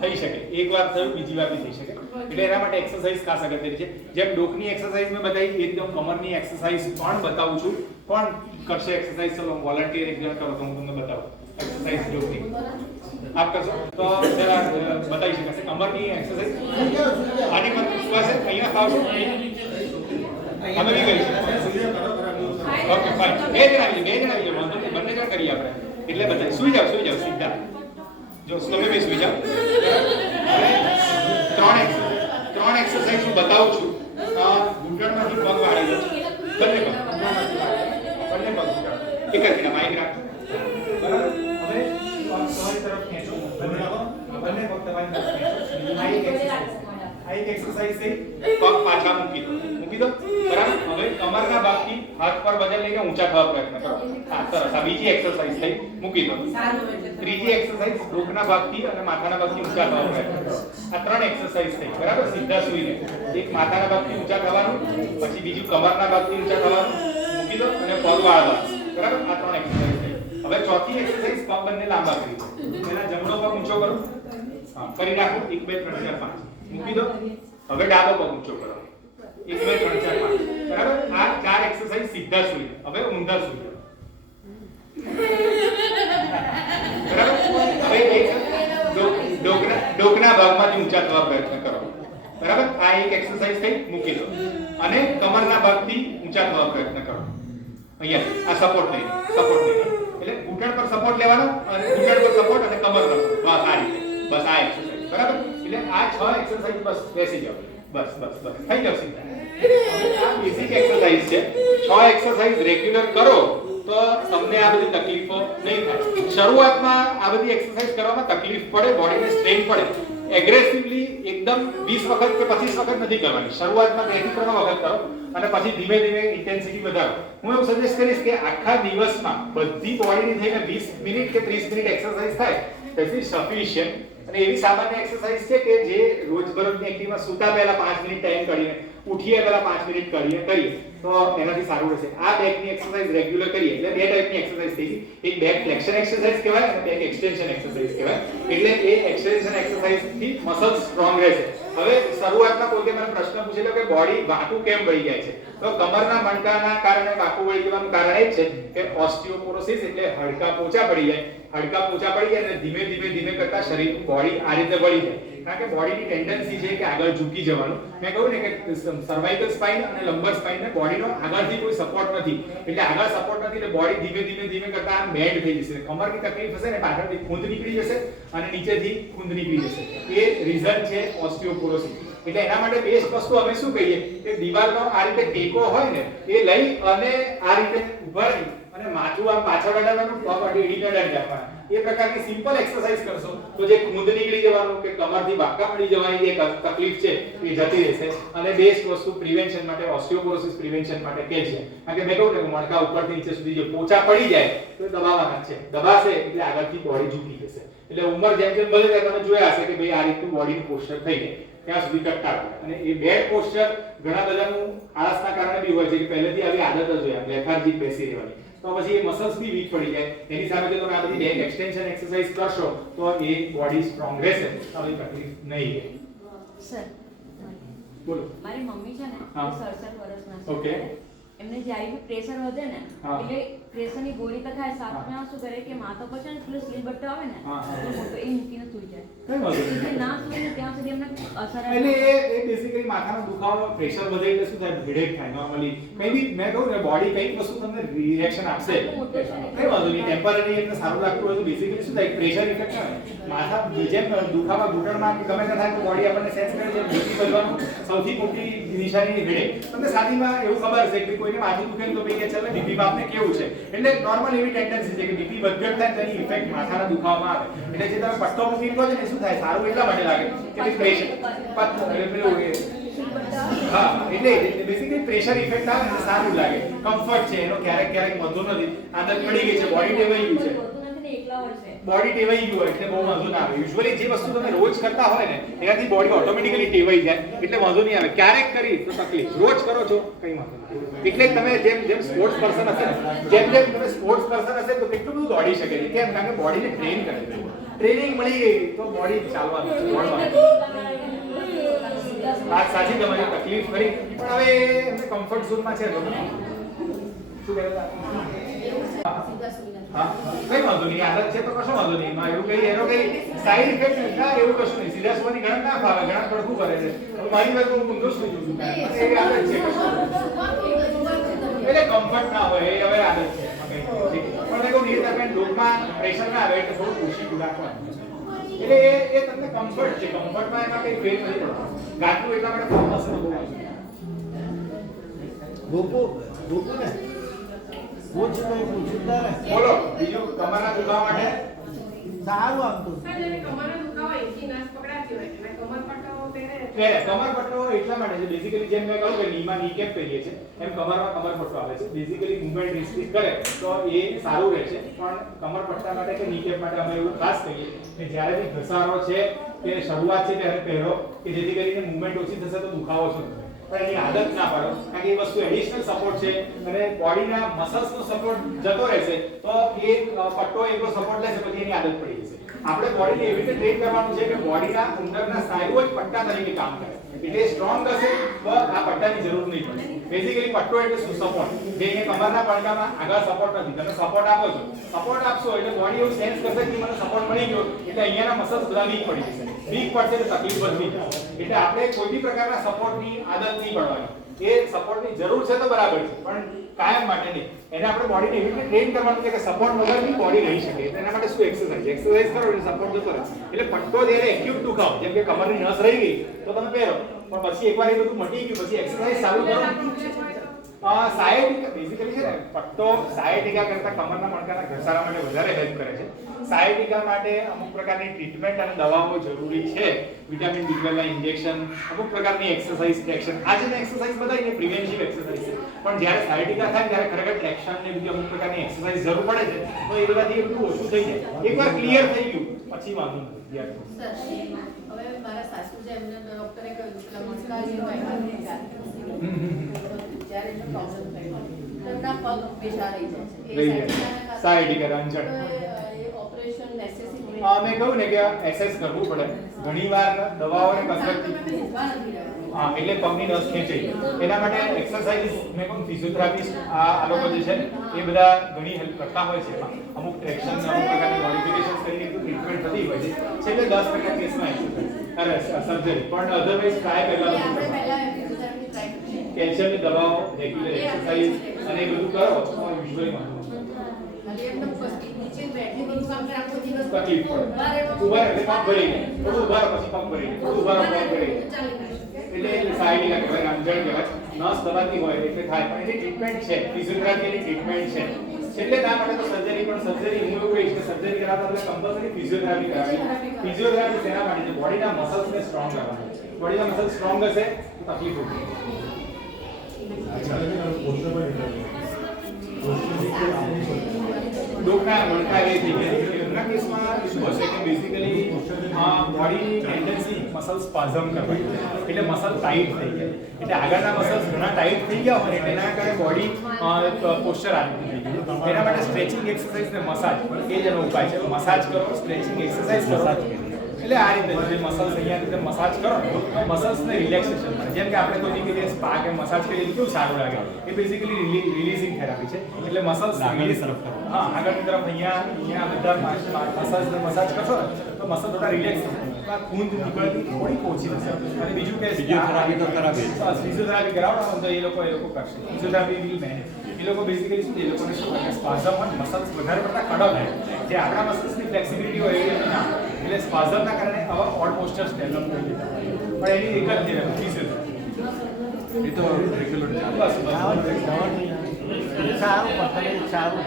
થઈ શકે, એકવાર થયું બીજી વાર બી થઈ શકે, એટલે એના માટે એક્સરસાઇઝ ખાસ અગત્યની છે. જેમ ડોકની એક્સરસાઇઝ મેં બતાવી એ રીતે કમરની એક્સરસાઇઝ પણ બતાવું છું. કોણ કરશે એક્સરસાઇઝ? ચલો વોલન્ટિયર એક જણ કરો તો હું તમને બતાવું એક્સરસાઇઝ ડોકની. આપ કરશો તો જરા બતાવી શકાશે કમરની એક્સરસાઇઝ. આની પર વિશ્વાસ છે? અહીંયા ફાવશે? અમે બી કરીશું. Okay fine. બે જણ આવી જાય, વાંધો નહીં, બંને જણ કરીએ આપણે. એટલે બતાવી. સુઈ જાવ સીધા. જો તમે બી સુઈ જાવ. ત્રણ એક્સરસાઇઝ હું બતાવું છું. ઘૂંટણમાંથી પગ વાળી લો, બંને પગ એક જ મિનિટ માઇક રાખો. બરાબર? હવે તમારી તરફ ખેંચો, બંને પગ તમારી તરફ ખેંચો. આ એક એક્સરસાઇઝ થઈ. પગ પાછા મૂકી દો. બરાબર? હવે કમરના ભાગથી હાથ પર વજન લઈને ઊંચા થવા પ્રયત્ન કરો. હા, સરસ. આ બીજી એક્સરસાઇઝ થઈ, મૂકી દો. ત્રીજી એક્સરસાઇઝ ડોકના ભાગથી અને માથાના ભાગથી ઊંચા થવા પ્રયત્ન કરો. આ 3 એક્સરસાઇઝ થઈ. બરાબર? સીધા સૂઈને એક માથાના ભાગથી ઊંચા થવાનું, પછી બીજું કમરના ભાગથી ઊંચા થવાનું, મૂકી દો અને પગ વાળવા. બરાબર? આ 3 એક્સરસાઇઝ થઈ. હવે ચોથી એક્સરસાઇઝ પગ બંને લાંબા કરી દો. પહેલા જમણો પગ ઊંચો કરો. હા, કરી નાખો. 1 2 3 4 5 મૂકી દો. હવે ડાબો પગ ઊંચો કરો. 1 2 3 4 5. બરાબર? આ 4 એક્સરસાઇઝ સીધા સૂઈને. હવે ઊંધા સૂઈને. બરાબર? હવે એક ડોકના ભાગમાંથી ઊંચા થવા પ્રયત્ન કરો. બરાબર? આ એક એક્સરસાઇઝ થઈ, મૂકી દો. અને કમરના ભાગથી ઊંચા થવા પ્રયત્ન કરો. અહીંયા આ સપોર્ટ લઈને એટલે ઘૂંટણ પર સપોર્ટ લેવાનો અને ઘૂંટણ પર સપોર્ટ અને કમર પર બસ આ રીતે. બસ આ એક્સરસાઇઝ. બરાબર? એટલે આ 6 એક્સરસાઇઝ બસ બેસી જાઓ. બસ થઈ જાવ સીધા. આ બેઝિક એક્સરસાઇઝ છે. 6 એક્સરસાઇઝ રેગ્યુલર કરો તો તમને આ બધી તકલીફો નહીં થાય. શરૂઆતમાં આ બધી એક્સરસાઇઝ કરવામાં તકલીફ પડે, બોડીને સ્ટ્રેન પડે. એગ્રેસિવલી એકદમ 20 વખત કે 25 વખત નથી કરવાની. શરૂઆતમાં 2 થી 3 વખત કરો અને પછી ધીમે ધીમે ઇન્ટેન્સિટી વધારો. હું એવું સજેસ્ટ કરીશ કે આખા દિવસમાં બધી બોડીની થઈને 20 મિનિટ કે 30 મિનિટ એક્સરસાઇઝ થાય that is sufficient. અને એવી સામાન્ય એક્સરસાઇઝ છે કે જે રોજબરોજની એક્ટિવિટીમાં સૂતા પહેલા 5 મિનિટ ટાઈમ કાઢીને ઉઠીએ પહેલા 5 મિનિટ કરીએ તો એનાથી સારું રહેશે. આ બેકની એક્સરસાઇઝ રેગ્યુલર કરીએ એટલે 2 ટાઈપની એક્સરસાઇઝ થઈ ગઈ. એક બેક ફ્લેક્શન એક્સરસાઇઝ કહેવાય અને બેક એક્સટેન્શન એક્સરસાઇઝ કહેવાય. એટલે એ એક્સટેન્શન એક્સરસાઇઝ થી મસલ સ્ટ્રોંગ રહેશે. હવે શરૂઆતમાં કોઈ મને પ્રશ્ન પૂછેલો કે બોડી વાંકું કેમ વળી જાય છે, તો કમરના મણકાના કારણે વાંકું વળી જવાનું કારણ એ છે કે ઓસ્ટિયોપોરોસિસ એટલે હાડકાં પોચા પડી જાય. હાડકાં પોચા પડી જાય અને ધીમે ધીમે કરતા શરીરનું બોડી આ રીતે વળી જાય. કારણ કે બોડીની ટેન્ડન્સી છે કે આગળ ઝૂકી જવાનું. મેં કહ્યું ને કે સર્વાઇકલ સ્પાઇન અને લંબર સ્પાઇનને બોડીનો આગળથી કોઈ સપોર્ટ નથી, એટલે આગળ સપોર્ટ નથી એટલે બોડી ધીમે કરતા આમ બેન્ડ થઈ જશે. કમરની તકલીફ હશે ને પાછળથી ખૂંદ નીકળી જશે અને નીચેથી ખૂંદ નીકળી જશે. એ રીઝન છે ઓસ્ટિયોપોરોસિસ. એટલે એના માટે બેસ્ટ વસ્તુ અમે શું કહીએ કે દિવાલનો આ રીતે ટેકો હોય ને એ લઈ અને આ રીતે ઊભા રહી અને માથું આમ પાછળ અડાડવાનું, પગ અડીને અડાડી રાખવાના. એ પ્રકારની સિમ્પલ એક્સરસાઇઝ કરશો તો જે ખૂંદ નીકળી જવાનું કે કમરથી વાંકા પડી જવાની જે તકલીફ છે એ જતી રહેશે. અને બેસ્ટ વસ્તુ પ્રિવેન્શન માટે, ઓસ્ટિયોપોરોસિસ પ્રિવેન્શન માટે કેલ્શિયમ. કારણ કે મેં કહ્યું ને મણકા ઉપરથી નીચે સુધી જે પોચા પડી જાય તો દબાવવાના છે. દબાશે એટલે આગળથી બોડી ઝૂકી જશે. એટલે ઉંમર જેમ જેમ વધે ત્યારે તમે જોયા હશે કે ભાઈ આ રીતનું બોડીનું પોસ્ચર થઈ જાય ત્યાં સુધી કંટાળો. અને એ બેડ પોસ્ચર ઘણા બધાનું આળસના કારણે બી હોય છે કે પહેલેથી આવી આદત જ હોય લેથાર્જિક બેસી રહેવાની, તો પછી એ મસલ્સ બી વીક પડી જાય. એની સામે જો તમે આ બધી બેક એક્સટેન્શન એક્સરસાઇઝ કરશો તો એ બોડી સ્ટ્રોંગ રહેશે, આવી તકલીફ નહીં રહે. સર બોલો. મારી મમ્મી છે ને હા. 67 વર્ષના છે. ઓકે. એમને જ્યારે બી પ્રેશર વધે ને હા. એટલે પ્રેશરની ગોળી તો ખાય, સાથમાં શું કરે કે માથા પર છે ને પેલો સીલ બટ્ટો આવે ને હા, હા. તો મોટો એ મૂકીને સૂઈ જાય. કઈ વાંધો નહીં. એટલે ના સૂવે ને ત્યાં સુધી એમને અસર જ એટલે ના એ બેસિકલી માથાનો દુખાવો, પ્રેશર વધે એટલે શું થાય, હેડેક થાય નોર્મલી. મે બી મેં કહું ને બોડી કઈક વસ્તુ તમને રિએક્શન આપશે. કઈ વાંધો નહીં, ટેમ્પરરી એમને સારું લાગતું હોય તો બેસિકલી શું થાય, પ્રેશર ઇફેક્ટ આવે. માથા જેમ દુખાવા ઘૂંટણમાં ગમે તે થાય તો બોડી આપણને સેન્સ કરે છે. બીપી વધવાનું સૌથી મોટી નિશાની હેડેક. તમને સાદીમાં એવું ખબર છે કે કોઈને માથું દુખે તો ભાઈ કે ચાલે બીપી બાપને કેવું છે, એટલે નોર્મલ એવી ટેન્ડન્સી છે કે બીપી વધઘટ થાય તો એની ઇફેક્ટ માથાના દુખાવામાં આવે. એટલે જે તમે પટ્ટો મૂકી કહો છો ને શું થાય, સારું એટલા માટે લાગે કે પ્રેશર હા, એટલે બેસિકલી પ્રેશર ઇફેક્ટ આવે ને સારું લાગે, કમ્ફર્ટ છે એનો. ક્યારેક વાંધો નથી, આદત પડી ગઈ છે, બોડી ટેવાઈ ગયું છે. બોડી ટેવાઈ ગયું હોય એટલે બહુ વાંધો ના આવે. યુઝ્યુઅલી જે વસ્તુ તમે રોજ કરતા હોય ને એનાથી બોડી ઓટોમેટિકલી ટેવાઈ જાય એટલે વાંધો નહીં આવે. ક્યારેક કરી તો તકલીફ, રોજ કરો છો કઈ વાંધો નહીં. એટલે તમે જેમ સ્પોર્ટ્સ પર્સન હશે ને, જેમ તમે સ્પોર્ટ્સ પર્સન હશે તો કેટલું બધું દોડી શકે છે. કેમ? કારણ કે બોડીને ટ્રેન કરે છે. ટ્રેનિંગ મળી ગઈ તો બોડી ચાલવાનું, દોડવાનું. વાત સાચી, તમારી તકલીફ કરી પણ હવે એમને કમ્ફર્ટ ઝોનમાં છે તો શું કહેતા હા, કઈ વાંધો નહીં. આદત છે તો કશો વાંધો નહીં. એમાં એવું કઈ એનો કઈ સાઈડ ઇફેક્ટ ના એવું કશું નહીં. સીધા સુવાની ગણત ના ફાવે, ઘણા પડખું કરે છે. મારી વાત હું ઊંધો સુઈ જઉં છું, એ આદત છે. એટલે કમ્ફર્ટ ના હોય એ હવે આદત છે. પણ મેં કહું એ દરમિયાન લોકમાં પ્રેશર ના આવે એટલે થોડું ઓછી રાખવાનું. એટલે એ તમને કમ્ફર્ટ છે. કમ્ફર્ટમાં એમાં કઈ ફેર નથી પડતો. ગાંઠું એટલા માટે ફોકસ બહુ ભૂકું ને બોલો બીજું કમરના દુખાવા માટે સારું આપતું. કમરના દુખાવા એથી નાશ પકડાતી હોય એટલે કમર પટ્ટો પહેરે. કમર પટ્ટો એટલા માટે છે બેઝિકલી, જેમ મેં કહ્યું કે નીમાં ની કેપ કરીએ છે એમ કમરમાં કમર પટ્ટો આવે છે. બેઝિકલી મૂવમેન્ટ રિસ્ટ્રિક્ટ કરે તો એ સારું રહે છે. પણ કમર પટ્ટા માટે કે ની કેપ માટે અમે એવું ખાસ કહીએ કે જ્યારે બી ઘસારો છે કે શરૂઆત છે ત્યારે પહેરો કે જેથી કરીને મૂવમેન્ટ ઓછી થશે તો દુખાવો ઓછો થશે. પણ એની આદત ના પાડો, કારણ કે એ વસ્તુ એડિશનલ સપોર્ટ છે અને બોડીના મસલ્સનો સપોર્ટ જતો રહેશે તો એ પટ્ટો એકલો સપોર્ટ લેશે પછી એની આદત પડી જશે. આપણે બોડીને એવી રીતે ટ્રેન કરવાનું છે કે બોડીના અંદરના સ્નાયુઓ જ પટ્ટા તરીકે કામ કરે. એટલે સ્ટ્રોંગ હશે તો આ પટ્ટાની જરૂર નહીં પડે. બેઝિકલી પટ્ટો એટલે શું, સપોર્ટ. જે કમરના પડકામાં આગળ સપોર્ટ નથી, તમે સપોર્ટ આપો છો, સપોર્ટ આપશો એટલે બોડી એવું સેન્સ કરશે કે મને સપોર્ટ મળી ગયો એટલે અહીંયાના મસલ્સ બધા વીક પડી જશે. વીક પડશે એટલે તકલીફ વધવી જશે. એટલે આપણે કોઈ બી પ્રકારના સપોર્ટની આદત નહીં પડવાની. એ સપોર્ટની જરૂર છે તો બરાબર છે પણ કાયમ માટે નહીં. એને આપણે બોડીને એવી રીતે ટ્રેન કરવાનું છે કે સપોર્ટ વગરની બોડી રહી શકે. એના માટે શું એક્સરસાઇઝ કરો એટલે સપોર્ટ જતો રહે. એટલે પટ્ટો જ્યારે એક્યુટ દુખાવો જેમ કે કમરની નસ રહી ગઈ તો તમે પહેરો, પણ પછી એકવાર એ બધું મટી ગયું પછી એક્સરસાઇઝ ચાલુ કરો સાયટિકા બેઝિકલી છે ને પટ્ટો સાયટિકા કરતા કમરના મણકાના ઘસારા માટે વધારે હેલ્પ કરે છે. સાયટિકા માટે અમુક પ્રકારની ટ્રીટમેન્ટ અને દવાઓ જરૂરી છે. વિટામિન B12 ના ઇન્જેક્શન, અમુક પ્રકારની એક્સરસાઇઝ ટ્રેક્શન. આજે મેં એક્સરસાઇઝ બતાવી એ પ્રિવેન્ટિવ એક્સરસાઇઝ છે. પણ જ્યારે સાયટિકા થાય ત્યારે ખરેખર ટ્રેક્શન ને બીજી અમુક પ્રકારની એક્સરસાઇઝ જરૂર પડે છે. તો એ બધાથી એ બધું ઓછું થઈ જાય. એકવાર ક્લિયર થઈ ગયું પછી વાંધો નથી. સર હવે મારા સાસુ છે એમને ડોક્ટરે કહ્યું કે મણકા જે હોય જ્યારે એનો પ્રોબ્લેમ થયો તો એમના પગ પેશા રહી જાય છે. સાયટિકા રંજણ એ ઓપરેશન નેસેસિટી મેં કહ્યું ને કે એસેસ કરવું પડે. ઘણીવાર દવાઓ અને કસરત એટલે પગની નસ ખેંચાઈ એના માટે એક્સરસાઇઝ મેં કહું ફિઝિયોથેરાપિસ્ટ આ લોકો જે છે એ બધા ઘણી હેલ્પ કરતા હોય છે. અમુક ટ્રેક્શન અમુક પ્રકારની મોડિફિકેશન કરીને ટ્રીટમેન્ટ થતી હોય છે. છેલ્લે 10% કેસમાં સર્જરી પણ અધરવાઇઝ ટ્રાય પહેલા કેલ્શિયમની દવાઓ રેગ્યુલર એક્સરસાઇઝ અને એ બધું કરો તો યુઝ્યુઅલી વાંધો નીચે બેઠી કામ કરે આખો દિવસ તકલીફ પડે. ઉભા એટલે પગ ભરી જાય, થોડું ઉભા રહો પછી પગ ભરી જાય, થોડું ઉભા રહો પગ ભરી જાય. એટલે સાયટિકા કહેવાય, રંજણ કહેવાય. નસ દબાતી હોય એટલે થાય પણ એની ટ્રીટમેન્ટ છે. ફિઝિયોથેરાપીની ટ્રીટમેન્ટ છે. છેલ્લે ના માટે તો સર્જરી પણ સર્જરી હું એવું કહીશ કે સર્જરી કરાવતા પહેલા કમ્પલસરી ફિઝિયોથેરાપી કરાવવી. ફિઝિયોથેરાપી તેના માટે છે બોડીના મસલ્સને સ્ટ્રોંગ કરવાના. બોડીના મસલ્સ સ્ટ્રોંગ હશે તો તકલીફ ઓછી. ડોકના મણકા એ થઈ ગયા. એમના કેસમાં શું હશે કે બેઝિકલી બોડીની ટેન્ડન્સી મસલ સ્પાઝમ કરવાની એટલે મસલ ટાઈટ થઈ ગયા. એટલે આગળના મસલ્સ ઘણા ટાઈટ થઈ ગયા હોય એટલે એના કારણે બોડી પોસ્ચર આવી થઈ ગયું. એના માટે સ્ટ્રેચિંગ એક્સરસાઇઝ ને મસાજ એ જ એનો ઉપાય છે. મસાજ કરો, સ્ટ્રેચિંગ એક્સરસાઇઝ કરો. એટલે આ રીતે જે મસલ્સ અહીંયા રીતે મસાજ કરો તો મસલ્સને રિલેક્સેશન મળે. જેમ કે આપણે કોઈ જગ્યાએ સ્પા કે મસાજ કરીએ તો કેવું સારું લાગે. એ બેઝિકલી રિલીઝિંગ થેરાપી છે. એટલે મસલ્સ રિલીઝ તરફ કરો. હા, આગળની તરફ અહીંયા બધા મસાજ કરશો તો મસલ થોડા રિલેક્સ થશે. ખૂન નીકળતી થોડી ઓછી થશે. અને બીજું કે ફિઝિયોથેરાપી તો કરાવી. ફિઝિયોથેરાપી કરાવડાવો તો એ લોકો કરશે. Physiotherapy will manage. એ લોકો બેઝિકલી શું છે, એ લોકોને શું થાય સ્પાઝમ હોય, મસલ્સ વધારે પડતા કડક થાય. જે આપણા મસલ્સની ફ્લેક્સિબિલિટી હોય એ ના એટલે સ્પાઝમના કારણે આવા ઓડ પોસ્ચર્સ ડેવલપ થઈ જતા હોય. પણ એની એક જ થેરાપી ફિઝિયોથેરાપી. એ તો રેગ્યુલર સારું પતંગ સારું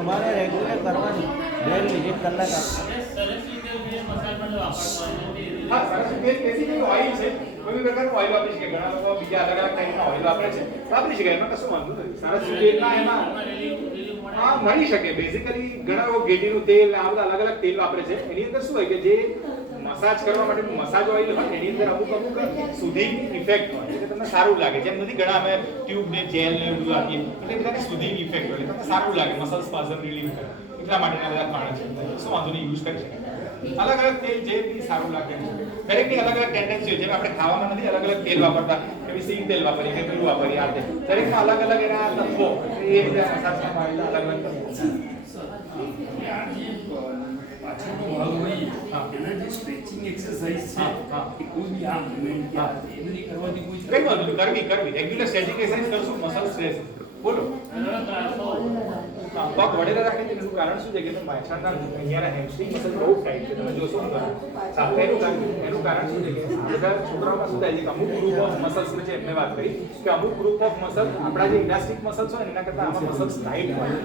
અમારે રેગ્યુલર કરવાનું 2 મિનિટ કલાક. હા, સરસ. બેઝિકલી ઓઇલ છે. કોઈ પ્રકારનું ઓઇલ વાપરી શકે. ઘણા લોકો બીજા અલગ અલગ ટાઈપના ઓઇલ વાપરે છે. વાપરી શકે, એમાં કશું વાંધો નથી. સરસ તેલના એમાં હા મળી શકે. બેઝિકલી ઘણા લોકો ગેટીનું તેલ આ બધા અલગ અલગ તેલ વાપરે છે. એની અંદર શું હોય કે જે મસાજ કરવા માટે મસાજ ઓઇલ હોય એની અંદર અમુક સુધીંગ ઇફેક્ટ હોય એટલે તમને સારું લાગે. જેમ નથી ઘણા અમે ટ્યુબ ને જેલ ને બધું આપીએ એટલે બધાની સુધીંગ ઇફેક્ટ હોય તમને સારું લાગે. મસલ સ્પાઝમ રિલીવ કરે એટલા માટેના બધા માણસ છે. શું વાંધો નહીં, યુઝ કરી શકે. અલગ અલગ તેલ જે બી સારું લાગે. દરેકની અલગ અલગ ટેન્ડન્સી હોય. જેમ આપણે ખાવામાં નથી અલગ અલગ તેલ વાપરતા કે સિંગ તેલ વાપરીએ કે પેલું વાપરીએ આ તેલ. દરેકમાં અલગ અલગ એના તત્વો એ રીતે મસાજમાં આવેલા અલગ અલગ તત્વો. પાછળનો ભાગ હોય એના જે સ્ટ્રેચિંગ એક્સરસાઇઝ છે એ કોઈ બી આ મૂવમેન્ટ કે એ બધી કરવાથી કોઈ કઈ વાંધો નહીં, કરવી રેગ્યુલર સ્ટ્રેચિંગ એક્સરસાઇઝ કરશું મસલ સ્ટ્રેસ. બોલો પગ વડેલા રાખે છે. એનું કારણ શું છે કે પાછળના અહીંયાના હેમસ્ટ્રિંગ મસલ બહુ ટાઈટ છે. તમે જોશો સાથે એનું કારણ શું છે કે બધા છોકરાઓમાં શું થાય છે કે અમુક ગ્રુપ ઓફ મસલ્સ છે. એમને વાત કરી કે અમુક ગ્રુપ ઓફ મસલ આપણા જે ઇલાસ્ટિક મસલ્સ હોય એના કરતાં આમાં મસલ્સ ટાઈટ હોય.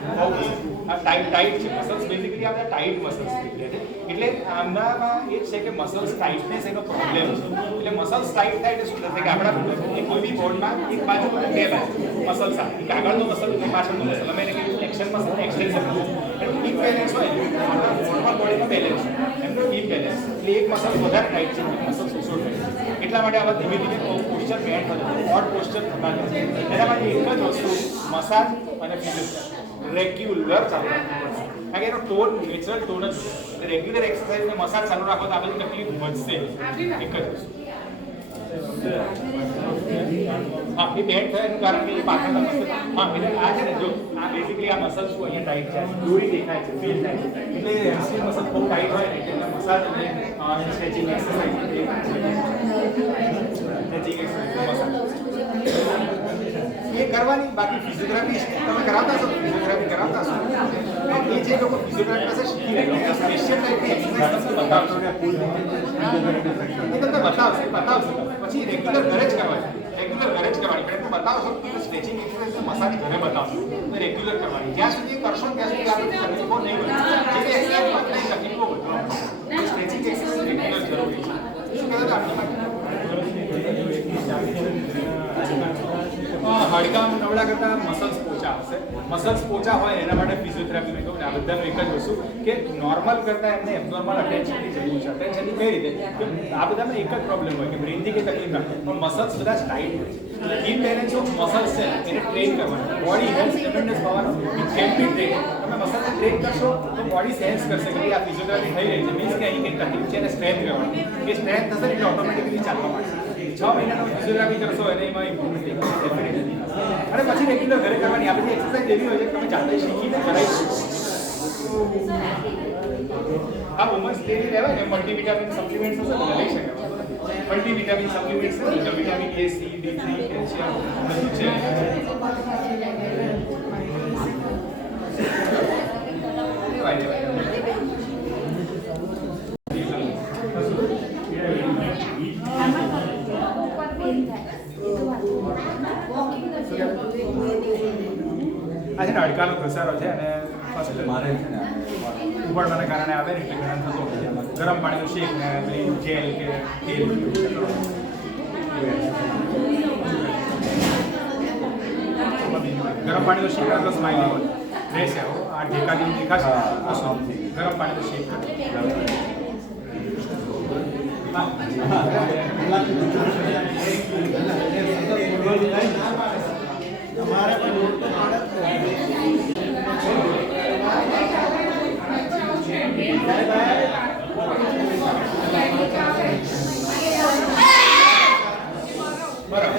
આ ટાઈટ છે મસલ્સ. બેઝિકલી આપણે ટાઈટ મસલ્સ થઈ ગયા છે. એટલે આમનામાં એ છે કે મસલ્સ ટાઈટનેસ એનો પ્રોબ્લેમ છે. એટલે મસલ્સ ટાઈટ થાય એટલે શું થશે કે આપણા કોઈ બી બોર્ડમાં એક બાજુ બે બાજુ મસલ્સ આવે. એક આગળનો મસલ અને પાછળનો મસલ. અમે એને કહીએ ફ્લેક્શન મસલ અને એક્સટેન્શન મસલ. એટલે ઇમ્બેલેન્સ હોય આપણા નોર્મલ બોડીમાં બેલેન્સ એમનો ઇમ્બેલેન્સ. એટલે એક મસલ વધારે ટાઈટ છે, એક મસલ ઓછો ટાઈટ છે. એટલા માટે આવા ધીમે ધીમે પોસ્ચર બેન્ડ થતો ઓડ પોસ્ચર થતા નથી. એના માટે એક જ વસ્તુ મસાજ અને ફિઝિયોથેરાપી રેગ્યુલર ચાલુ રાખવું પડશે. કારણ કે એનો ટોન નેચરલ ટોન જ રેગ્યુલર એક્સરસાઇઝ અને મસાજ ચાલુ રાખો તો આ બધી તકલીફ વધશે. એક જ વસ્તુ. હા, એ બેન્ડ થાય એનું કારણ કે એ પાછળના મસલ હા એટલે આ છે ને જો આ બેઝિકલી આ મસલ શું અહીંયા ટાઈટ છે, દોરી દેખાય છે, ફીલ થાય છે. એટલે હેમસ્ટ્રિંગ મસલ બહુ ટાઈટ હોય ને એટલે મસાજ અને સ્ટ્રેચિંગ એક્સરસાઇઝ એ કરવાની. બાકી ફિઝિયોથેરાપી તમે કરાવતા છો, ફિઝિયોથેરાપી કરાવતા છો એ જે લોકો ફિઝિયોથેરાપી પાસે શીખી રહ્યા સ્પેશિયલ ટાઈપની એક્સરસાઇઝ તમને બતાવશે. એ તમને બતાવશે પછી રેગ્યુલર ઘરે જ કરવાની. રેગ્યુલર ઘરે જ કરવાની. તમે બતાવશો તો સ્ટ્રેચિંગ એક્સરસાઇઝ મસાજ ઘરે બતાવશો તો રેગ્યુલર કરવાની. જ્યાં સુધી કરશો ત્યાં સુધી આપણે તકલીફો નહીં વધે. જે એક્સરસાઇઝ તકલીફો વધે સ્ટ્રેચિંગ એક્સરસાઇઝ રેગ્યુલર જરૂરી છે. શું કહેવાય હાડકાં નવડા કરતા મસલ્સ પોચા આવશે. મસલ્સ પોચા હોય એના માટે ફિઝિયોથેરાપી મેં કહું આ બધાનું એક જ વસ્તુ કે નોર્મલ કરતા એમને એબનોર્મલ અટેન્શનની જરૂર છે. અટેન્શનની કઈ રીતે કે આ બધામાં એક જ પ્રોબ્લેમ હોય કે બ્રેનથી કઈ તકલીફ ના પણ મસલ્સ બધા ટાઈટ હોય છે. ઇમ્બેલેન્સ ઓફ મસલ્સ છે એને ટ્રેન કરવાનું. Body health dependence power it can be train. તમે મસલ્સને ટ્રેન કરશો તો બોડી સેન્સ કરશે કે આ ફિઝિયોથેરાપી થઈ રહી છે મીન્સ કે અહીં કંઈક તકલીફ છે એને સ્ટ્રેન્થ કરવાની. એ સ્ટ્રેન્થ થશે એટલે ઓટોમેટિકલી ચાલવા માંડશે. 6 મહિનાનો ફિઝિયોથેરાપી કરશો એને એમાં ઇમ્પ્રુવમેન્ટ ડેફિનેટલી અને પછી રેગ્યુલર ઘરે કરવાની. આ બધી એક્સરસાઇઝ એવી હોય છે કે તમે જાતે શીખીને કરાવી શકો. આ વુમન્સ ડેની લેવાય ને મલ્ટીવિટામિન સપ્લિમેન્ટ્સ હશે ને લઈ શકાય. મલ્ટીવિટામિન સપ્લિમેન્ટ્સ છે vitamin A, C, D3, calcium બધું છે. આજે હાડકાનો ઘસારો છે અને ફર્સ્ટ મારે છે ને ઉબળવાના કારણે આવે ને એટલે ઘણા થતો હોય છે. ગરમ પાણીનું શેક ને પેલી જેલ કે તેલ ગરમ પાણીનું શેક એટલો સ્માઇલી હોય રહેશે. આ ઢેકા જેવું દેખાશે ગરમ પાણીનું શેક हमारे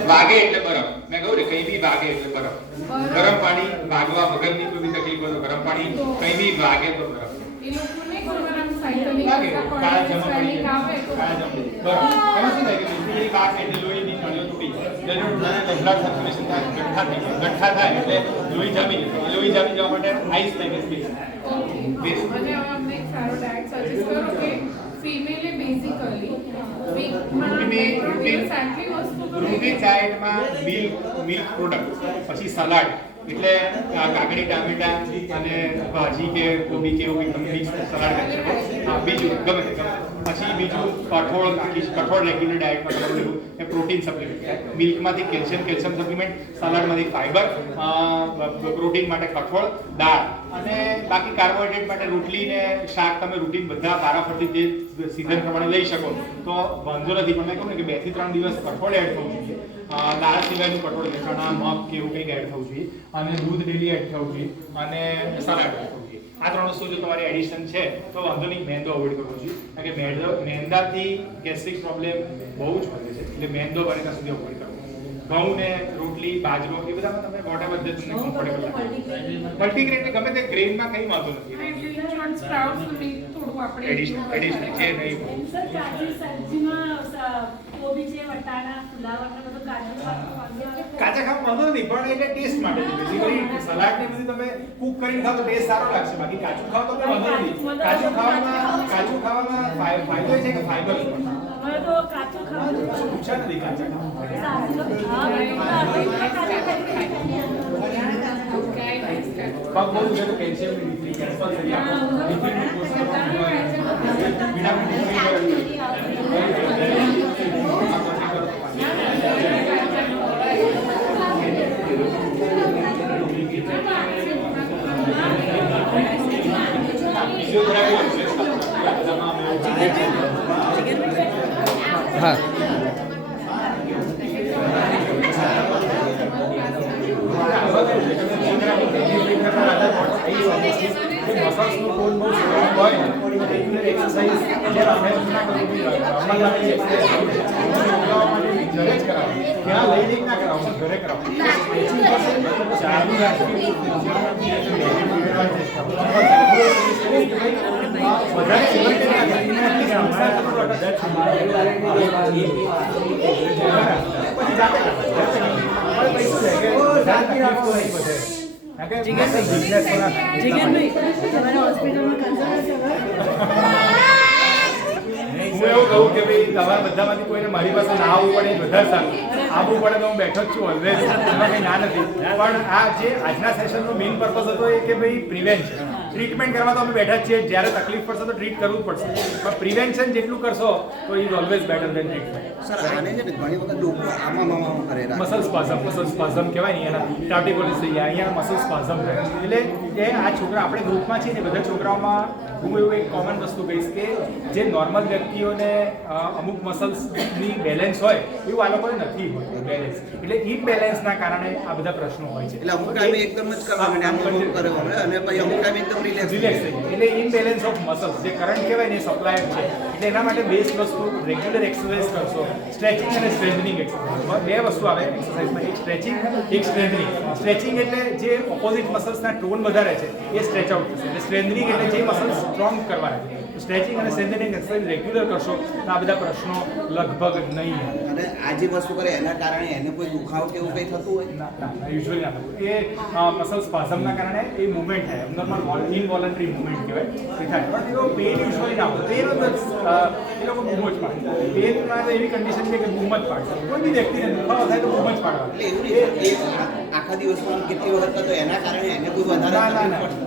વાગે એટલે બરફ. મેં કહ્યું ને કઈ બી વાગે એટલે બરફ. ગરમ પાણી વાગવા વગરની કોઈ બી તકલીફ હોય તો ગરમ પાણી, કઈ બી વાગે તો બરફ. એ લોકોને ખબર આમ સાયકલિંગ વાગે કરતા કાળા પડે, જમા પડી સ્વેલિંગ આવે તો કાળા જમા બરફ. એમાં શું થાય કે બેસિકલી વાગ એટલે લોહીની નળીઓ તૂટી જાય. બ્લડ સર્ક્યુલેશન થાય, ગઠ્ઠા થાય એટલે લોહી જામી જાય. લોહી જામી જવા માટે આઈસ લાઈક સ્પેસ. અને હવે અમને એક સારો ડાયટ સજેસ્ટ કરો કે ફિમેલે બેઝિકલી વીકમાં 2-3 દિવસ આટલી વસ્તુ તો રૂટીન ડાયટમાં મિલ્ક પ્રોડક્ટ, પછી સલાડ એટલે કાકડી, ટામેટા અને ભાજી કે કોબી કે એવું તમે મિક્સ સલાડ કરી શકો. હા, બીજું ગમે તે પછી બીજું કઠોળ રેગ્યુલર ડાયટમાં તમે લેવું એ પ્રોટીન સપ્લિમેન્ટ. મિલ્કમાંથી કેલ્શિયમ સપ્લિમેન્ટ, સલાડમાંથી ફાઈબર, પ્રોટીન માટે કઠોળ, દાળ અને બાકી કાર્બોહાઈડ્રેટ માટે રોટલી ને શાક તમે રૂટીન બધા વારાફરતી જે સીઝન પ્રમાણે લઈ શકો તો વાંધો નથી. પણ મેં કહું ને કે 2 થી 3 દિવસ કઠોળ એડ થવું જોઈએ. દાળ સિવાયનું કઠોળ એટલે ચણા, મગ કે એવું કંઈક એડ થવું જોઈએ અને દૂધ ડેલી એડ થવું જોઈએ અને સલાડ એડ થવું જોઈએ. આ 3 વસ્તુ જો તમારી એડિશન છે તો વાંધો નહીં, મેંદો અવોઇડ કરવો જોઈએ. કારણ કે મેંદાથી ગેસ્ટ્રિક પ્રોબ્લેમ બહુ જ વધે છે એટલે મેંદો બને ત્યાં સુધી અવોઇડ કરવો. ઘઉં ને રોટલી, બાજરો એ બધામાં તમે વોટેવર જે તમને કમ્ફર્ટેબલ લાગે. મલ્ટીગ્રેન એટલે ગમે તે ગ્રેનમાં કંઈ વાંધો નથી. એટલે સ્પ્રાઉટ્સ ની થોડું આપણે એડિશન છે નહીં. સર કાચી સબ્જીમાં કોબી છે, વટાણા, ફુલાવર ને બધું કાચા ખાવા વાંધો નથી પણ એટલે ટેસ્ટ માટે છે. બેઝિકલી સલાડ ને બધું તમે કુક કરીને ખાવ તો ટેસ્ટ સારો લાગશે. બાકી કાચું ખાવ તો કોઈ વાંધો નથી. કાચું ખાવામાં ફાયદો છે કે ફાઈબર છે. હવે તો કાચું ખાવાનું પૂછા નથી કાચા પગ બહુ છે તો કેલ્શિયમ ની ડિગ્રી કમ્પલસરી આપો. લિપિડનું પોષણ વિટામિન हाँ હું એવું કહું કે ભાઈ તમારા બધામાંથી કોઈને મારી પાસે ના આવવું પડે વધારે સારું. આવવું પડે તો હું બેઠો જ છું ઓલવેઝ, એમાં કંઈ ના નથી. પણ આ જે આજના સેશનનો મેઇન પર્પઝ હતો એ કે ભાઈ પ્રિવેન્શન, ટ્રીટમેન્ટ કરવા તો અમે બેઠા જ છીએ, જ્યારે તકલીફ પડશે તો ટ્રીટ કરવું જ પડશે, પણ પ્રિવેન્શન જેટલું કરશો તો is always better than treatment. Sir આને છે ને ઘણી વખત લોકો આમાં કરે મસલ સ્પાઝમ કહેવાય ને, એના ટાર્ટિકોલિસ થઈ ગયા, અહીંયા મસલ સ્પાઝમ થાય. એટલે કે આ છોકરા આપણે ગ્રુપમાં છીએ ને બધા છોકરાઓમાં હું એવું એક કોમન વસ્તુ કહીશ કે જે નોર્મલ વ્યક્તિઓને અમુક મસલ્સની બેલેન્સ હોય એવું આ લોકોને નથી હોય બેલેન્સ, એટલે ઇમ્બેલેન્સના કારણે આ બધા પ્રશ્નો હોય છે. એટલે અમુક ટાઈમે એકદમ જ કરવાનું અને અમુક કરે અને પછી અમુક ટાઈમે એકદમ રિલેક્સ થઈ જાય. એટલે ઇમ્બેલેન્સ ઓફ મસલ્સ જે કરંટ કહેવાય ને એ સપ્લાય છે, એટલે એના માટે બેસ્ટ વસ્તુ રેગ્યુલર એક્સરસાઇઝ કરશો, સ્ટ્રેચિંગ અને સ્ટ્રેન્થનિંગ એક્સરસાઇઝ, બે વસ્તુ આવે એક્સરસાઇઝમાં, એક સ્ટ્રેચિંગ એક સ્ટ્રેન્થનિંગ. સ્ટ્રેચિંગ એટલે જે ઓપોઝિટ મસલ્સના ટોન વધારે છે એ સ્ટ્રેચ આઉટ થશે, અને સ્ટ્રેન્થનિંગ એટલે જે મસલ્સ સ્ટ્રોંગ કરવાના છે. સ્ટ્રેચિંગ અને સ્ટ્રેન્થનિંગ એક્સરસાઇઝ રેગ્યુલર કરશો તો આ બધા પ્રશ્નો લગભગ નહીં આવે. અને આ જે વસ્તુ કરે એના કારણે એને કોઈ દુખાવો કે એવું કંઈ થતું હોય? ના યુઝ્યુઅલી ના થતું. એ મસલ સ્પાઝમના કારણે એ મૂવમેન્ટ થાય, નોર્મલ ઇનવોલન્ટરી મૂવમેન્ટ કહેવાય એ થાય, પણ એનો પેન યુઝ્યુઅલી ના હોય. પેન એ લોકો બૂમ જ પાડે. પેનમાં તો એવી કન્ડિશન છે કે બૂમ જ પાડશે, કોઈ બી વ્યક્તિને દુખાવો થાય તો બૂમ જ પાડવા. એટલે એવું નહીં આખા દિવસમાં કેટલી વખત થતો એના કારણે એને કોઈ વધારે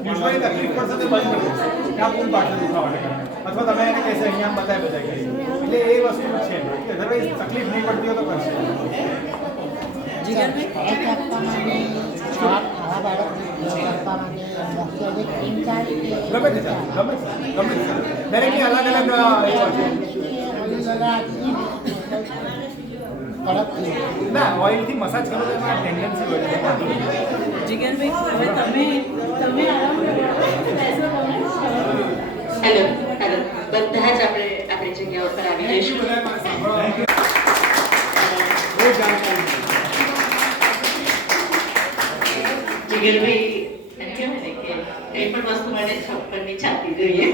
યુઝ્યુઅલી તકલીફ પડશે તો બંધ કરી દેશે, ક્યાં બૂમ પાડશે દુખાવાને કારણે, અથવા તમે એને કહેશે અહીંયા બતાય કરી. એટલે એ વસ્તુ છે, અધરવાઇઝ તકલીફ નહીં પડતી હોય તો કરશે. ગમે તે દરેકની અલગ અલગ ના ઓઇલથી મસાજ કરો તો એમાં ટેન્ડન્સી હોય છે. હેલો બધા જ આપણે આપણી જગ્યાઓ પર આવી જઈશું. જીગરભાઈ એમ કહેવાય ને કે કઈ પણ વસ્તુ માટે 56ની છાતી જોઈએ,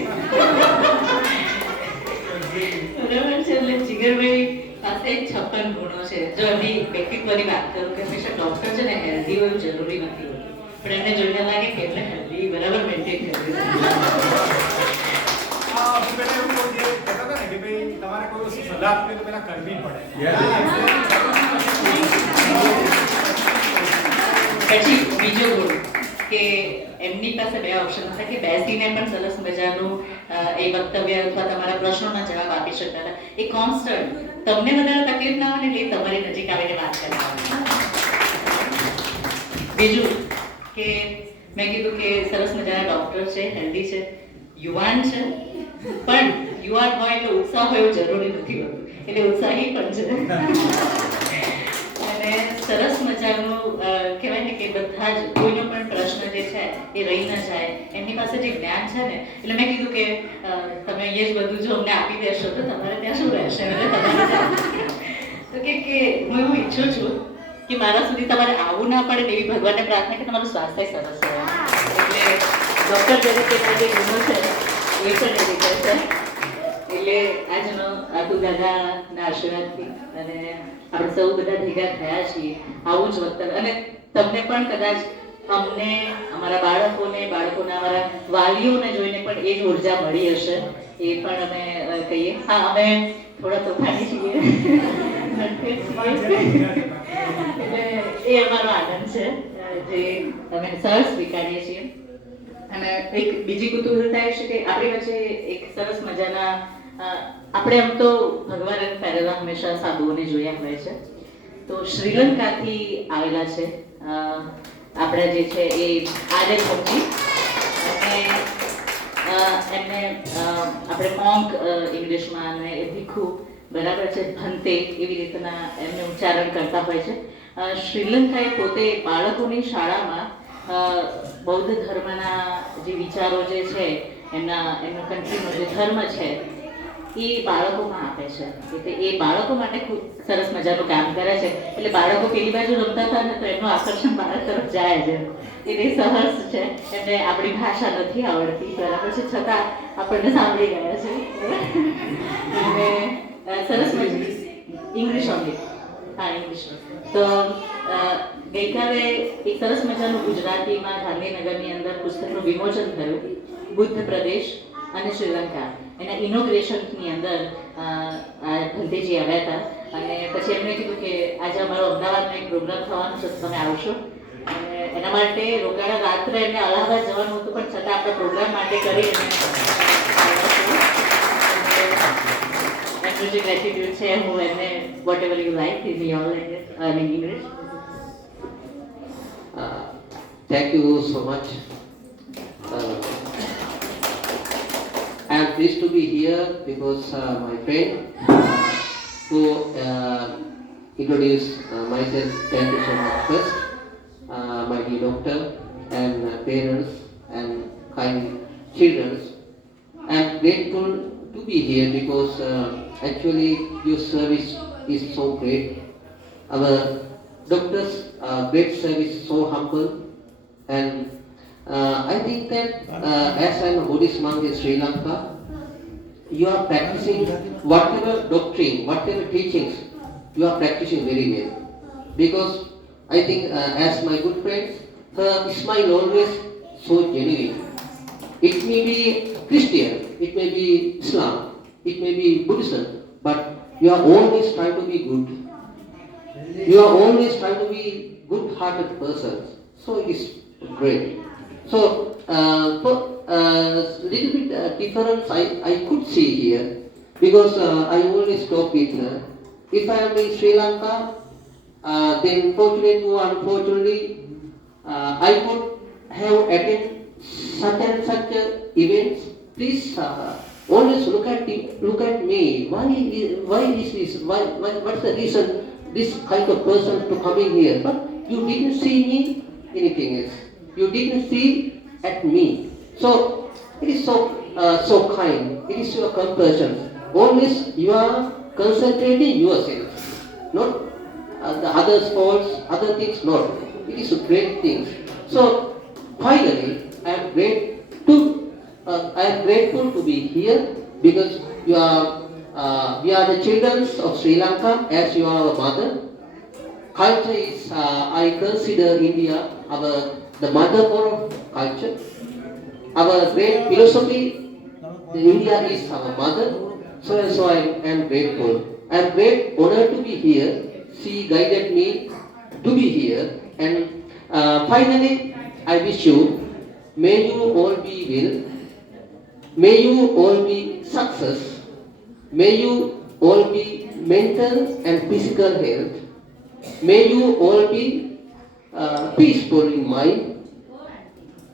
બરાબર છે. એટલે જીગરભાઈ પાસે 56 ગુણો છે. જો એમની વ્યક્તિત્વની વાત કરું કે હંમેશા ડોક્ટર છે ને હેલ્ધી હોવું જરૂરી નથી હોતું, પણ એમને જોઈને લાગે કે એમને હેલ્ધી બરાબર મેન્ટેન કરી તમારે કોઈ વસ્તુ સલાહ આપવી તો પેલા કરવી પડે. પછી બીજો ગુણ કે એમની પાસે બે ઓપ્શન હતા કે બેસીને પણ સરસ મજાનું એ વક્તવ્ય અથવા તમારા પ્રશ્નોના જવાબ આપી શકતા હતા. એ કોન્સ્ટન્ટ તમને વધારે તકલીફ ના હોય ને એટલે તમારી નજીક આવીને વાત કરતા. બીજું કે મેં કીધું કે સરસ મજાના ડોક્ટર છે, હેલ્ધી છે, યુવાન છે, પણ યુવાન હોય એટલે ઉત્સાહ હોય એવું જરૂરી નથી હોતું, એટલે ઉત્સાહી પણ છે. અને સરસ મજાનું કહેવાય ને કે બધા જ કોઈનો પણ પ્રશ્ન જે છે એ રહી ન જાય, એમની પાસે જે જ્ઞાન છે ને, એટલે મેં કીધું કે તમે અહીંયા જ બધું જો અમને આપી દેશો તો તમારે ત્યાં શું રહેશે. તો કે હું એવું ઈચ્છું છું કે મારા સુધી તમારે આવવું ના પડે એવી ભગવાનને પ્રાર્થના કે તમારું સ્વાસ્થ્ય સરસ રહે. એટલે ડૉક્ટર તરીકેના જે ગુણો છે એ પણ એ રીતે છે. એટલે આજનો આદુ દાદાના આશીર્વાદથી અને આપણે સૌ બધા ભેગા થયા છીએ આવું જ વક્તવ્ય, અને તમને પણ કદાચ અમને અમારા બાળકોને અમારા વાલીઓને જોઈને પણ એ જ ઉર્જા મળી હશે, એ પણ અમે કહીએ. હા, અમે થોડા તોફાની છીએ એટલે એ અમારો આનંદ છે જે અમે સહજ સ્વીકારીએ છીએ. અને એક બીજી કુતૂહલતા એ છે કે આપણી વચ્ચે એક સરસ મજાના આપણે એમ તો ભગવાન પહેરેલા હંમેશા સાધુઓને જોયા હોય છે, તો શ્રીલંકાથી આવેલા છે આપણે જે છે એ આજે પહોંચી, અને એમને આપણે મોંક ઇંગ્લિશમાં અને ભીખુ બરાબર છે, ભંતે એવી રીતના એમને ઉચ્ચારણ કરતા હોય છે. શ્રીલંકાએ પોતે બાળકોની શાળામાં બૌદ્ધ ધર્મના જે વિચારો જે છે એમનો કન્ટ્રીનો જે ધર્મ છે એ બાળકોમાં આપે છે, એટલે એ બાળકો માટે ખૂબ સરસ મજાનું કામ કરે છે. એટલે બાળકો પેલી બાજુ રમતા હતા ને તો એમનું આકર્ષણ બાળક તરફ જાય છે, એટલે સહર્ષ છે. એમને આપણી ભાષા નથી આવડતી બરાબર છે, છતાં આપણને સાંભળી ગયા છે. અને સરસ મજાની ઇંગ્લિશ ઓનલી, હા ઇંગ્લિશ. તો ગઈકાલે એક સરસ મજાનું ગુજરાતીમાં ગાંધીનગરની અંદર પુસ્તકનું વિમોચન થયું, બુદ્ધ પ્રદેશ અને શ્રીલંકા. એના ઇનોગ્રેશનની અંદર ભંતેજી આવ્યા હતા અને પછી એમણે કીધું કે આજે અમારો અમદાવાદમાં એક પ્રોગ્રામ થવાનો છે તો તમે આવશો. અને એના માટે રોકાણા રાત્રે એમને અલાહાબાદ જવાનું હતું પણ છતાં આપણા પ્રોગ્રામ માટે કરી એમનું જે ગ્રેટિટ્યુડ છે હું એમને whatever you like in your language in English. Thank you so much. I am pleased to be here because my friend who introduced myself, thank you so much first, my dear doctor and parents and kind children. I am grateful to be here because actually your service is so great. Our doctors' great service, so humble. And I think that as I'm a Buddhist monk in Sri Lanka, you are practicing whatever doctrine, whatever teachings, you are practicing very well. Because I think as my good friends, her smile always so genuine. It may be Christian, it may be Islam, it may be Buddhism, but you are always trying to be good. You are always trying to be good-hearted person. So it is great. So, little bit difference I could see here because I always talk with her. If I am in Sri Lanka, then fortunately or unfortunately, I could have attended such and such events. Please always look at me. Why is this? What's the reason this kind of person to coming here? But you didn't see me anything else. You didn't see at me. So it is so kind. It is your compassion. Always you are concentrating yourself, not the others' faults, other things. Not. It is great things. So finally, I am grateful to be here because we are the children of Sri Lanka as you are our mother. Culture is, I consider India the mother of culture. Our great philosophy, India is our mother. So I am grateful. I am great honored to be here. She guided me to be here. And finally, I wish you, may you all be well. May you all be success. May you all be mental and physical health. May you all be peaceful in mind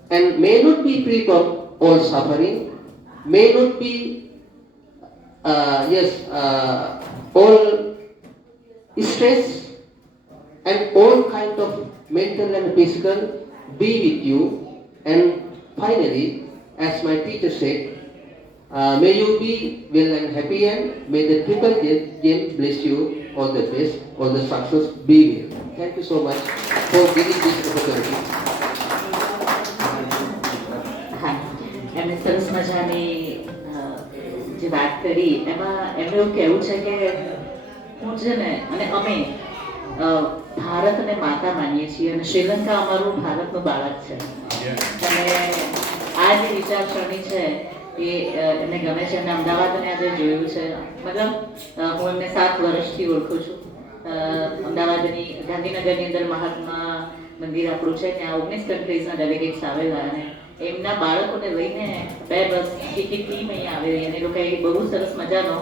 and may not be free from all suffering, may not be all stress and all kind of mental and physical be with you. And finally, as my teacher said, may you be well and happy and may the triple gem bless you. All the best, all the success be with. Thank you so much for giving this opportunity. એમને સરસ મજાની જે વાત કરી એમાં એમનું એવું કહેવું છે કે હું છે ને અને અમે ભારતને માતા માનીએ છીએ અને શ્રીલંકા અમારું ભારતનું બાળક છે અને આ જે વિચારસરણી છે એ એમને ગમે છે. એમને અમદાવાદને આજે જોયું છે. મતલબ હું એમને 7 વર્ષથી ઓળખું છું. અમદાવાદની ગાંધીનગરની અંદર મહાત્મા મંદિર આપણું છે ત્યાં 19 કન્ટ્રીઝના ડેલિગેટ્સ આવેલા અને એમના બાળકોને લઈને 2 બસ ટિકિટ ટીમ અહીંયા આવેલી અને એ લોકોએ બહુ સરસ મજાનો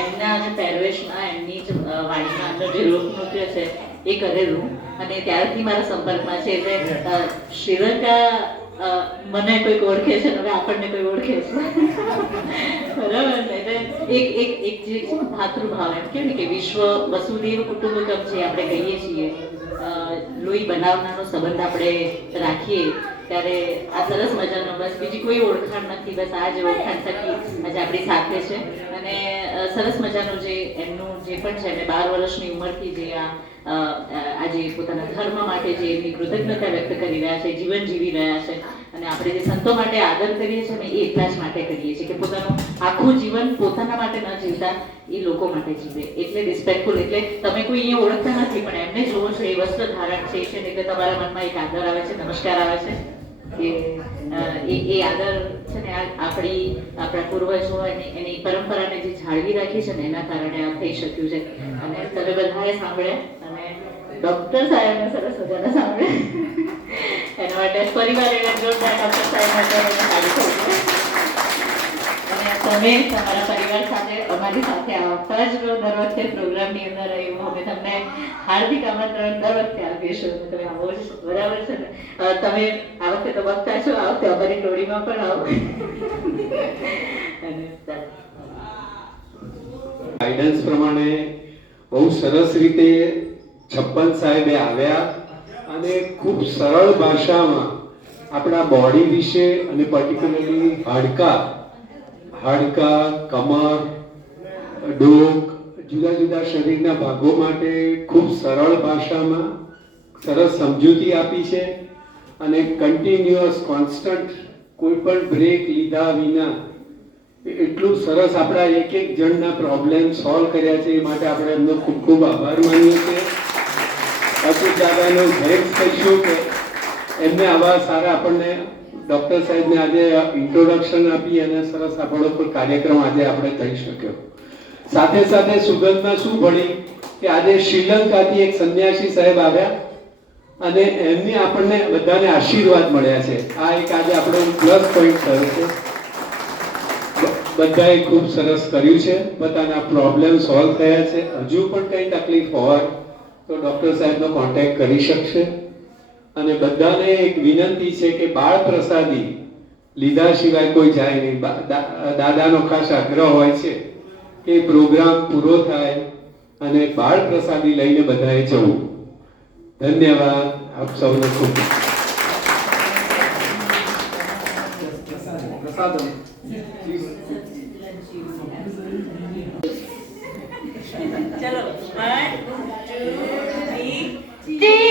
એમના જે પહેરવેશમાં એમની જ વાણીના અંદર જે લોકનૃત્ય છે એ કરેલું અને ત્યારથી મારા સંપર્કમાં છે. એટલે શ્રીલંકા મને કોઈક ઓળખે છે હવે આપણને કોઈ ઓળખે છે બરાબર ને. એટલે એક જે ભાતૃભાવ એમ કે ને કે વિશ્વ વસુદેવ કુટુંબકમ છે આપણે કહીએ છીએ. લોહી બનાવનારો સંબંધ આપણે રાખીએ ત્યારે આ સરસ મજાનો બસ બીજી કોઈ ઓળખાણ નથી. બસ આ જ ઓળખાણ થકી આજે આપણી સાથે છે અને સરસ મજાનું જે એમનું જે પણ છે એમને 12 વર્ષની ઉંમરથી જે આજે પોતાના ધર્મ માટે જે એમની કૃતજ્ઞતા વ્યક્ત કરી રહ્યા છે, જીવન જીવી રહ્યા છે અને આપણે જે સંતો માટે આદર કરીએ છીએ ને એ એટલા જ માટે કરીએ છીએ કે પોતાનું આખું જીવન પોતાના માટે ન જીવતા એ લોકો માટે જીવે. એટલે રિસ્પેક્ટફુલ. એટલે તમે કોઈ અહીંયા ઓળખતા નથી પણ એમને જોવો છો એ વસ્ત્ર ધારણ છે એટલે તમારા મનમાં એક આદર આવે છે, નમસ્કાર આવે છે કે એ આદર છે ને અને આપણા પૂર્વજો અને એની પરંપરાને જે જાળવી રાખી છે ને એના કારણે આ થઈ શક્યું છે. અને તમે બધાએ સાંભળ્યા અને ડૉક્ટર સાહેબને સરસ મજાના સાંભળ્યા એના માટે પરિવાર એને જોરદાર ડૉક્ટર સાહેબ માટે સારી થઈ અને તમે તમારા પરિવાર સાથે અમારી સાથે આવતા જ રહો દર વખતે પ્રોગ્રામની અંદર એવું અમે તમને હાર્દિક આમંત્રણ દર વખતે આપીશું. તમે આવો જ બરાબર છે ને? તમે આ વખતે તો વખતા છો, આ વખતે અમારી ટોળીમાં પણ આવો. ગાઈડન્સ પ્રમાણે બહુ સરસ રીતે છપ્પન સાહેબે આવ્યા અને ખૂબ સરળ ભાષામાં આપણા બોડી વિશે અને પર્ટિક્યુલરલી હાડકા, કમર, ડોક, જુદા જુદા શરીરના ભાગો માટે ખૂબ સરળ ભાષામાં સરસ સમજૂતી આપી છે અને કન્ટિન્યુઅસ કોન્સ્ટન્ટ કોઈ પણ બ્રેક લીધા વિના એટલું સરસ આપણા એક જણના પ્રોબ્લેમ સોલ્વ કર્યા છે. એ માટે આપણે એમનો ખૂબ ખૂબ આભાર માનીએ છીએ. અચૂક દાદાનો થેન્ક્સ કહીશું કે એમને આવા સારા આપણને ડૉક્ટર સાહેબને આજે ઇન્ટ્રોડક્શન આપી અને સરસ આપણો પણ કાર્યક્રમ આજે આપણે થઈ શક્યો. સાથે સાથે સુગંધમાં શું ભળી કે આજે શ્રીલંકાથી એક સંન્યાસી સાહેબ આવ્યા અને એમની આપણને બધાને આશીર્વાદ મળ્યા છે. આ એક આજે આપણો પ્લસ પોઈન્ટ થયો છે. બધાએ ખૂબ સરસ કર્યું છે, પોતાના પ્રોબ્લેમ સોલ્વ થયા છે. હજુ પણ કંઈ તકલીફ હોય તો ડૉક્ટર સાહેબનો કોન્ટેક્ટ કરી શકશે. અને બધાને એક વિનંતી છે કે બાળ પ્રસાદી લીધા સિવાય કોઈ જાય નહીં. દાદાનો ખાસ આગ્રહ હોય છે કે પ્રોગ્રામ પૂરો થાય અને બાળ પ્રસાદી લઈને બધાએ જવું. ધન્યવાદ. આપ સૌને ખૂબ ચલો 1 2 3